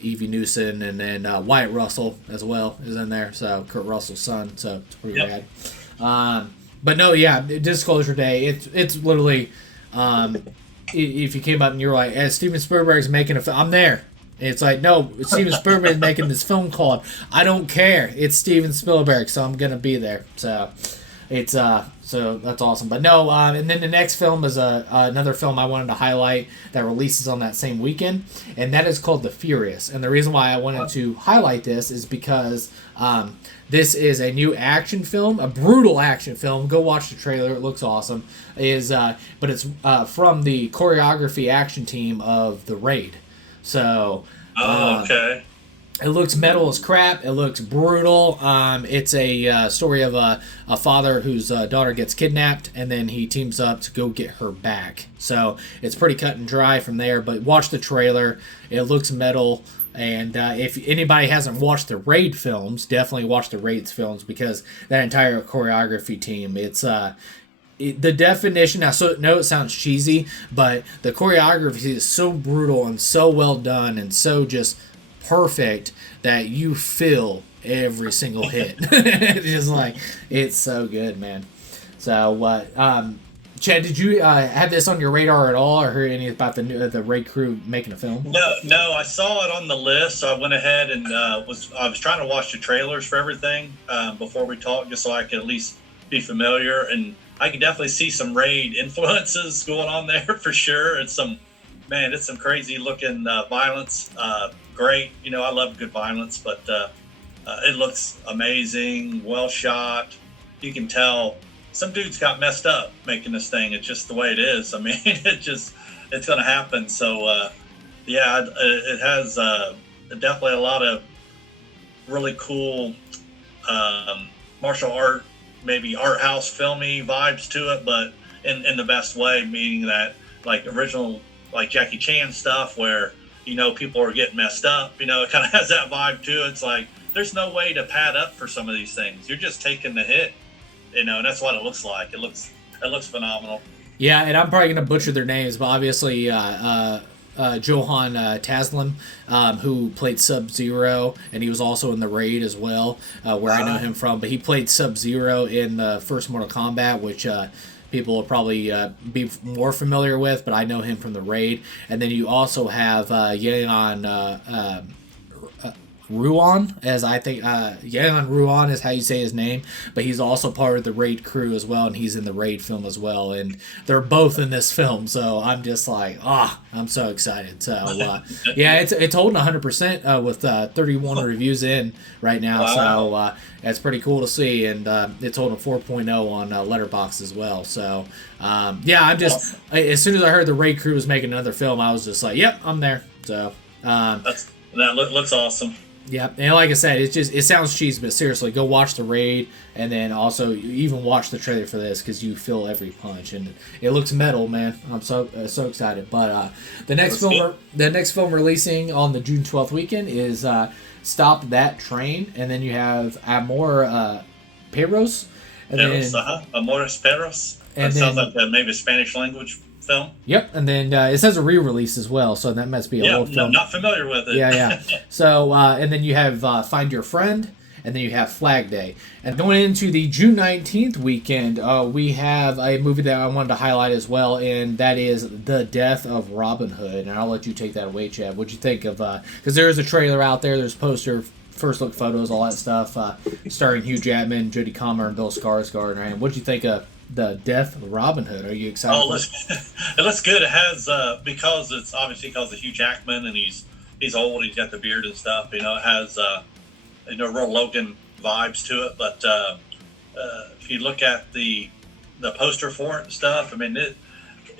Evie Newson, and then Wyatt Russell as well is in there. So Kurt Russell's son, so it's pretty rad. But no, Disclosure Day. It's literally, if you came up and you're like, Steven Spielberg's making a film, I'm there. It's like, no, Steven Spielberg is making this film called I Don't Care. It's Steven Spielberg, so I'm gonna be there. So it's so that's awesome. But no, and then the next film is another film I wanted to highlight that releases on that same weekend, and that is called The Furious. And the reason why I wanted to highlight this is because this is a new action film, a brutal action film. Go watch the trailer; it looks awesome. But it's from the choreography action team of The Raid. So, okay. It looks metal as crap. It looks brutal. It's a story of a father whose daughter gets kidnapped, and then he teams up to go get her back. So it's pretty cut and dry from there. But watch the trailer. It looks metal. And if anybody hasn't watched the Raid films, definitely watch the Raid films because that entire choreography team, it's the definition, I know it sounds cheesy, but the choreography is so brutal and so well done and so just perfect that you feel every single hit. It's just like, it's so good, man. So, Chad, did you have this on your radar at all, or heard any about the Raid crew making a film? No, I saw it on the list, so I went ahead and I was trying to watch the trailers for everything before we talked, just so I could at least be familiar, and I can definitely see some Raid influences going on there for sure, and some man, it's some crazy looking violence. Great, I love good violence, but it looks amazing, well shot. You can tell some dudes got messed up making this thing. It's just the way it is. I mean, it's going to happen. So, yeah, it has definitely a lot of really cool martial art, maybe art house filmy vibes to it, but in the best way, meaning that like original, like Jackie Chan stuff where, people are getting messed up, it kind of has that vibe too. It's like, there's no way to pad up for some of these things. You're just taking the hit, and that's what it looks like. It looks phenomenal. Yeah, and I'm probably going to butcher their names, but obviously Johan Taslim, who played Sub-Zero, and he was also in The Raid as well, where I know him from. But he played Sub-Zero in the first Mortal Kombat, which people will probably be more familiar with, but I know him from The Raid. And then you also have Yeon Ruan, as I think, Yeon Ruan is how you say his name, but he's also part of the Raid crew as well, and he's in the Raid film as well, and they're both in this film, so I'm just like, I'm so excited. So, yeah, it's holding 100% with 31 reviews in right now, so it's pretty cool to see, and it's holding 4.0 on Letterboxd as well, so, yeah, I'm just, as soon as I heard the Raid crew was making another film, I was just like, yep, I'm there, so. That looks awesome. Yeah, and like I said, it sounds cheesy, but seriously, go watch The Raid, and then also you even watch the trailer for this because you feel every punch, and it looks metal, man. I'm so excited. But the next film releasing on the June 12th weekend is Stop That Train, and then you have Amor Perros, and Amores Perros. That sounds like maybe a Spanish language film. Yep, and then it says a re-release as well, so that must be a old film. I'm not familiar with it. Yeah. So, and then you have Find Your Friend, and then you have Flag Day. And going into the June 19th weekend, we have a movie that I wanted to highlight as well, and that is The Death of Robin Hood. And I'll let you take that away, Chad. What'd you think of, because there is a trailer out there, there's poster, first look photos, all that stuff, starring Hugh Jackman, Jodie Comer, and Bill Skarsgård. And what'd you think of The Death of Robin Hood? Are you excited? It looks good. It has because it's obviously because of Hugh Jackman, and he's old. He's got the beard and stuff. It has real Logan vibes to it. But if you look at the poster for it and stuff, I mean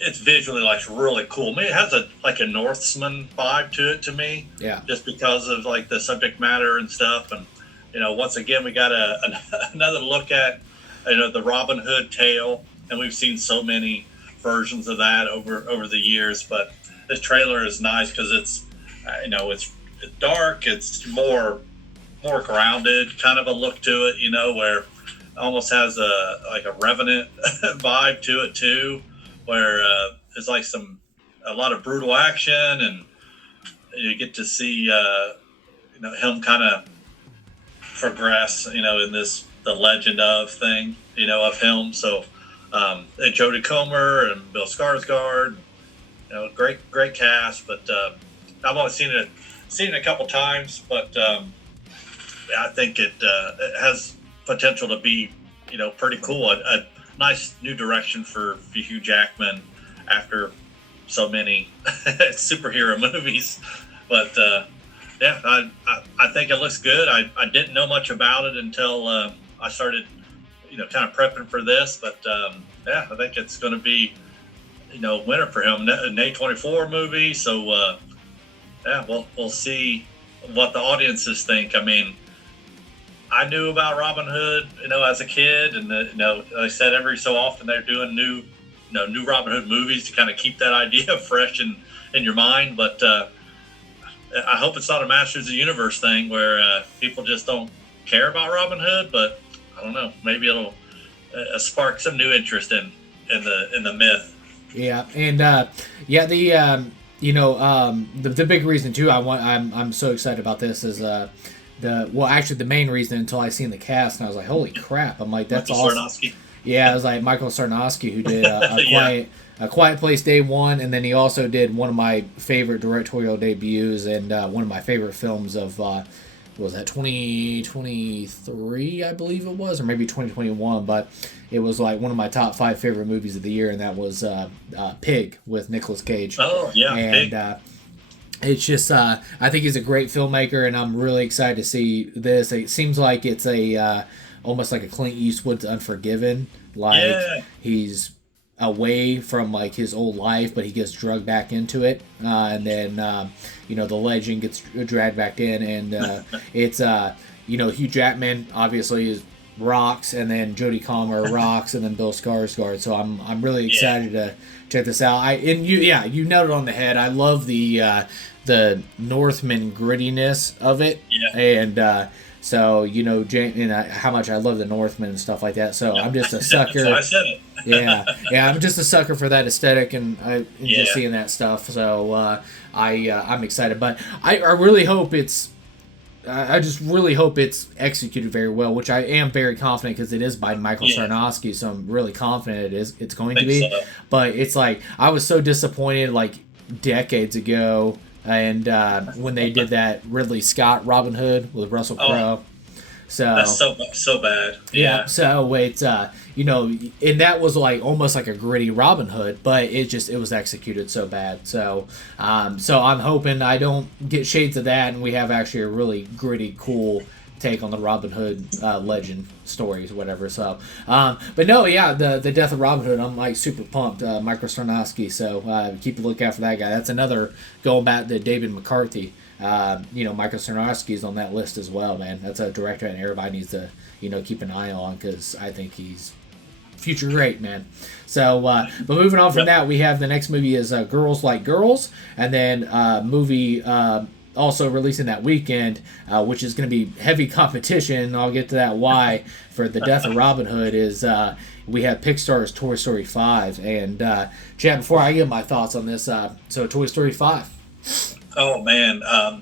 it's visually like really cool. I mean, it has a Northman vibe to it to me. Yeah. Just because of like the subject matter and stuff, and once again we got another look at the Robin Hood tale, and we've seen so many versions of that over the years. But this trailer is nice because it's it's dark, it's more grounded kind of a look to it, where it almost has a Revenant vibe to it too, where there's like a lot of brutal action, and you get to see him kind of progress in this the legend of thing, of him. So, and Jodie Comer and Bill Skarsgård, great cast. But I've only seen it a couple times, but I think it has potential to be, pretty cool. A nice new direction for Hugh Jackman after so many superhero movies. But yeah, I think it looks good. I didn't know much about it until I started, kind of prepping for this. But yeah, I think it's going to be, winner for him. An A24 movie. So yeah, we'll see what the audiences think. I mean, I knew about Robin Hood, as a kid, and like I said, every so often they're doing new Robin Hood movies to kind of keep that idea fresh in your mind. But I hope it's not a Masters of the Universe thing where people just don't care about Robin Hood. But I don't know, maybe it'll spark some new interest in the myth. Yeah, and the big reason too I'm so excited about this is the main reason until I seen the cast and I was like, holy crap! I'm like, that's Michael awesome. Sarnowski. Yeah, it was like Michael Sarnowski who did a Quiet Place Day One, and then he also did one of my favorite directorial debuts and one of my favorite films of what was that, 2023, I believe it was, or maybe 2021, but it was like one of my top 5 favorite movies of the year, and that was Pig with Nicolas Cage. Oh, yeah, and Pig. It's just, I think he's a great filmmaker, and I'm really excited to see this. It seems like it's a almost like a Clint Eastwood's Unforgiven. Like, he's away from like his old life, but he gets drugged back into it, and then the legend gets dragged back in, and it's Hugh Jackman obviously is rocks, and then Jodie Comer rocks, and then Bill Skarsgård. So I'm really excited to check this out. You nailed it on the head. I love the Northman grittiness of it, and so how much I love the Northman and stuff like that. So I'm just a sucker. That's why I said it. I'm just a sucker for that aesthetic and just seeing that stuff. So I'm excited, but I really hope it's. I just really hope it's executed very well, which I am very confident because it is by Michael Sarnowski, so I'm really confident it's going to be. So. But it's like I was so disappointed like decades ago, and when they did that Ridley Scott Robin Hood with Russell Crowe. So that's so bad. Yeah. So it's and that was like almost like a gritty Robin Hood, but it was executed so bad. So I'm hoping I don't get shades of that, and we have actually a really gritty, cool take on the Robin Hood legend stories, whatever. So, but no, the death of Robin Hood, I'm like super pumped. Michael Sarnowski. So keep a lookout for that guy. That's another going back to David McCarthy. Michael Sarnowski's on that list as well, man. That's a director and everybody needs to, keep an eye on because I think he's future great, man. So, but moving on from that, we have the next movie is Girls Like Girls, and then movie also releasing that weekend, which is going to be heavy competition. I'll get to that why for the death of Robin Hood is we have Pixar's Toy Story 5. And Chad, before I give my thoughts on this, so Toy Story 5. Oh man, I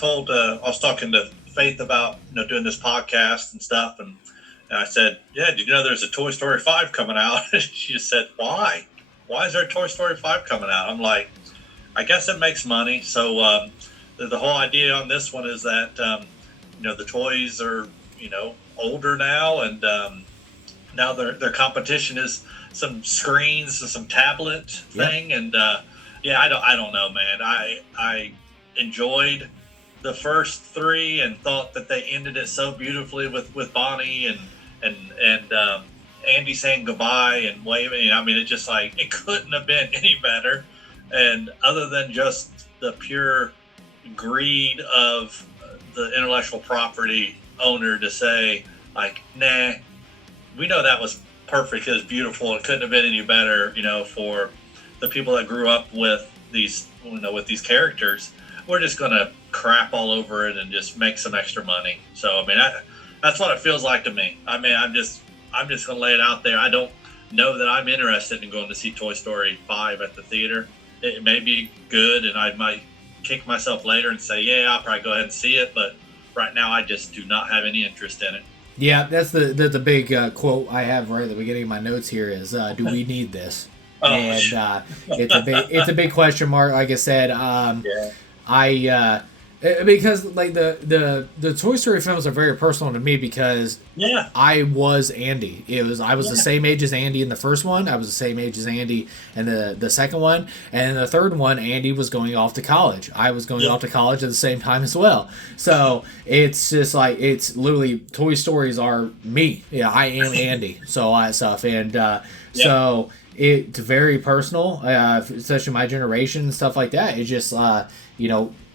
was talking to Faith about doing this podcast and stuff, and I said, "Yeah, did you know there's a Toy Story 5 coming out?" She just said, "Why? Why is there a Toy Story 5 coming out?" I'm like, "I guess it makes money." So the whole idea on this one is that the toys are older now, and now their competition is some screens, some tablet thing, and. I don't know, man. I enjoyed the first 3 and thought that they ended it so beautifully with Bonnie and Andy saying goodbye and waving. I mean, it just like it couldn't have been any better. And other than just the pure greed of the intellectual property owner to say like, nah, we know that was perfect. It was beautiful. It couldn't have been any better, for the people that grew up with these characters. We're just gonna crap all over it and just make some extra money. So I mean, that's what it feels like to me. I mean, I'm just gonna lay it out there. I don't know that I'm interested in going to see Toy Story 5 at the theater. It may be good, and I might kick myself later and say, yeah, I'll probably go ahead and see it. But right now, I just do not have any interest in it. Yeah, that's the big quote I have right at the beginning of my notes here is, do we need this? And it's a big question mark. Like I said, because like the Toy Story films are very personal to me because I was Andy. I was the same age as Andy in the first one. I was the same age as Andy in the second one, and in the third one, Andy was going off to college. I was going off to college at the same time as well. So it's just like it's literally Toy Stories are me. Yeah, I am Andy. So all that stuff, and so. It's very personal, especially my generation and stuff like that. It's just,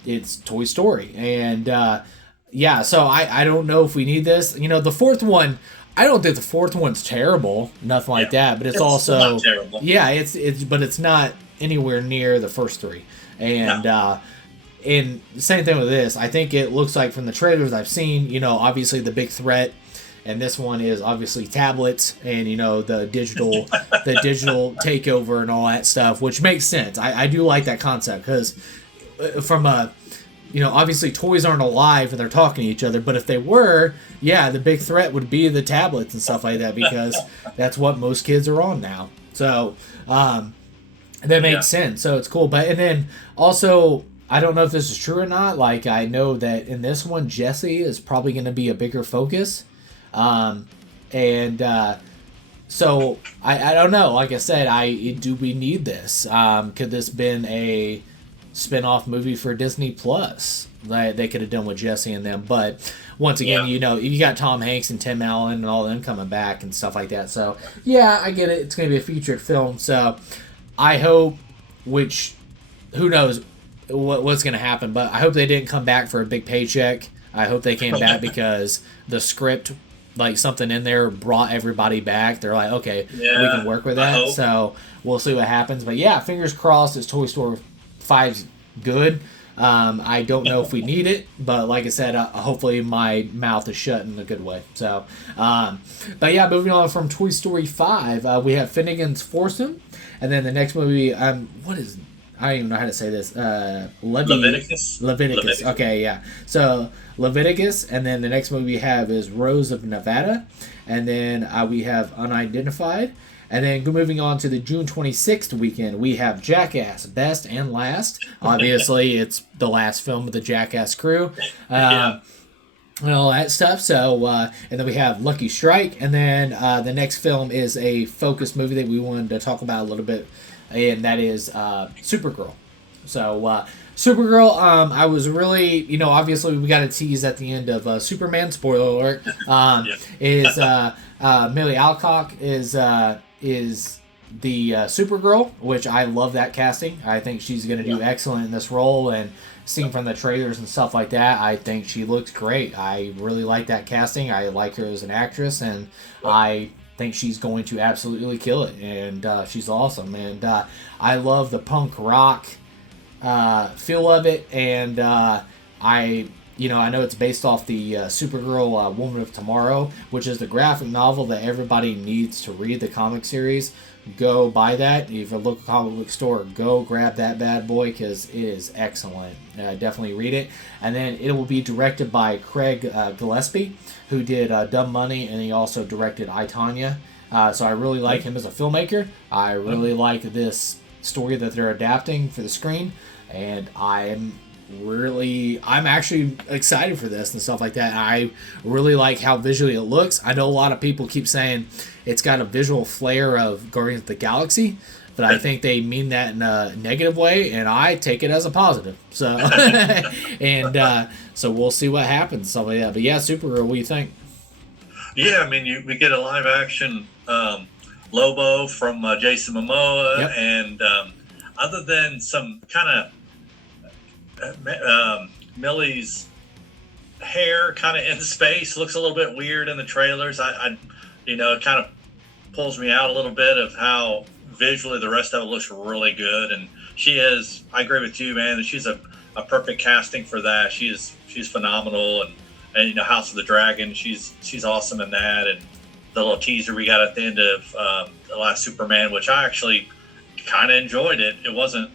it's Toy Story. And, so I don't know if we need this. The fourth one, I don't think the fourth one's terrible, nothing like that. But it's also, not terrible. Yeah, but it's not anywhere near the first 3. And, and same thing with this. I think it looks like from the trailers I've seen, obviously the big threat. And this one is obviously tablets and, the digital takeover and all that stuff, which makes sense. I do like that concept because from obviously toys aren't alive and they're talking to each other. But if they were, the big threat would be the tablets and stuff like that because that's what most kids are on now. So that makes sense. So it's cool. But and then also I don't know if this is true or not. Like, I know that in this one, Jesse is probably going to be a bigger focus. So I don't know. Like I said, do we need this? Could this been a spin-off movie for Disney Plus that they could have done with Jesse and them? But once again, you know, you got Tom Hanks and Tim Allen and all them coming back and stuff like that. So yeah, I get it. It's going to be a featured film. So I hope, which who knows what's going to happen, but I hope they didn't come back for a big paycheck. I hope they came back because the script, like something in there, brought everybody back. They're like, okay, we can work with that. So we'll see what happens. But yeah, fingers crossed. It's Toy Story 5's good. I don't know if we need it, but like I said, hopefully my mouth is shut in a good way. So, but yeah, moving on from Toy Story 5, we have Finnegan's Foursome, and then the next movie, what is? I don't even know how to say this. Leviticus. Okay, yeah. So Leviticus, and then the next movie we have is Rose of Nevada, and then we have Unidentified, and then moving on to the June 26th weekend, we have Jackass, Best and Last. Obviously, it's the last film of the Jackass crew. And all that stuff. So, and then we have Lucky Strike, and then the next film is a focus movie that we wanted to talk about a little bit, and that is Supergirl. So, Supergirl, I was really, you know, obviously we got a tease at the end of Superman, spoiler alert, is Millie Alcock is the Supergirl, which I love that casting. I think she's going to do excellent in this role, and seeing from the trailers and stuff like that, I think she looks great. I really like that casting. I like her as an actress, and I think she's going to absolutely kill it, and she's awesome. And I love the punk rock feel of it, and I know it's based off the Supergirl Woman of Tomorrow, which is the graphic novel that everybody needs to read, the comic series. Go buy that. If you look at a comic book store, go grab that bad boy because it is excellent. Definitely read it. And then it will be directed by Craig Gillespie, who did Dumb Money, and he also directed I, Tonya. So I really like him as a filmmaker. I really like this story that they're adapting for the screen, and I'm actually excited for this and stuff like that. I really like how visually it looks. I know a lot of people keep saying it's got a visual flair of Guardians of the Galaxy, but I think they mean that in a negative way, and I take it as a positive. So, and so we'll see what happens. So yeah, but yeah, Supergirl, what do you think? Yeah, I mean, we get a live action Lobo from Jason Momoa, and other than some kind of Millie's hair kind of in space looks a little bit weird in the trailers. It kind of pulls me out a little bit of how visually the rest of it looks really good. And she is, I agree with you, man, that she's a perfect casting for that. She's phenomenal. And House of the Dragon, she's awesome in that. And the little teaser we got at the end of the last Superman, which I actually kind of enjoyed it. It wasn't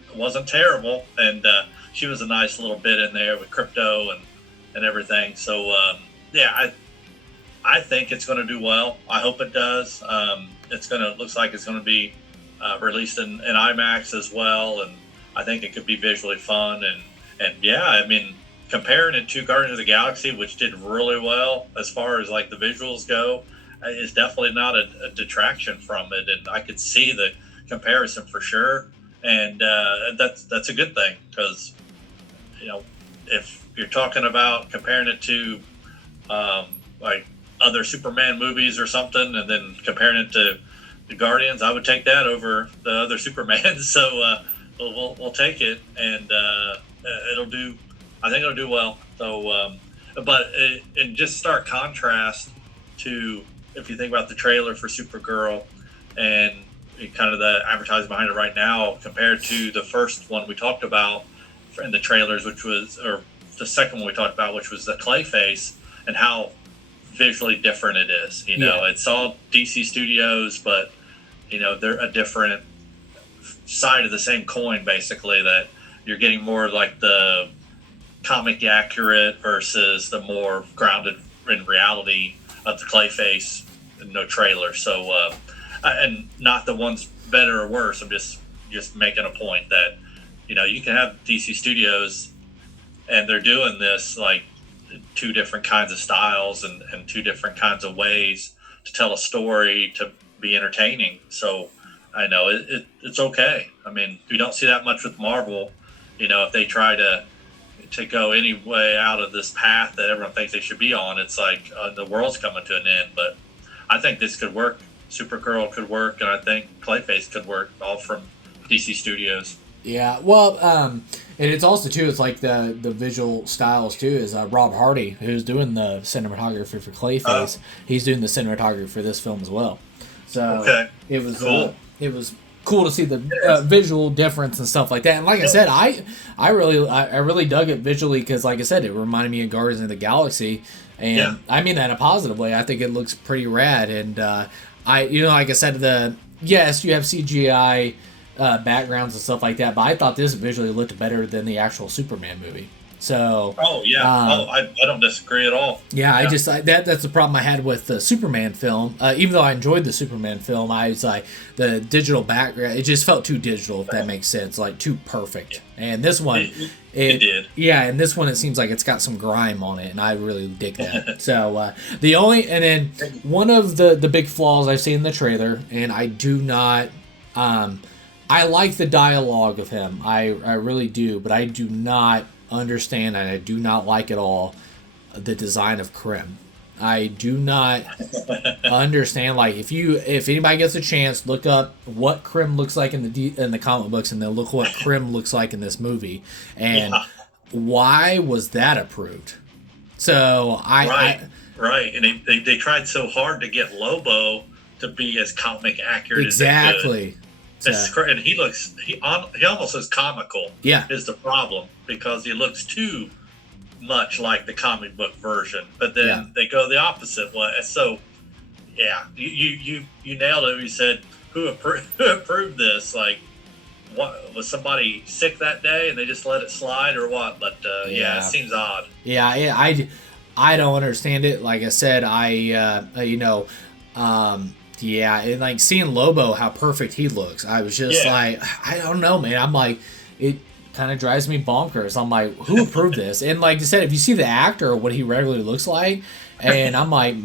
terrible. And she was a nice little bit in there with Crypto and everything. So I think it's going to do well. I hope it does. Looks like it's going to be released in IMAX as well, and I think it could be visually fun. And yeah, I mean, comparing it to Guardians of the Galaxy, which did really well as far as like the visuals go, is definitely not a detraction from it, and I could see the comparison for sure. And that's a good thing, because if you're talking about comparing it to like other Superman movies or something, and then comparing it to the Guardians, I would take that over the other Superman. So we'll take it, and I think it'll do well. So, but in just stark contrast to, if you think about the trailer for Supergirl and kind of the advertising behind it right now, compared to the first one we talked about in the trailers, or the second one we talked about, which was the CLAYFACE, and how visually different it is. It's all DC Studios, but they're a different side of the same coin, basically, that you're getting more like the comic accurate versus the more grounded in reality of the CLAYFACE trailer. So and not the one's better or worse, I'm just making a point that you can have DC Studios, and they're doing this like two different kinds of styles and two different kinds of ways to tell a story to be entertaining. So I know it's okay. I mean, we don't see that much with Marvel. If they try to go any way out of this path that everyone thinks they should be on, it's like the world's coming to an end. But I think this could work. Supergirl could work, and I think Clayface could work, all from DC Studios. Yeah, well, and it's also too. It's like the visual styles too. Is Rob Hardy, who's doing the cinematography for Clayface. He's doing the cinematography for this film as well. So it was cool. It was cool to see the visual difference and stuff like that. And like I said, I really dug it visually because, like I said, it reminded me of Guardians of the Galaxy, and I mean that in a positive way. I think it looks pretty rad, and like I said, yes, you have CGI. Backgrounds and stuff like that, but I thought this visually looked better than the actual Superman movie. So I don't disagree at all. That's the problem I had with the Superman film. Even though I enjoyed the Superman film, I was like, the digital background, it just felt too digital, if that makes sense, like too perfect. And this one it did. Yeah, and this one it seems like it's got some grime on it, and I really dig that. So one of the big flaws I've seen in the trailer, and I do not I like the dialogue of him. I really do, but I do not understand, and I do not like at all the design of Krim. I do not understand. Like, if anybody gets a chance, look up what Krim looks like in the comic books, and then look what Krim looks like in this movie, and why was that approved? So right, and they tried so hard to get Lobo to be as comic accurate as they could. And he almost looks comical. Yeah, is the problem, because he looks too much like the comic book version. But then they go the opposite way. So you nailed it. You said who approved this? Like, what, was somebody sick that day and they just let it slide, or what? But it seems odd. I don't understand it. Like I said, and like seeing Lobo, how perfect he looks, I was just like, I don't know, man. I'm like, it kind of drives me bonkers. I'm like, who approved this? And like I said, if you see the actor, what he regularly looks like, and I'm like,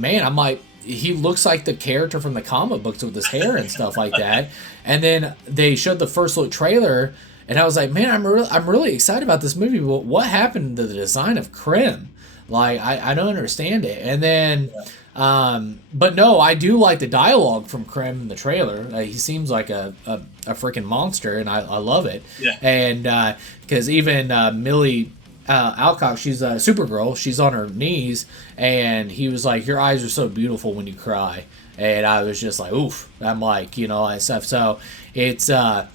he looks like the character from the comic books with his hair and stuff like that. And then they showed the first look trailer, and I was like, man, I'm really excited about this movie. But what happened to the design of Krim? Like, I don't understand it. And then. But no, I do like the dialogue from Krim in the trailer. He seems like a freaking monster, and I love it. Yeah. And because even Millie Alcock, she's a Supergirl. She's on her knees, and he was like, "Your eyes are so beautiful when you cry." And I was just like, "Oof!" I'm like, and stuff. So it's the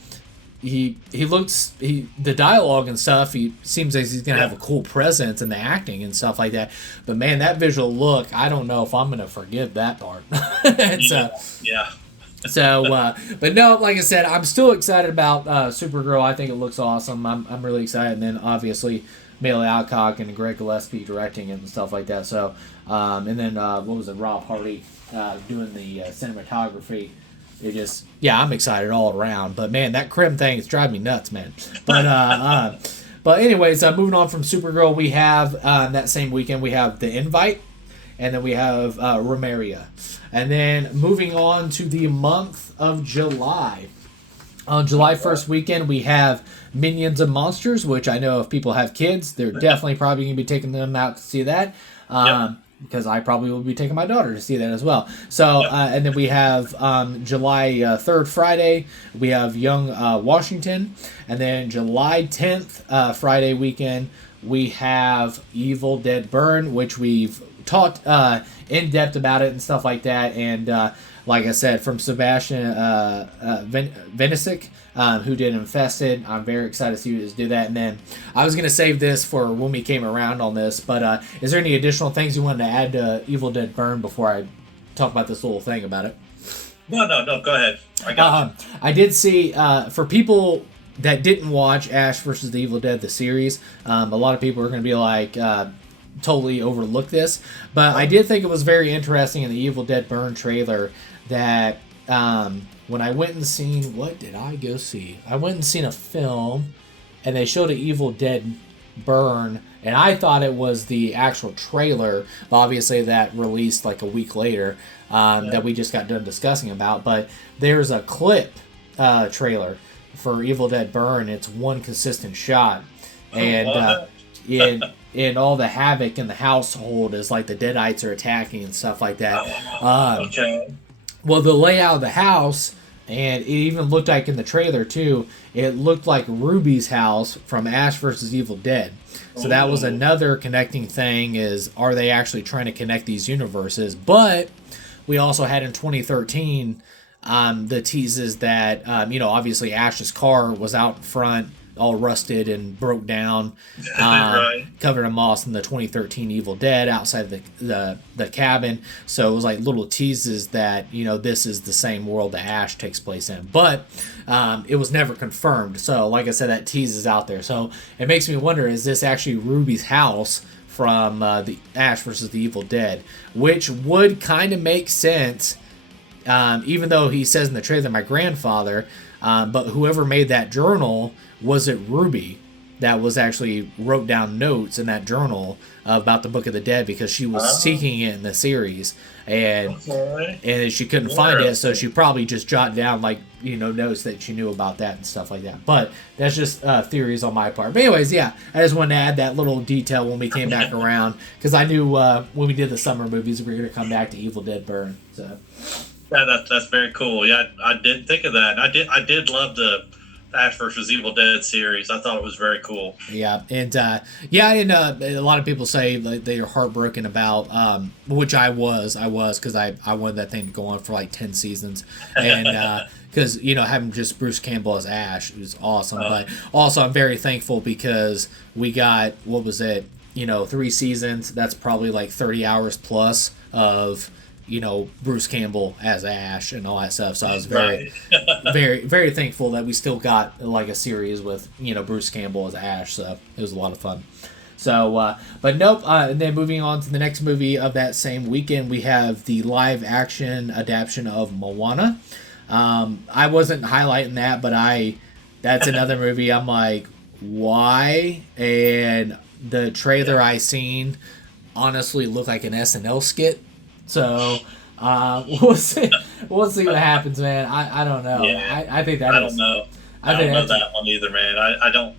dialogue and stuff, he seems like he's gonna have a cool presence in the acting and stuff like that, but man, that visual look, I don't know if I'm gonna forgive that part. But no, like I said, I'm still excited about Supergirl. I think it looks awesome. I'm really excited. And then obviously Millie Alcock and Greg Gillespie directing it and stuff like that. So and then what was it, Rob Hardy doing the cinematography. It just, I'm excited all around. But man, that Krim thing is driving me nuts, man. But anyways, moving on from Supergirl, we have that same weekend we have The Invite, and then we have Romeria, and then moving on to the month of July. On July 1st weekend, we have Minions and Monsters, which I know if people have kids, they're definitely probably going to be taking them out to see that. Because I probably will be taking my daughter to see that as well. So, and then we have July 3rd, Friday, we have Young Washington. And then July 10th, Friday weekend, we have Evil Dead Burn, which we've talked in depth about it and stuff like that. And like I said, from Sébastien Vaniček, who did Infested. I'm very excited to see you do that. And then I was going to save this for when we came around on this, but is there any additional things you wanted to add to Evil Dead Burn before I talk about this little thing about it? No, go ahead. I got you. I did see, for people that didn't watch Ash vs. the Evil Dead, the series, a lot of people are going to be like, totally overlooked this, but I did think it was very interesting in the Evil Dead Burn trailer that when I went and seen, what did I go see? I went and seen a film and they showed an Evil Dead burn, and I thought it was the actual trailer, but obviously that released like a week later, that we just got done discussing about. But there's a clip trailer for Evil Dead Burn. It's one consistent shot, and in all the havoc in the household is like the Deadites are attacking and stuff like that. Okay. Well, the layout of the house, and it even looked like in the trailer too, it looked like Ruby's house from Ash vs. Evil Dead. So that was another connecting thing, is are they actually trying to connect these universes? But we also had in 2013 the teases that, obviously Ash's car was out in front, all rusted and broke down, Right. covered in moss in the 2013 Evil Dead outside the cabin. So it was like little teases that, this is the same world that Ash takes place in. But it was never confirmed. So like I said, that tease is out there. So it makes me wonder, is this actually Ruby's house from the Ash versus the Evil Dead? Which would kind of make sense, even though he says in the trailer, my grandfather, but whoever made that journal, was it Ruby that was actually wrote down notes in that journal about the Book of the Dead, because she was seeking it in the series, and she couldn't find it, so she probably just jotted down notes that she knew about that and stuff like that. But that's just theories on my part. But anyways, yeah, I just wanted to add that little detail when we came back around, because I knew when we did the summer movies we were going to come back to Evil Dead Burn. So yeah, that's very cool. Yeah, I did think of that. I did love the Ash vs. Evil Dead series. I thought it was very cool. Yeah, and a lot of people say they are heartbroken about, which I was, because I wanted that thing to go on for like 10 seasons, and because having just Bruce Campbell as Ash was awesome. But also I'm very thankful because we got, what was it, 3 seasons. That's probably like 30 hours plus of Bruce Campbell as Ash and all that stuff. So I was very, very, very thankful that we still got like a series with, Bruce Campbell as Ash. So it was a lot of fun. So, but nope. And then moving on to the next movie of that same weekend, we have the live action adaptation of Moana. I wasn't highlighting that, but that's another movie I'm like, why? And the trailer I seen honestly looked like an SNL skit. So we'll see what happens, man. I don't know. Yeah. I think that I don't know. I don't know that one either, man. I don't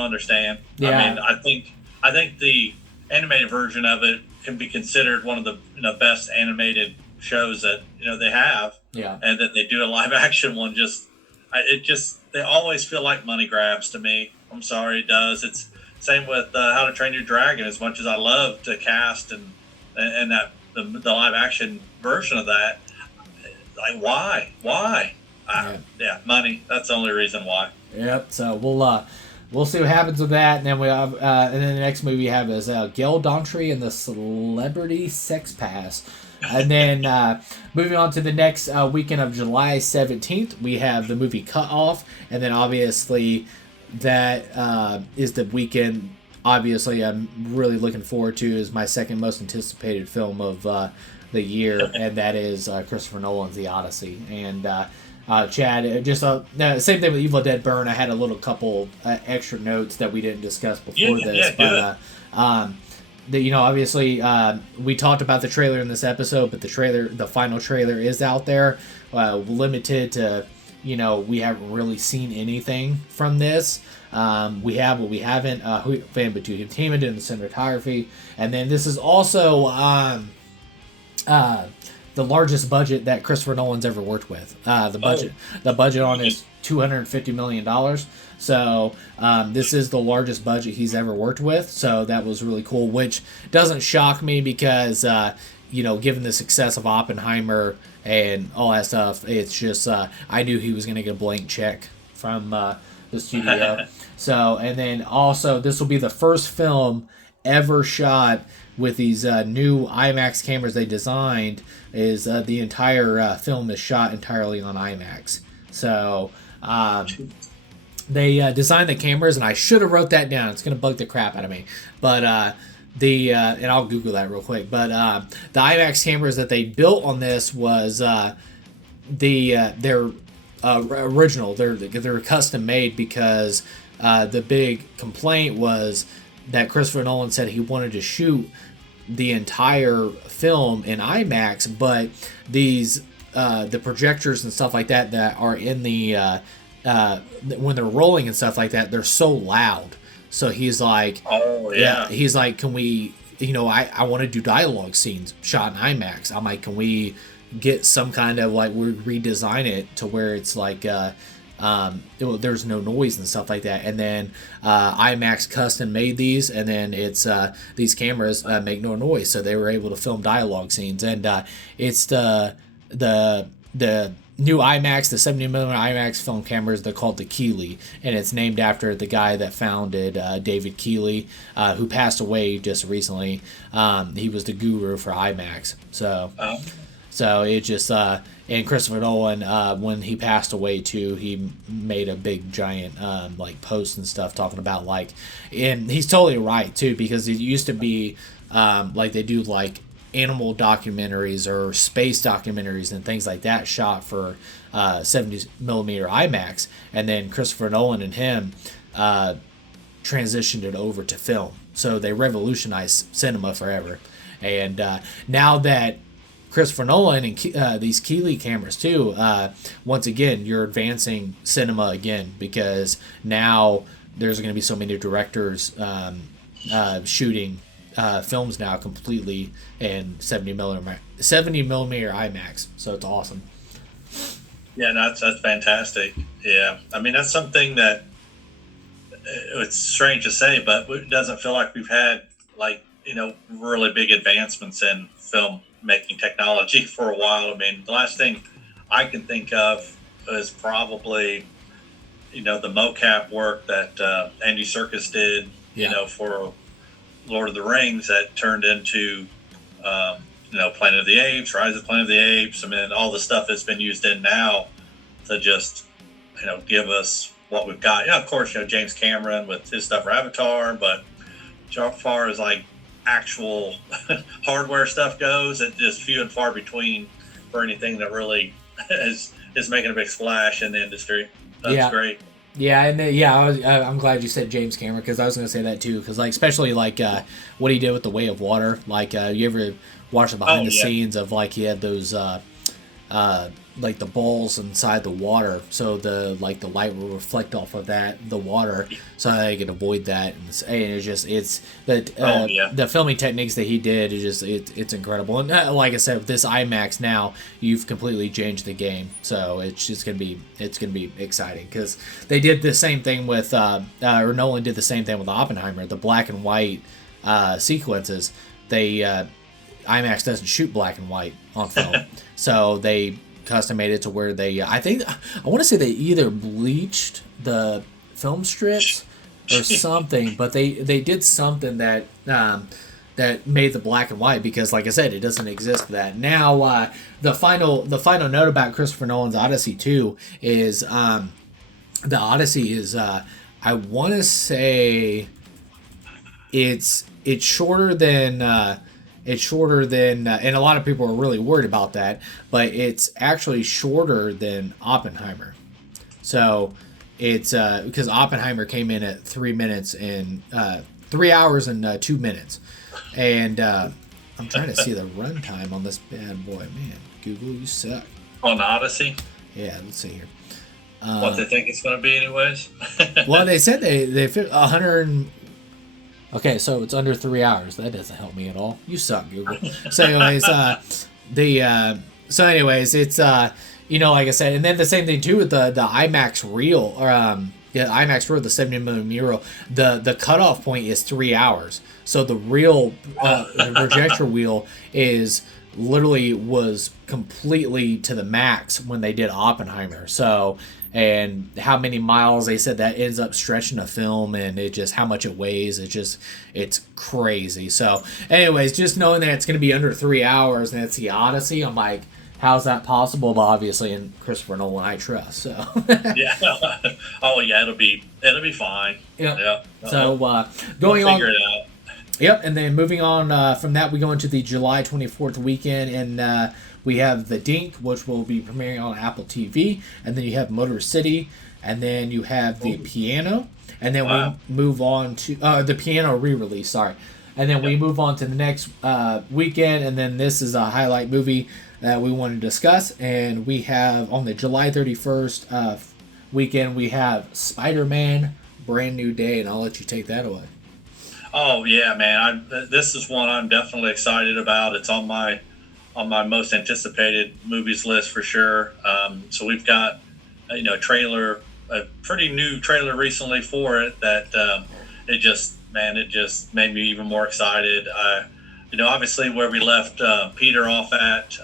understand. Yeah. I mean, I think the animated version of it can be considered one of the best animated shows that they have. Yeah. And that they do a live action one, they always feel like money grabs to me. I'm sorry, it does. It's same with How to Train Your Dragon. As much as I love to cast and that the live action version of that, like why? Yeah, money. That's the only reason why. Yep. So we'll see what happens with that, and then we have and then the next movie we have is Gail Daughtry and the Celebrity Sex Pass. And then moving on to the next weekend of July 17th, we have the movie Cut Off, and then obviously that is the weekend. Obviously, I'm really looking forward to, is my second most anticipated film of the year, and that is Christopher Nolan's The Odyssey. And Chad, just same thing with Evil Dead Burn. I had a little couple extra notes that we didn't discuss before this, but obviously we talked about the trailer in this episode, but the final trailer is out there, limited to. We haven't really seen anything from this. We have what we haven't. Fan Batu Entertainment in the cinematography, and then this is also the largest budget that Christopher Nolan's ever worked with. The budget on is $250 million. So this is the largest budget he's ever worked with. So that was really cool, which doesn't shock me because given the success of Oppenheimer and all that stuff, it's just I knew he was going to get a blank check from the studio. So, and then also this will be the first film ever shot with these new IMAX cameras they designed. Is the entire film is shot entirely on IMAX. So they designed the cameras, and I should have wrote that down. It's going to bug the crap out of me, but and I'll Google that real quick. But the IMAX cameras that they built on this was they're original. They're custom made because the big complaint was that Christopher Nolan said he wanted to shoot the entire film in IMAX, but these the projectors and stuff like that are in the when they're rolling and stuff like that, they're so loud. So he's like, he's like, can we, I want to do dialogue scenes shot in IMAX. I'm like, can we get some kind of like, we redesign it to where it's like there's no noise and stuff like that. And then IMAX custom made these, and then it's these cameras make no noise, so they were able to film dialogue scenes. And it's the new IMAX, the 70mm IMAX film cameras. They're called the Keeley, and it's named after the guy that founded David Keeley, who passed away just recently. He was the guru for IMAX. So it just and Christopher Nolan, when he passed away too, he made a big giant like post and stuff talking about like, and he's totally right too, because it used to be like they do like animal documentaries or space documentaries and things like that shot for 70mm IMAX, and then Christopher Nolan and him transitioned it over to film. So they revolutionized cinema forever. And now that Christopher Nolan and these Keeley cameras too, once again, you're advancing cinema again, because now there's going to be so many directors shooting films now completely in 70mm IMAX. So it's awesome. Yeah, that's fantastic. Yeah, I mean, that's something that it's strange to say, but it doesn't feel like we've had like, really big advancements in film making technology for a while. I mean, the last thing I can think of is probably, the mocap work that Andy Serkis did, for Lord of the Rings, that turned into, Planet of the Apes, Rise of Planet of the Apes. I mean, all the stuff that's been used in now to just, give us what we've got. Yeah, of course, James Cameron with his stuff for Avatar, but as far as like actual hardware stuff goes, it's just few and far between for anything that really is making a big splash in the industry. That's great. Yeah, and I'm glad you said James Cameron, because I was going to say that too, because like especially like what he did with The Way of Water. Like you ever watch the behind the scenes of like he had those like the balls inside the water, so the light will reflect off of the water, so they can avoid that. And it's the filming techniques that he did is just it's incredible. And like I said, with this IMAX now, you've completely changed the game. So it's gonna be exciting, because they did the same thing with or Nolan did the same thing with Oppenheimer. The black and white sequences, they IMAX doesn't shoot black and white on film, so they custom made it to where they I want to say they either bleached the film strips or something, but they did something that that made the black and white, because like I said, it doesn't exist for that. Now the final note about Christopher Nolan's Odyssey 2 is the Odyssey is I want to say it's shorter than and a lot of people are really worried about that, but it's actually shorter than Oppenheimer. So it's because Oppenheimer came in at 3 minutes and 3 hours and 2 minutes, and I'm trying to see the runtime on this bad boy. Man, Google, you suck. On Odyssey? Yeah, let's see here. What they think it's going to be, anyways. Well, they said they fit 100. Okay, so it's under 3 hours. That doesn't help me at all. You suck, Google. So anyways, it's like I said, and then the same thing too with the IMAX reel, or IMAX reel, the 70mm reel. The cutoff point is 3 hours. So the real projector wheel is literally was completely to the max when they did Oppenheimer. So. And how many miles they said that ends up stretching a film, and it just how much it weighs, it's crazy. So anyways, just knowing that it's going to be under 3 hours and it's the Odyssey, I'm like, how's that possible? But obviously in Christopher Nolan I trust. So yeah. Oh yeah, it'll be fine. Yeah. So going on, figure it out. Yep, and then moving on from that, we go into the July 24th weekend, and we have The Dink, which will be premiering on Apple TV, and then you have Motor City, and then you have The Piano, And then we move on to the piano re-release. Sorry, and then we move on to the next weekend, and then this is a highlight movie that we want to discuss. And we have on the July 31st weekend, we have Spider-Man: Brand New Day, and I'll let you take that away. Oh yeah, man! This is one I'm definitely excited about. It's on my most anticipated movies list for sure. So we've got a pretty new trailer recently for it that it just made me even more excited. Obviously where we left Peter off at,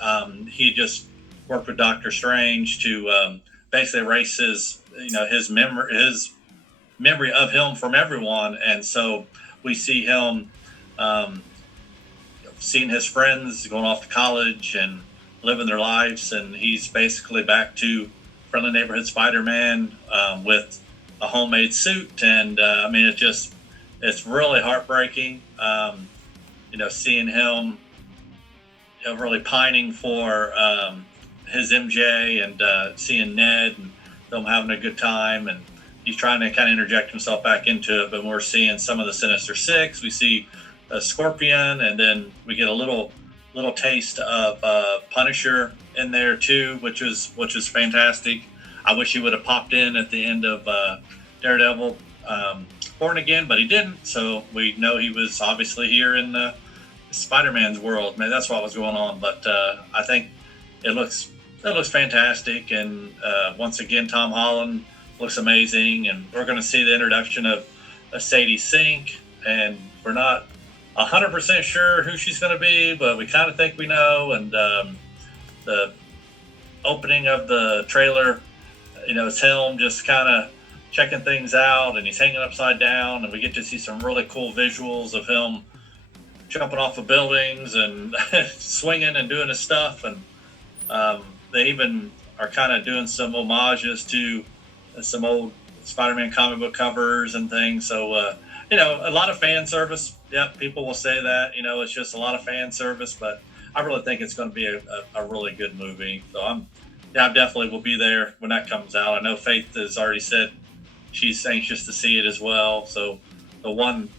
he just worked with Doctor Strange to basically erase his memory of him from everyone, and so we see him seeing his friends going off to college and living their lives, and he's basically back to friendly neighborhood Spider-Man with a homemade suit. And it's really heartbreaking, seeing him really pining for his MJ, and seeing Ned and them having a good time, and he's trying to kind of interject himself back into it. But we're seeing some of the Sinister Six. We see a Scorpion, and then we get a little taste of Punisher in there too, which is fantastic. I wish he would have popped in at the end of Daredevil Born Again, but he didn't. So we know he was obviously here in Spider-Man's world. Man, that's what was going on. But I think it looks fantastic, and once again, Tom Holland looks amazing, and we're going to see the introduction of Sadie Sink, and we're not 100% sure who she's going to be, but we kind of think we know. And the opening of the trailer, it's him just kind of checking things out, and he's hanging upside down, and we get to see some really cool visuals of him jumping off of buildings and swinging and doing his stuff. And they even are kind of doing some homages to some old Spider-Man comic book covers and things. So, a lot of fan service. Yeah, people will say that, it's just a lot of fan service, but I really think it's going to be a really good movie. So I definitely will be there when that comes out. I know Faith has already said she's anxious to see it as well. So the one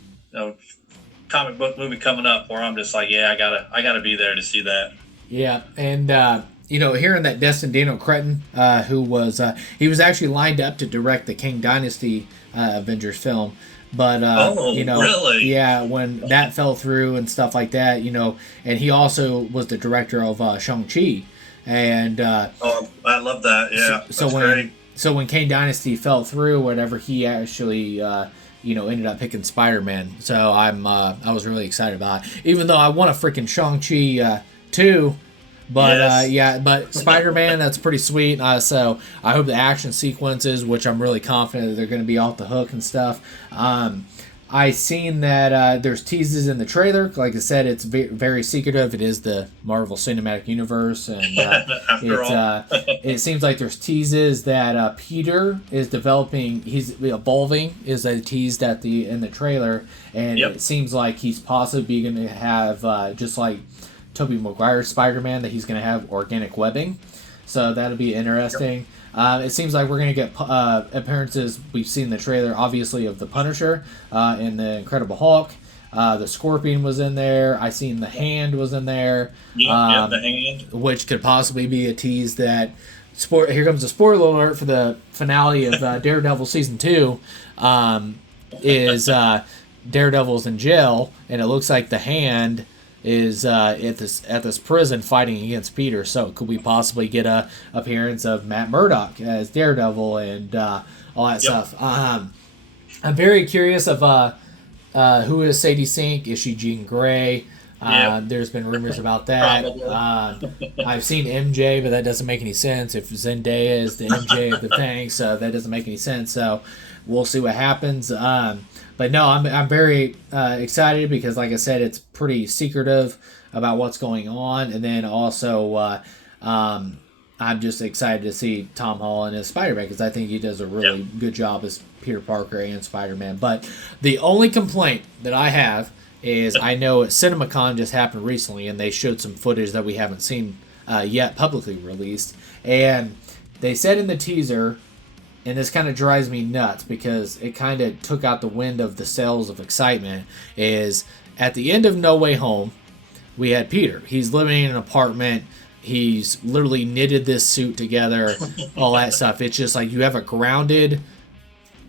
comic book movie coming up where I'm just like, yeah, I gotta be there to see that. Yeah, and hearing that Destin Daniel Cretton, who was he was actually lined up to direct the King Dynasty Avengers film, but really? Yeah, when that fell through and stuff like that, and he also was the director of Shang-Chi, and I love that. Yeah, so when King Dynasty fell through, whatever, he actually ended up picking Spider-Man. So I was really excited about it, even though I want a freaking Shang-Chi 2. But yes. But Spider-Man, that's pretty sweet. So I hope the action sequences, which I'm really confident that they're going to be off the hook and stuff. I seen that there's teases in the trailer. Like I said, it's very secretive. It is the Marvel Cinematic Universe, and it seems like there's teases that Peter is developing. He's evolving. Is a teased in the trailer, and It seems like he's possibly going to have just like Tobey Maguire's Spider-Man, that he's going to have organic webbing. So that'll be interesting. It seems like we're going to get appearances. We've seen the trailer, obviously, of the Punisher and the Incredible Hulk. The Scorpion was in there. I seen the Hand was in there. The Hand. Which could possibly be a tease that... Here comes a spoiler alert for the finale of Daredevil Season 2. Is Daredevil's in jail, and it looks like the Hand is at this prison fighting against Peter. So could we possibly get a appearance of Matt Murdock as Daredevil and all that stuff? I'm very curious of who is Sadie Sink. Is she Jean Grey? There's been rumors about that. I've seen MJ, but that doesn't make any sense. If Zendaya is the MJ of the thing, so that doesn't make any sense. So we'll see what happens. But no, I'm very excited because, like I said, it's pretty secretive about what's going on. And then also, I'm just excited to see Tom Holland as Spider-Man because I think he does a really good job as Peter Parker and Spider-Man. But the only complaint that I have is I know CinemaCon just happened recently, and they showed some footage that we haven't seen yet publicly released. And they said in the teaser, and this kind of drives me nuts because it kind of took out the wind of the sails of excitement, is at the end of No Way Home, we had Peter. He's living in an apartment. He's literally knitted this suit together, all that stuff. It's just like you have a grounded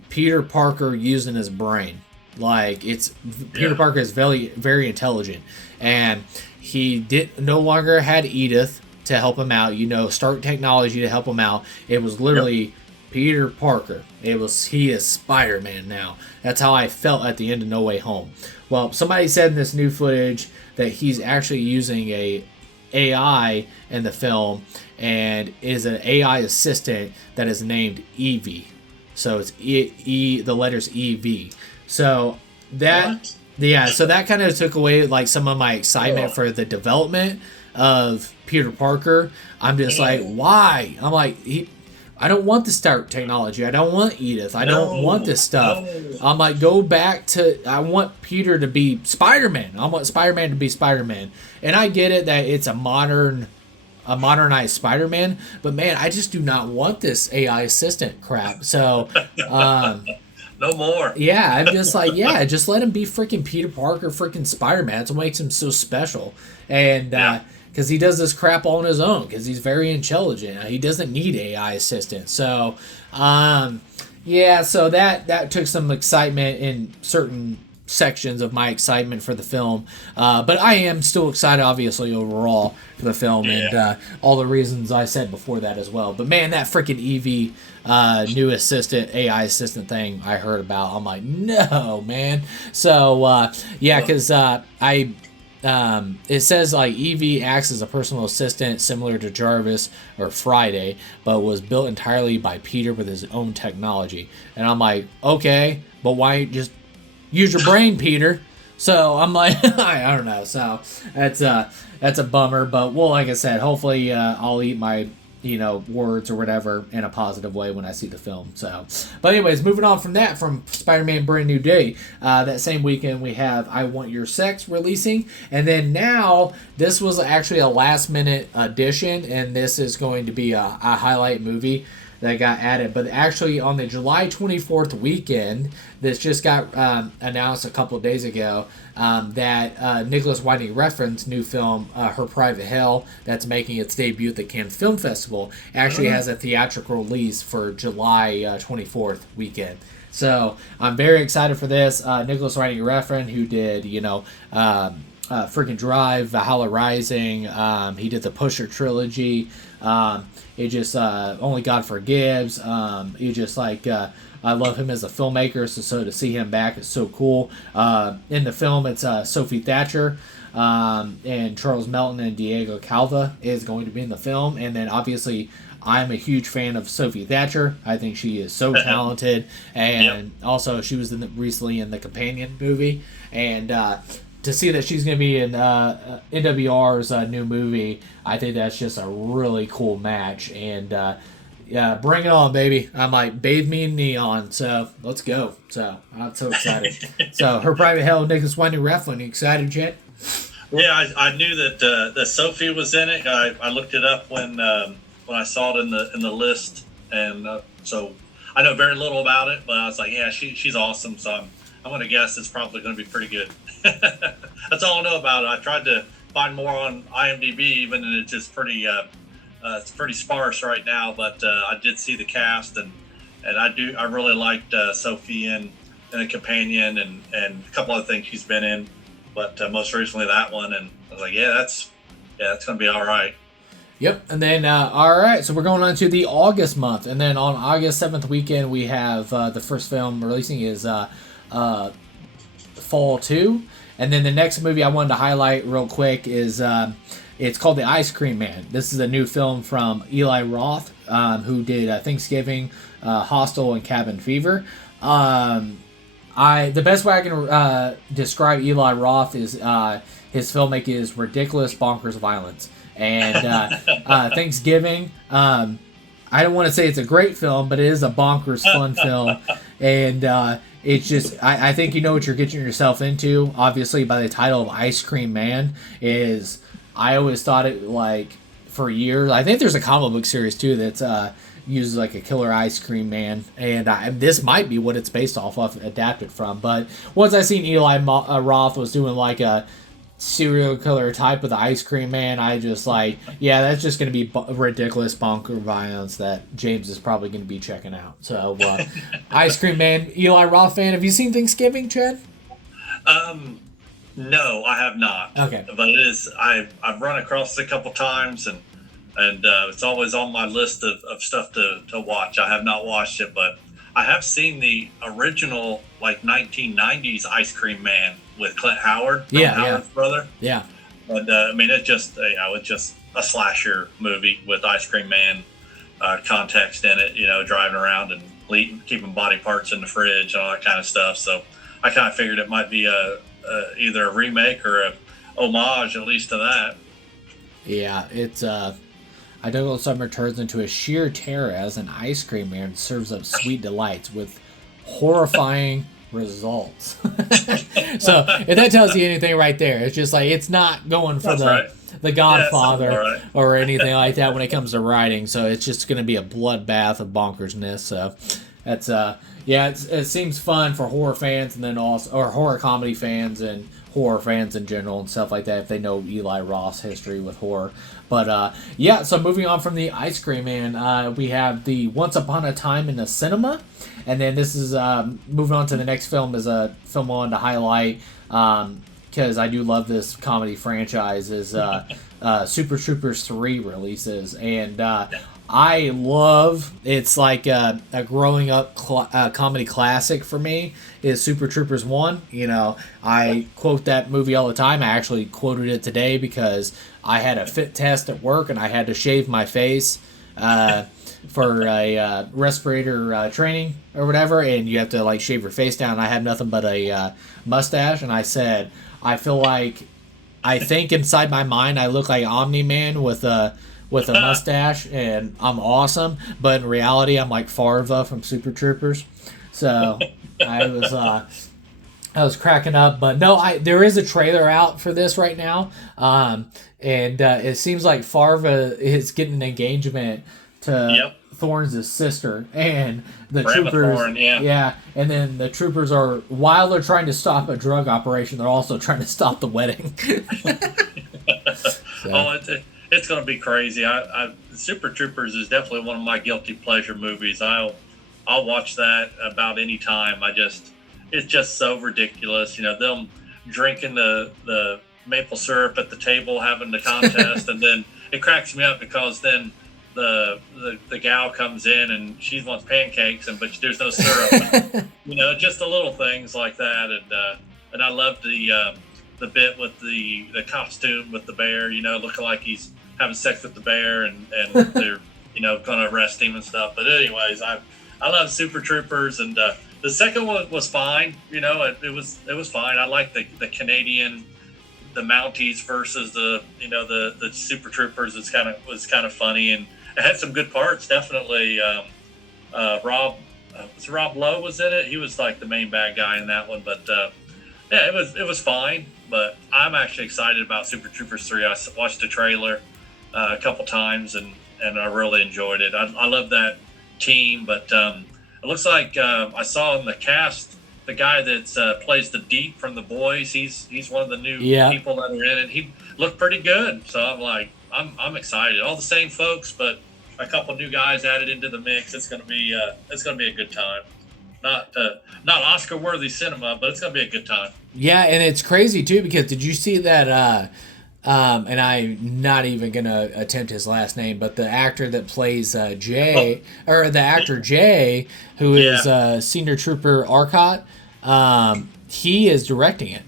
Peter Parker using his brain. Like, it's Peter Parker is very, very intelligent, and he no longer had Edith to help him out. Stark Technology to help him out. It was literally Peter Parker. He is Spider-Man now. That's how I felt at the end of No Way Home. Well, somebody said in this new footage that he's actually using a AI in the film, and is an AI assistant that is named Evie. So it's the letters EV. So that so that kind of took away like some of my excitement for the development of Peter Parker. I'm just like, why? I'm like, I don't want the Stark Technology. I don't want Edith. I don't want this stuff. I'm like, go back to... I want Peter to be Spider-Man. I want Spider-Man to be Spider-Man. And I get it that it's a modernized Spider-Man, but man, I just do not want this AI assistant crap. So, no more. Yeah, I'm just like, just let him be freaking Peter Parker, freaking Spider-Man. That's what makes him so special. And... because he does this crap all on his own, because he's very intelligent. He doesn't need AI assistance. So, so that took some excitement in certain sections of my excitement for the film. But I am still excited, obviously, overall for the film, and all the reasons I said before that as well. But man, that freaking Evie new AI assistant thing I heard about, I'm like, no, man. So, because it says like Evie acts as a personal assistant similar to Jarvis or Friday, but was built entirely by Peter with his own technology. And I'm like, okay, but why just use your brain, Peter? So I'm like, I don't know. So that's a bummer. But well, like I said, hopefully I'll eat my words or whatever in a positive way when I see the film. So, but anyways, moving on from that, from Spider-Man Brand New Day, that same weekend we have I Want Your Sex releasing, and then now this was actually a last minute addition, and this is going to be a highlight movie that got added. But actually on the July 24th weekend, this just got announced a couple of days ago, that Nicholas Winding Refn's new film, Her Private Hell, that's making its debut at the Cannes Film Festival, actually has a theatrical release for July 24th weekend. So I'm very excited for this. Nicholas Winding Refn, who did, freaking Drive, Valhalla Rising, he did the Pusher trilogy, it just Only God Forgives. He just like I love him as a filmmaker, so to see him back is so cool. In the film, it's Sophie Thatcher, and Charles Melton and Diego Calva is going to be in the film. And then obviously, I'm a huge fan of Sophie Thatcher. I think she is so talented, and also she was recently in the Companion movie, and to see that she's going to be in NWR's new movie, I think that's just a really cool match. And bring it on, baby. I'm like, bathe me in neon. So let's go. So I'm so excited. So Her Private Hell, Nicholas Winding Refn. You excited, Jet? Yeah, I knew that Sophie was in it. I looked it up when I saw it in the list, and so I know very little about it. But I was like, yeah, she's awesome. So I'm going to guess it's probably going to be pretty good. That's all I know about it. I tried to find more on IMDb, even, and it's just pretty sparse right now. But I did see the cast, and I really liked Sophie in A Companion and a couple other things she's been in, but most recently that one. And I was like, that's going to be all right. Yep, and then, all right, so we're going on to the August month, and then on August 7th weekend, we have the first film releasing is Fall 2, and then the next movie I wanted to highlight real quick is, it's called The Ice Cream Man. This is a new film from Eli Roth, who did Thanksgiving, Hostel, and Cabin Fever. The best way I can describe Eli Roth is his filmmaking is ridiculous, bonkers violence. And Thanksgiving, I don't want to say it's a great film, but it is a bonkers fun film. And it's just, I think you know what you're getting yourself into. Obviously, by the title of Ice Cream Man, I always thought it, like, for years. I think there's a comic book series, too, that's uses like a killer ice cream man, and this might be what it's based off of, adapted from. But once I seen Eli Roth was doing like a serial killer type with the ice cream man, I just like, yeah, that's just going to be ridiculous bonker violence that James is probably going to be checking out. So ice cream man, Eli Roth fan. Have you seen Thanksgiving, Chad? No, I have not. Okay, but it is. I've run across it a couple times, and it's always on my list of stuff to watch. I have not watched it, but I have seen the original like 1990s Ice Cream Man with Clint Howard, Howard's brother. Yeah. And I mean, it's just it's just a slasher movie with Ice Cream Man context in it. Driving around and keeping body parts in the fridge and all that kind of stuff. So I kind of figured it might be either a remake or a homage, at least to that. Yeah, it's a Douglas Summer turns into a sheer terror as an ice cream man serves up sweet delights with horrifying results. So if that tells you anything right there, it's just like it's not going for the Godfather or anything like that when it comes to writing. So it's just going to be a bloodbath of bonkersness. So that's it seems fun for horror fans, and then also or horror comedy fans and horror fans in general and stuff like that if they know Eli Roth's history with horror. But so moving on from the Ice Cream Man, we have the Once Upon a Time in the Cinema, and then this is moving on to the next film is a film I wanted to highlight because I do love this comedy franchise is Super Troopers 3 releases, and I love, it's like a growing up comedy classic for me is Super Troopers 1. I quote that movie all the time. I actually quoted it today because I had a fit test at work and I had to shave my face for a respirator training or whatever, and you have to like shave your face down. I had nothing but a mustache, and I said, I think inside my mind I look like Omni-Man with a mustache, and I'm awesome. But in reality, I'm like Farva from Super Troopers. So I was cracking up. But no, there is a trailer out for this right now, and it seems like Farva is getting an engagement to Thorne's sister, and the troopers. Thorne, and then the troopers are, while they're trying to stop a drug operation, they're also trying to stop the wedding. It's going to be crazy. Super Troopers is definitely one of my guilty pleasure movies. I'll watch that about any time. It's just so ridiculous. them drinking the maple syrup at the table, having the contest, and then it cracks me up because then the gal comes in and she wants pancakes, but there's no syrup. Just the little things like that, and I love the bit with the costume with the bear, looking like he's having sex with the bear, and they're going to arrest him and stuff. But anyways, I love Super Troopers, and the second one was fine. It was fine. I like the Canadian, the Mounties versus the Super Troopers. Was kind of funny, and it had some good parts. Definitely, Rob Lowe was in it. He was like the main bad guy in that one. But it was fine. But I'm actually excited about Super Troopers 3. I watched the trailer a couple times, and I really enjoyed it. I love that team, but it looks like I saw in the cast the guy that plays the Deep from The Boys. He's one of the new people that are in it. He looked pretty good, so I'm like, I'm excited. All the same folks, but a couple new guys added into the mix. It's gonna be a good time. Not Oscar-worthy cinema, but it's gonna be a good time. Yeah, and it's crazy too because did you see that? And I'm not even gonna attempt his last name, but the actor that plays Jay, or the actor Jay, who is Senior Trooper Arcot, he is directing it.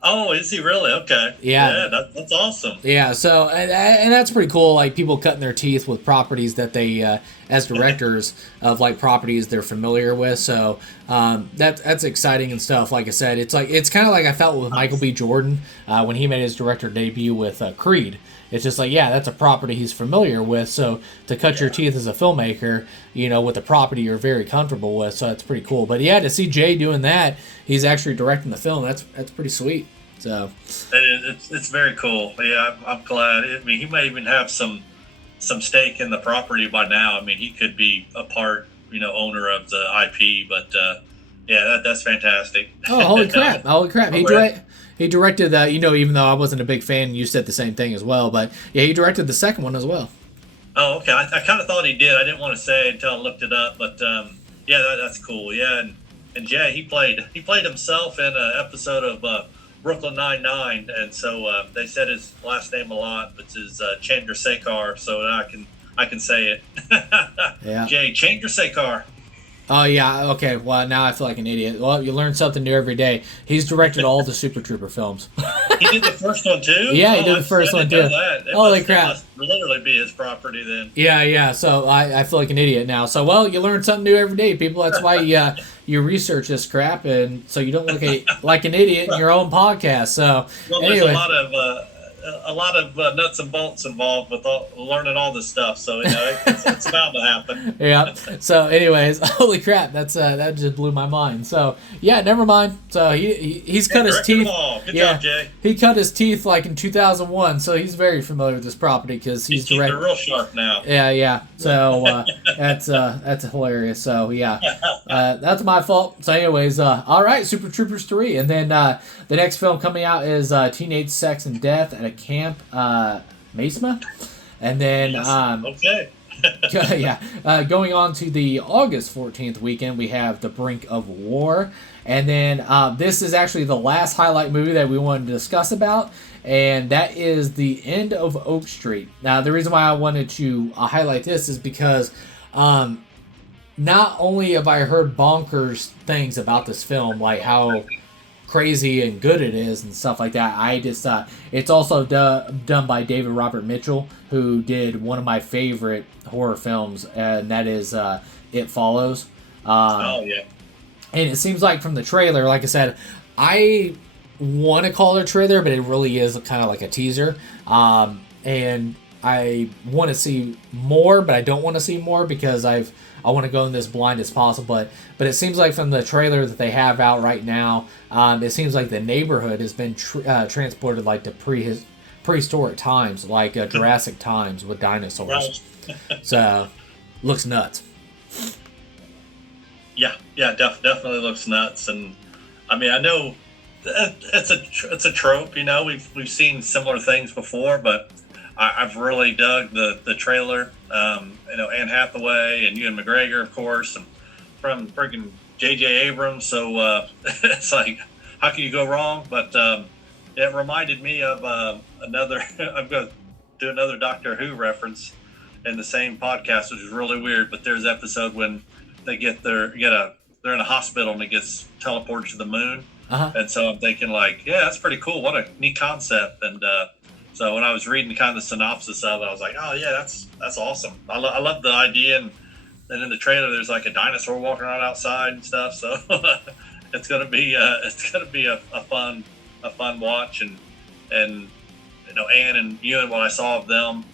Oh, is he really? Okay. Yeah, that's awesome. Yeah, so and that's pretty cool. Like people cutting their teeth with properties that they, as directors of like properties they're familiar with. So that's exciting and stuff. Like I said, it's kind of like I felt with Michael B. Jordan when he made his director debut with Creed. It's just like, yeah, that's a property he's familiar with. So to cut your teeth as a filmmaker, with a property you're very comfortable with, so that's pretty cool. But yeah, to see Jay doing that, he's actually directing the film. That's pretty sweet. So it's very cool. Yeah, I'm glad. I mean, he may even have some some stake in the property by now. I mean, he could be a part, owner of the IP. But yeah, that's fantastic. Oh, holy crap! Holy crap! He directed that. Even though I wasn't a big fan, you said the same thing as well. But yeah, he directed the second one as well. Oh, okay. I kind of thought he did. I didn't want to say until I looked it up, but yeah, that's cool. Yeah, and Jay, he played himself in an episode of Brooklyn Nine-Nine, and so they said his last name a lot, which is Chandrasekhar, so I can say it. Yeah. Jay Chandrasekhar. Oh, yeah, okay, well, now I feel like an idiot. Well, you learn something new every day. He's directed all the Super Trooper films. He did the first one, too? Yeah, he did the first one, too. Holy crap. It must literally be his property, then. Yeah, so I feel like an idiot now. So, well, you learn something new every day, people. That's why you research this crap, and so you don't look like an idiot in your own podcast. So, well, anyway. There's a lot of nuts and bolts involved with learning all this stuff, so it's bound to happen. Yeah. So, anyways, holy crap, that just blew my mind. So, yeah, never mind. So he's cut his teeth. Good job, Jay. He cut his teeth like in 2001, so he's very familiar with this property because he's direct. They're real sharp now. Yeah. So that's hilarious. So yeah, that's my fault. So, anyways, all right, Super Troopers 3, and then the next film coming out is Teenage Sex and Death at a Camp Mesma, and then okay. Going on to the August 14th weekend, we have The Brink of War, and then this is actually the last highlight movie that we wanted to discuss about, and that is The End of Oak Street. Now, the reason why I wanted to highlight this is because not only have I heard bonkers things about this film, like how crazy and good it is and stuff like that. I just it's also done by David Robert Mitchell, who did one of my favorite horror films, and that is It Follows. Oh yeah. And it seems like from the trailer, like I said, I want to call it a trailer, but it really is kind of like a teaser. And I want to see more, but I don't want to see more because I want to go in this blind as possible. But it seems like from the trailer that they have out right now, it seems like the neighborhood has been transported like to prehistoric times, like Jurassic times with dinosaurs. Right. So, looks nuts. Yeah, definitely looks nuts. And I mean, I know it's a trope. We've seen similar things before, but I've really dug the trailer. Anne Hathaway and Ewan McGregor, of course, and from freaking J.J. Abrams. So it's like, how can you go wrong? But it reminded me of another. I'm going to do another Doctor Who reference in the same podcast, which is really weird. But there's an episode when they they're in a hospital and it gets teleported to the moon. Uh-huh. And so I'm thinking like, yeah, that's pretty cool. What a neat concept. And so when I was reading kind of the synopsis of it, I was like, oh yeah, that's awesome. I love the idea. And in the trailer, there's like a dinosaur walking around outside and stuff. So it's gonna be a fun watch. And Anne and Ewan, what I saw of them,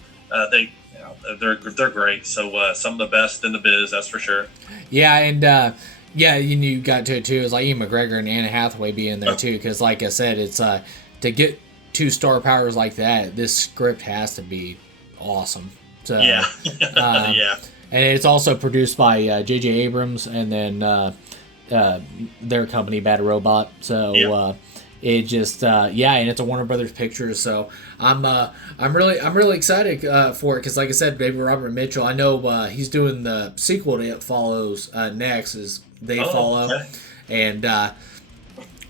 they're great. So some of the best in the biz, that's for sure. Yeah, and you got to it too. It's like Ewan McGregor and Anne Hathaway being there too, because like I said, it's to get 2 star powers like that, this script has to be awesome. So yeah. Yeah. And it's also produced by J.J. Abrams and then their company Bad Robot. So it just and it's a Warner Brothers picture. So I'm really excited for it because like I said, David Robert Mitchell. I know he's doing the sequel to It Follows next is They Follow, okay. And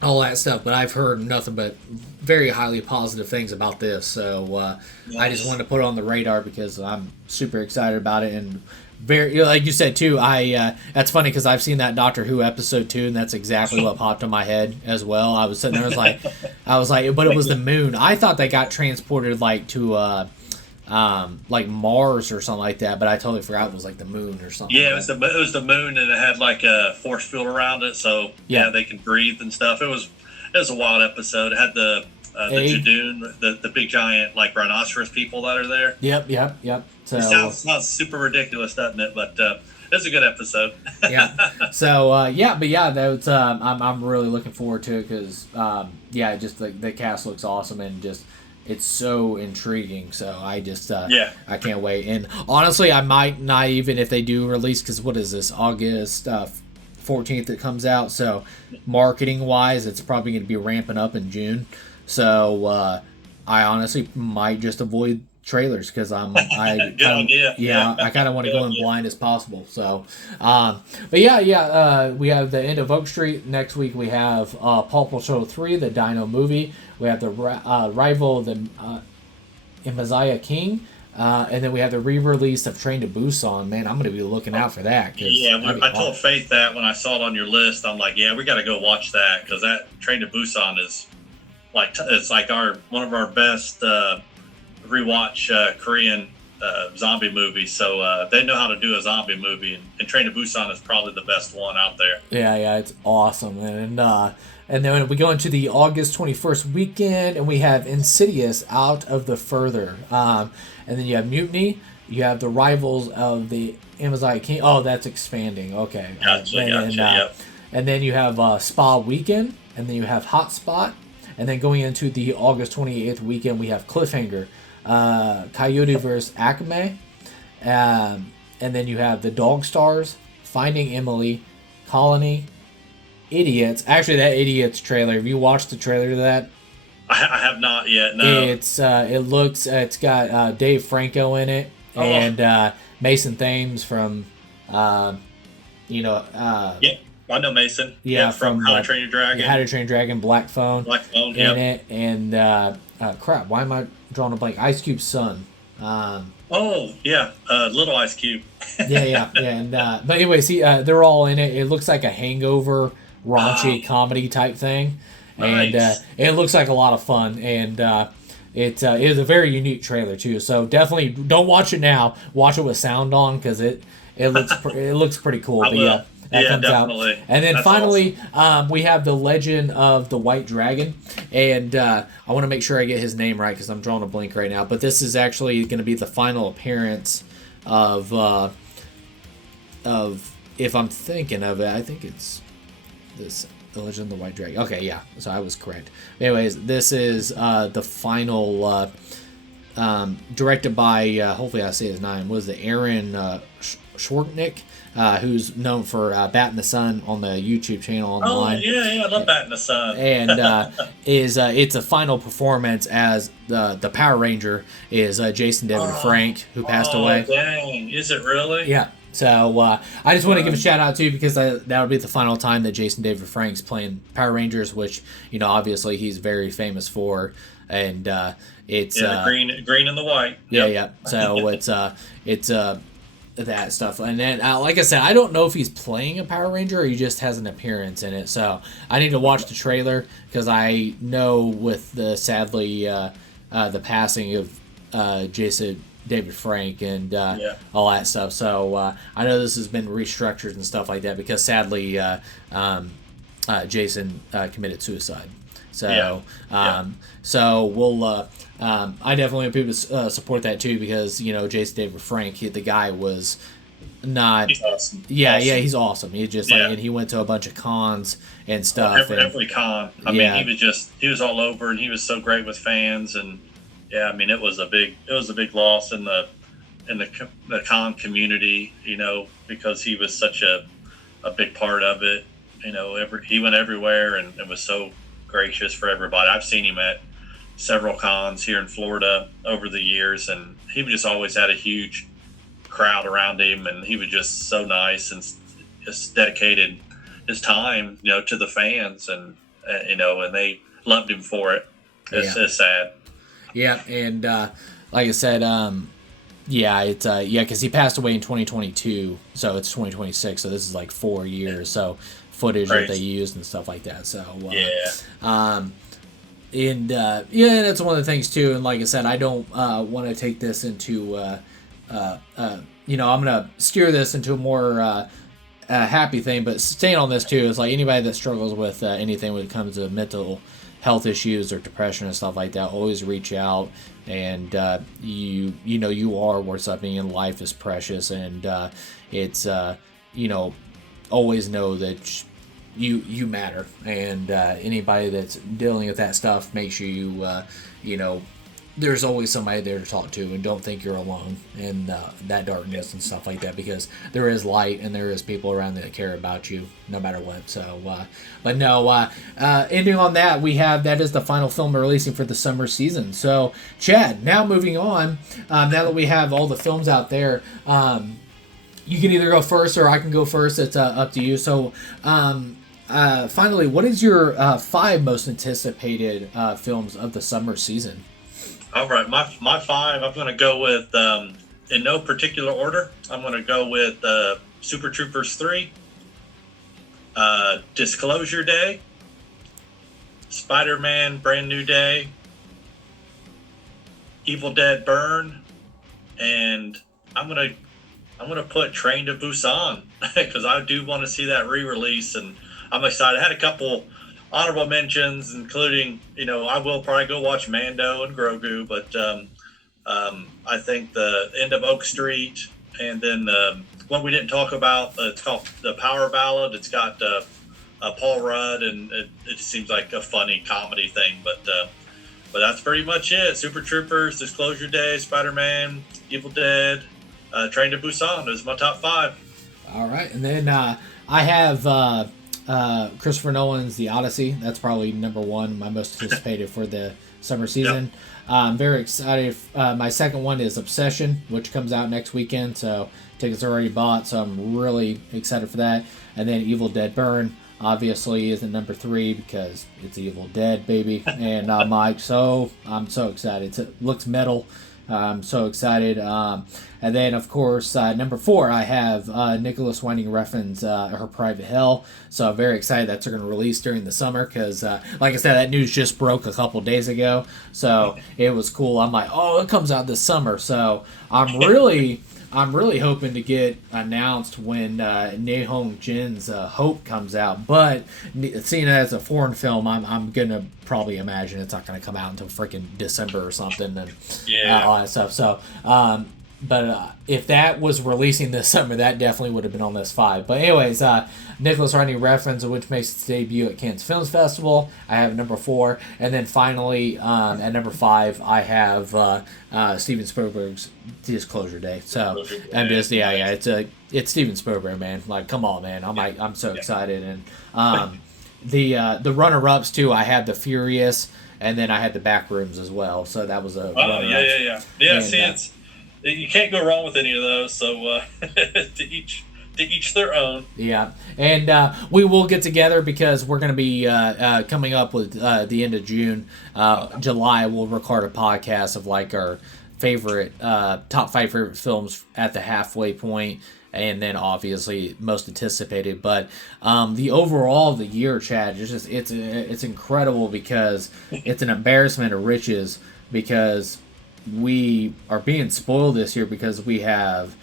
all that stuff. But I've heard nothing but very highly positive things about this. So Nice. I just wanted to put it on the radar because I'm super excited about it and. Very, like you said too. That's funny because I've seen that Doctor Who episode too, and that's exactly what popped in my head as well. I was sitting there, I was like, but it was the moon. I thought they got transported like to like Mars or something like that, but I totally forgot it was like the moon or something. Yeah, it was the moon, and it had like a force field around it, so they can breathe and stuff. It was a wild episode. It had the Jadoon, the big giant like rhinoceros people that are there. Yep. So, it sounds super ridiculous, doesn't it? But it's a good episode. Yeah. So that's I'm really looking forward to it because just the cast looks awesome and just it's so intriguing. So I just I can't wait. And honestly, I might not even, if they do release, because what is this, August 14th it comes out, so marketing wise it's probably going to be ramping up in June. So I honestly might just avoid trailers because I kind of want to go in blind as possible. So but we have the end of Oak Street. Next week we have Paw Patrol 3, the Dino movie. We have the rival, the Messiah King. And then we have the re-release of Train to Busan. Man, I'm going to be looking out for that. I told Faith that when I saw it on your list. I'm like, we got to go watch that, because that Train to Busan is it's like one of our best rewatch Korean zombie movies. So they know how to do a zombie movie, and Train to Busan is probably the best one out there. Yeah, it's awesome. And then we go into the August 21st weekend, and we have Insidious Out of the Further. And then you have Mutiny. You have the Rivals of the Amazon King. Oh, that's expanding. Okay. Gotcha. And then you have Spa Weekend. And then you have Hotspot. And then going into the August 28th weekend, we have Cliffhanger, Coyote vs. Acme. And then you have The Dog Stars, Finding Emily, Colony, Idiots. Actually, that Idiots trailer, have you watched the trailer to that? I have not yet, no. It's got Dave Franco in it, and Mason Thames from, I know Mason. Yeah, from How to Train Your Dragon. How to Train Your Dragon, Black Phone. In it, and crap, why am I drawing a blank? Ice Cube's son. Little Ice Cube. And but anyway, see, they're all in it. It looks like a Hangover raunchy comedy type thing. Nice. And it looks like a lot of fun, and it is a very unique trailer too. So definitely don't watch it now. Watch it with sound on, because it looks pretty cool. That comes definitely. out. And then That's finally, awesome. We have the Legend of the White Dragon, and I want to make sure I get his name right because I'm drawing a blank right now. But this is actually going to be the final appearance of if I'm thinking of it, I think it's this. The Legend of the White Dragon. Okay, yeah. So I was correct. Anyways, this is the final, directed by, hopefully I say his name, was the Aaron Schwartnick, who's known for Bat in the Sun on the YouTube channel online. Oh, yeah, I love Bat in the Sun. And it's a final performance as the Power Ranger is Jason David Frank, who passed away. Dang. Is it really? Yeah. So I just want to give a shout out too, because that would be the final time that Jason David Frank's playing Power Rangers, which obviously he's very famous for, and it's the green and the white. Yeah. So it's that stuff, and then like I said, I don't know if he's playing a Power Ranger or he just has an appearance in it. So I need to watch the trailer, because I know with the sadly the passing of Jason David Frank and all that stuff. So I know this has been restructured and stuff like that, because sadly Jason committed suicide. So so we'll I definitely want people to support that too, because Jason David Frank, the guy was not. He's awesome. He's awesome. He just and he went to a bunch of cons and stuff. Every con. I mean, he was all over, and he was so great with fans. And yeah, I mean, it was a big loss in the con community, because he was such a big part of it. He went everywhere and was so gracious for everybody. I've seen him at several cons here in Florida over the years, and he just always had a huge crowd around him, and he was just so nice and just dedicated his time, to the fans, and and they loved him for it. It's sad. Yeah, and like I said, because he passed away in 2022, so it's 2026, so this is like 4 years, so footage that they used and stuff like that. So that's one of the things too. And like I said, I don't want to take this into I'm gonna steer this into a more happy thing, but staying on this too is like anybody that struggles with anything when it comes to mental health issues or depression and stuff like that, always reach out. And you are worth something, and life is precious, and it's always know that you matter. And anybody that's dealing with that stuff, make sure you there's always somebody there to talk to, and don't think you're alone in that darkness and stuff like that, because there is light and there is people around that care about you no matter what. So but no, ending on that, that is the final film we're releasing for the summer season. So Chad, now moving on, now that we have all the films out there, you can either go first or I can go first. It's up to you. So finally, what is your 5 most anticipated films of the summer season? All right, my 5, I'm going to go with, in no particular order, I'm going to go with Super Troopers 3, Disclosure Day, Spider-Man Brand New Day, Evil Dead Burn, and I'm gonna put Train to Busan because I do want to see that re-release, and I'm excited. I had a couple honorable mentions, including, I will probably go watch Mando and Grogu, but I think the end of Oak Street, and then one we didn't talk about, it's called The Power Ballad. It's got Paul Rudd, and it seems like a funny comedy thing, but that's pretty much it. Super Troopers, Disclosure Day, Spider-Man, Evil Dead, Train to Busan is my top 5. All right, and then I have Christopher Nolan's The Odyssey. That's probably number 1, my most anticipated for the summer season. Yep. I'm very excited. My second one is Obsession, which comes out next weekend, so tickets are already bought, so I'm really excited for that. And then Evil Dead Burn, obviously, is at number 3 because it's Evil Dead, baby. And I'm so excited. It looks metal. I'm so excited. And then, of course, number 4, I have Nicholas Winding Refn's Her Private Hell. So I'm very excited that's going to release during the summer because, like I said, that news just broke a couple days ago. So it was cool. I'm like, oh, it comes out this summer. So I'm really hoping to get announced when Naehong Jin's Hope comes out. But seeing it as a foreign film, I'm going to probably imagine it's not going to come out until freaking December or something. And all that stuff. So, but if that was releasing this summer, that definitely would have been on this 5. But anyways, Nicholas Winding Refn, which makes its debut at Cannes Films Festival, I have number 4. And then finally, at number 5, I have Steven Spielberg's Disclosure Day. So I'm just it's Steven Spielberg, man. Like, come on, man. I'm so excited. And the runner-ups too, I had The Furious, and then I had The Backrooms as well. So that was a yeah. And, you can't go wrong with any of those. So to each their own. Yeah, and we will get together because we're going to be coming up with the end of June, July. We'll record a podcast of like our favorite top 5 favorite films at the halfway point, and then obviously most anticipated. But the overall of the year, Chad, it's incredible because it's an embarrassment of riches because we are being spoiled this year because we have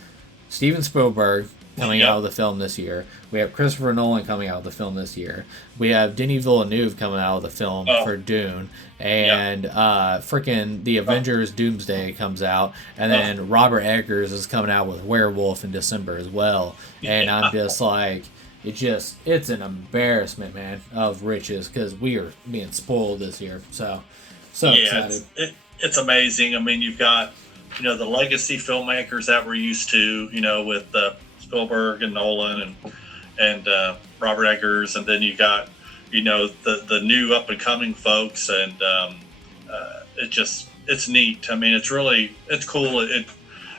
Steven Spielberg coming out of the film this year. We have Christopher Nolan coming out of the film this year. We have Denis Villeneuve coming out of the film for Dune. And freaking The Avengers Doomsday comes out. And then Robert Eggers is coming out with Werewolf in December as well. And I'm just like, it's an embarrassment, man, of riches because we are being spoiled this year. So excited. It's amazing. I mean, you've got, the legacy filmmakers that we're used to, with Spielberg and Nolan and Robert Eggers, and then you got, the new up and coming folks, and it's neat. I mean, it's cool. I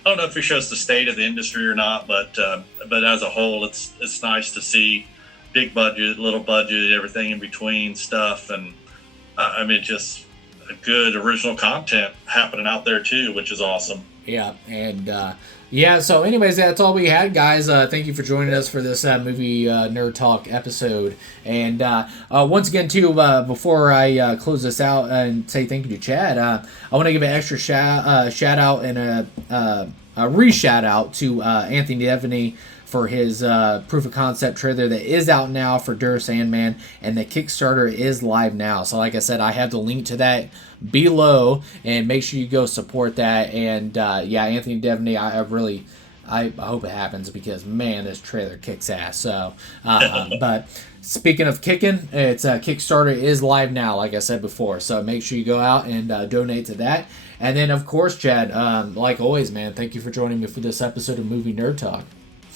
don't know if it shows the state of the industry or not, but as a whole, it's nice to see big budget, little budget, everything in between stuff, and I mean, just a good original content happening out there too, which is awesome. Yeah, and so anyways, that's all we had, guys. Thank you for joining us for this movie Nerd Talk episode. And once again, too, before I close this out and say thank you to Chad, I want to give an extra shout out and a re-shout out to Anthony Deveney for his proof of concept trailer that is out now for SANDMANN, and the Kickstarter is live now. So like I said, I have the link to that below, and make sure you go support that. And Anthony Deveney, I really I hope it happens because, man, this trailer kicks ass. So, but speaking of kicking, it's Kickstarter is live now, like I said before. So make sure you go out and donate to that. And then, of course, Chad, like always, man, thank you for joining me for this episode of Movie Nerd Talk.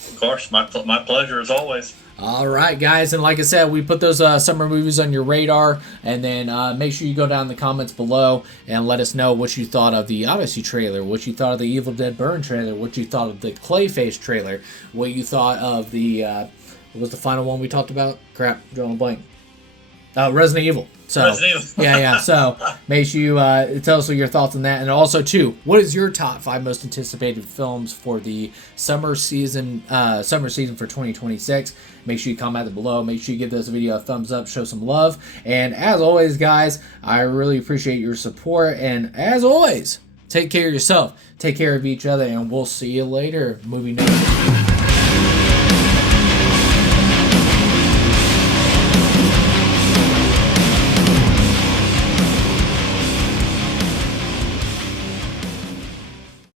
Of course, my pleasure as always. All right, guys, and like I said, we put those summer movies on your radar, and then make sure you go down in the comments below and let us know what you thought of the Odyssey trailer, what you thought of the Evil Dead Burn trailer, what you thought of the Clayface trailer, what you thought of the, what was the final one we talked about? Crap, drawing a blank. Resident Evil. So, Resident Evil. yeah. So make sure you tell us your thoughts on that, and also too, what is your top 5 most anticipated films for the summer season for 2026? Make sure you comment below. Make sure you give this video a thumbs up, show some love, and as always, guys, I really appreciate your support. And as always, take care of yourself, take care of each other, and we'll see you later, Movie Nerd.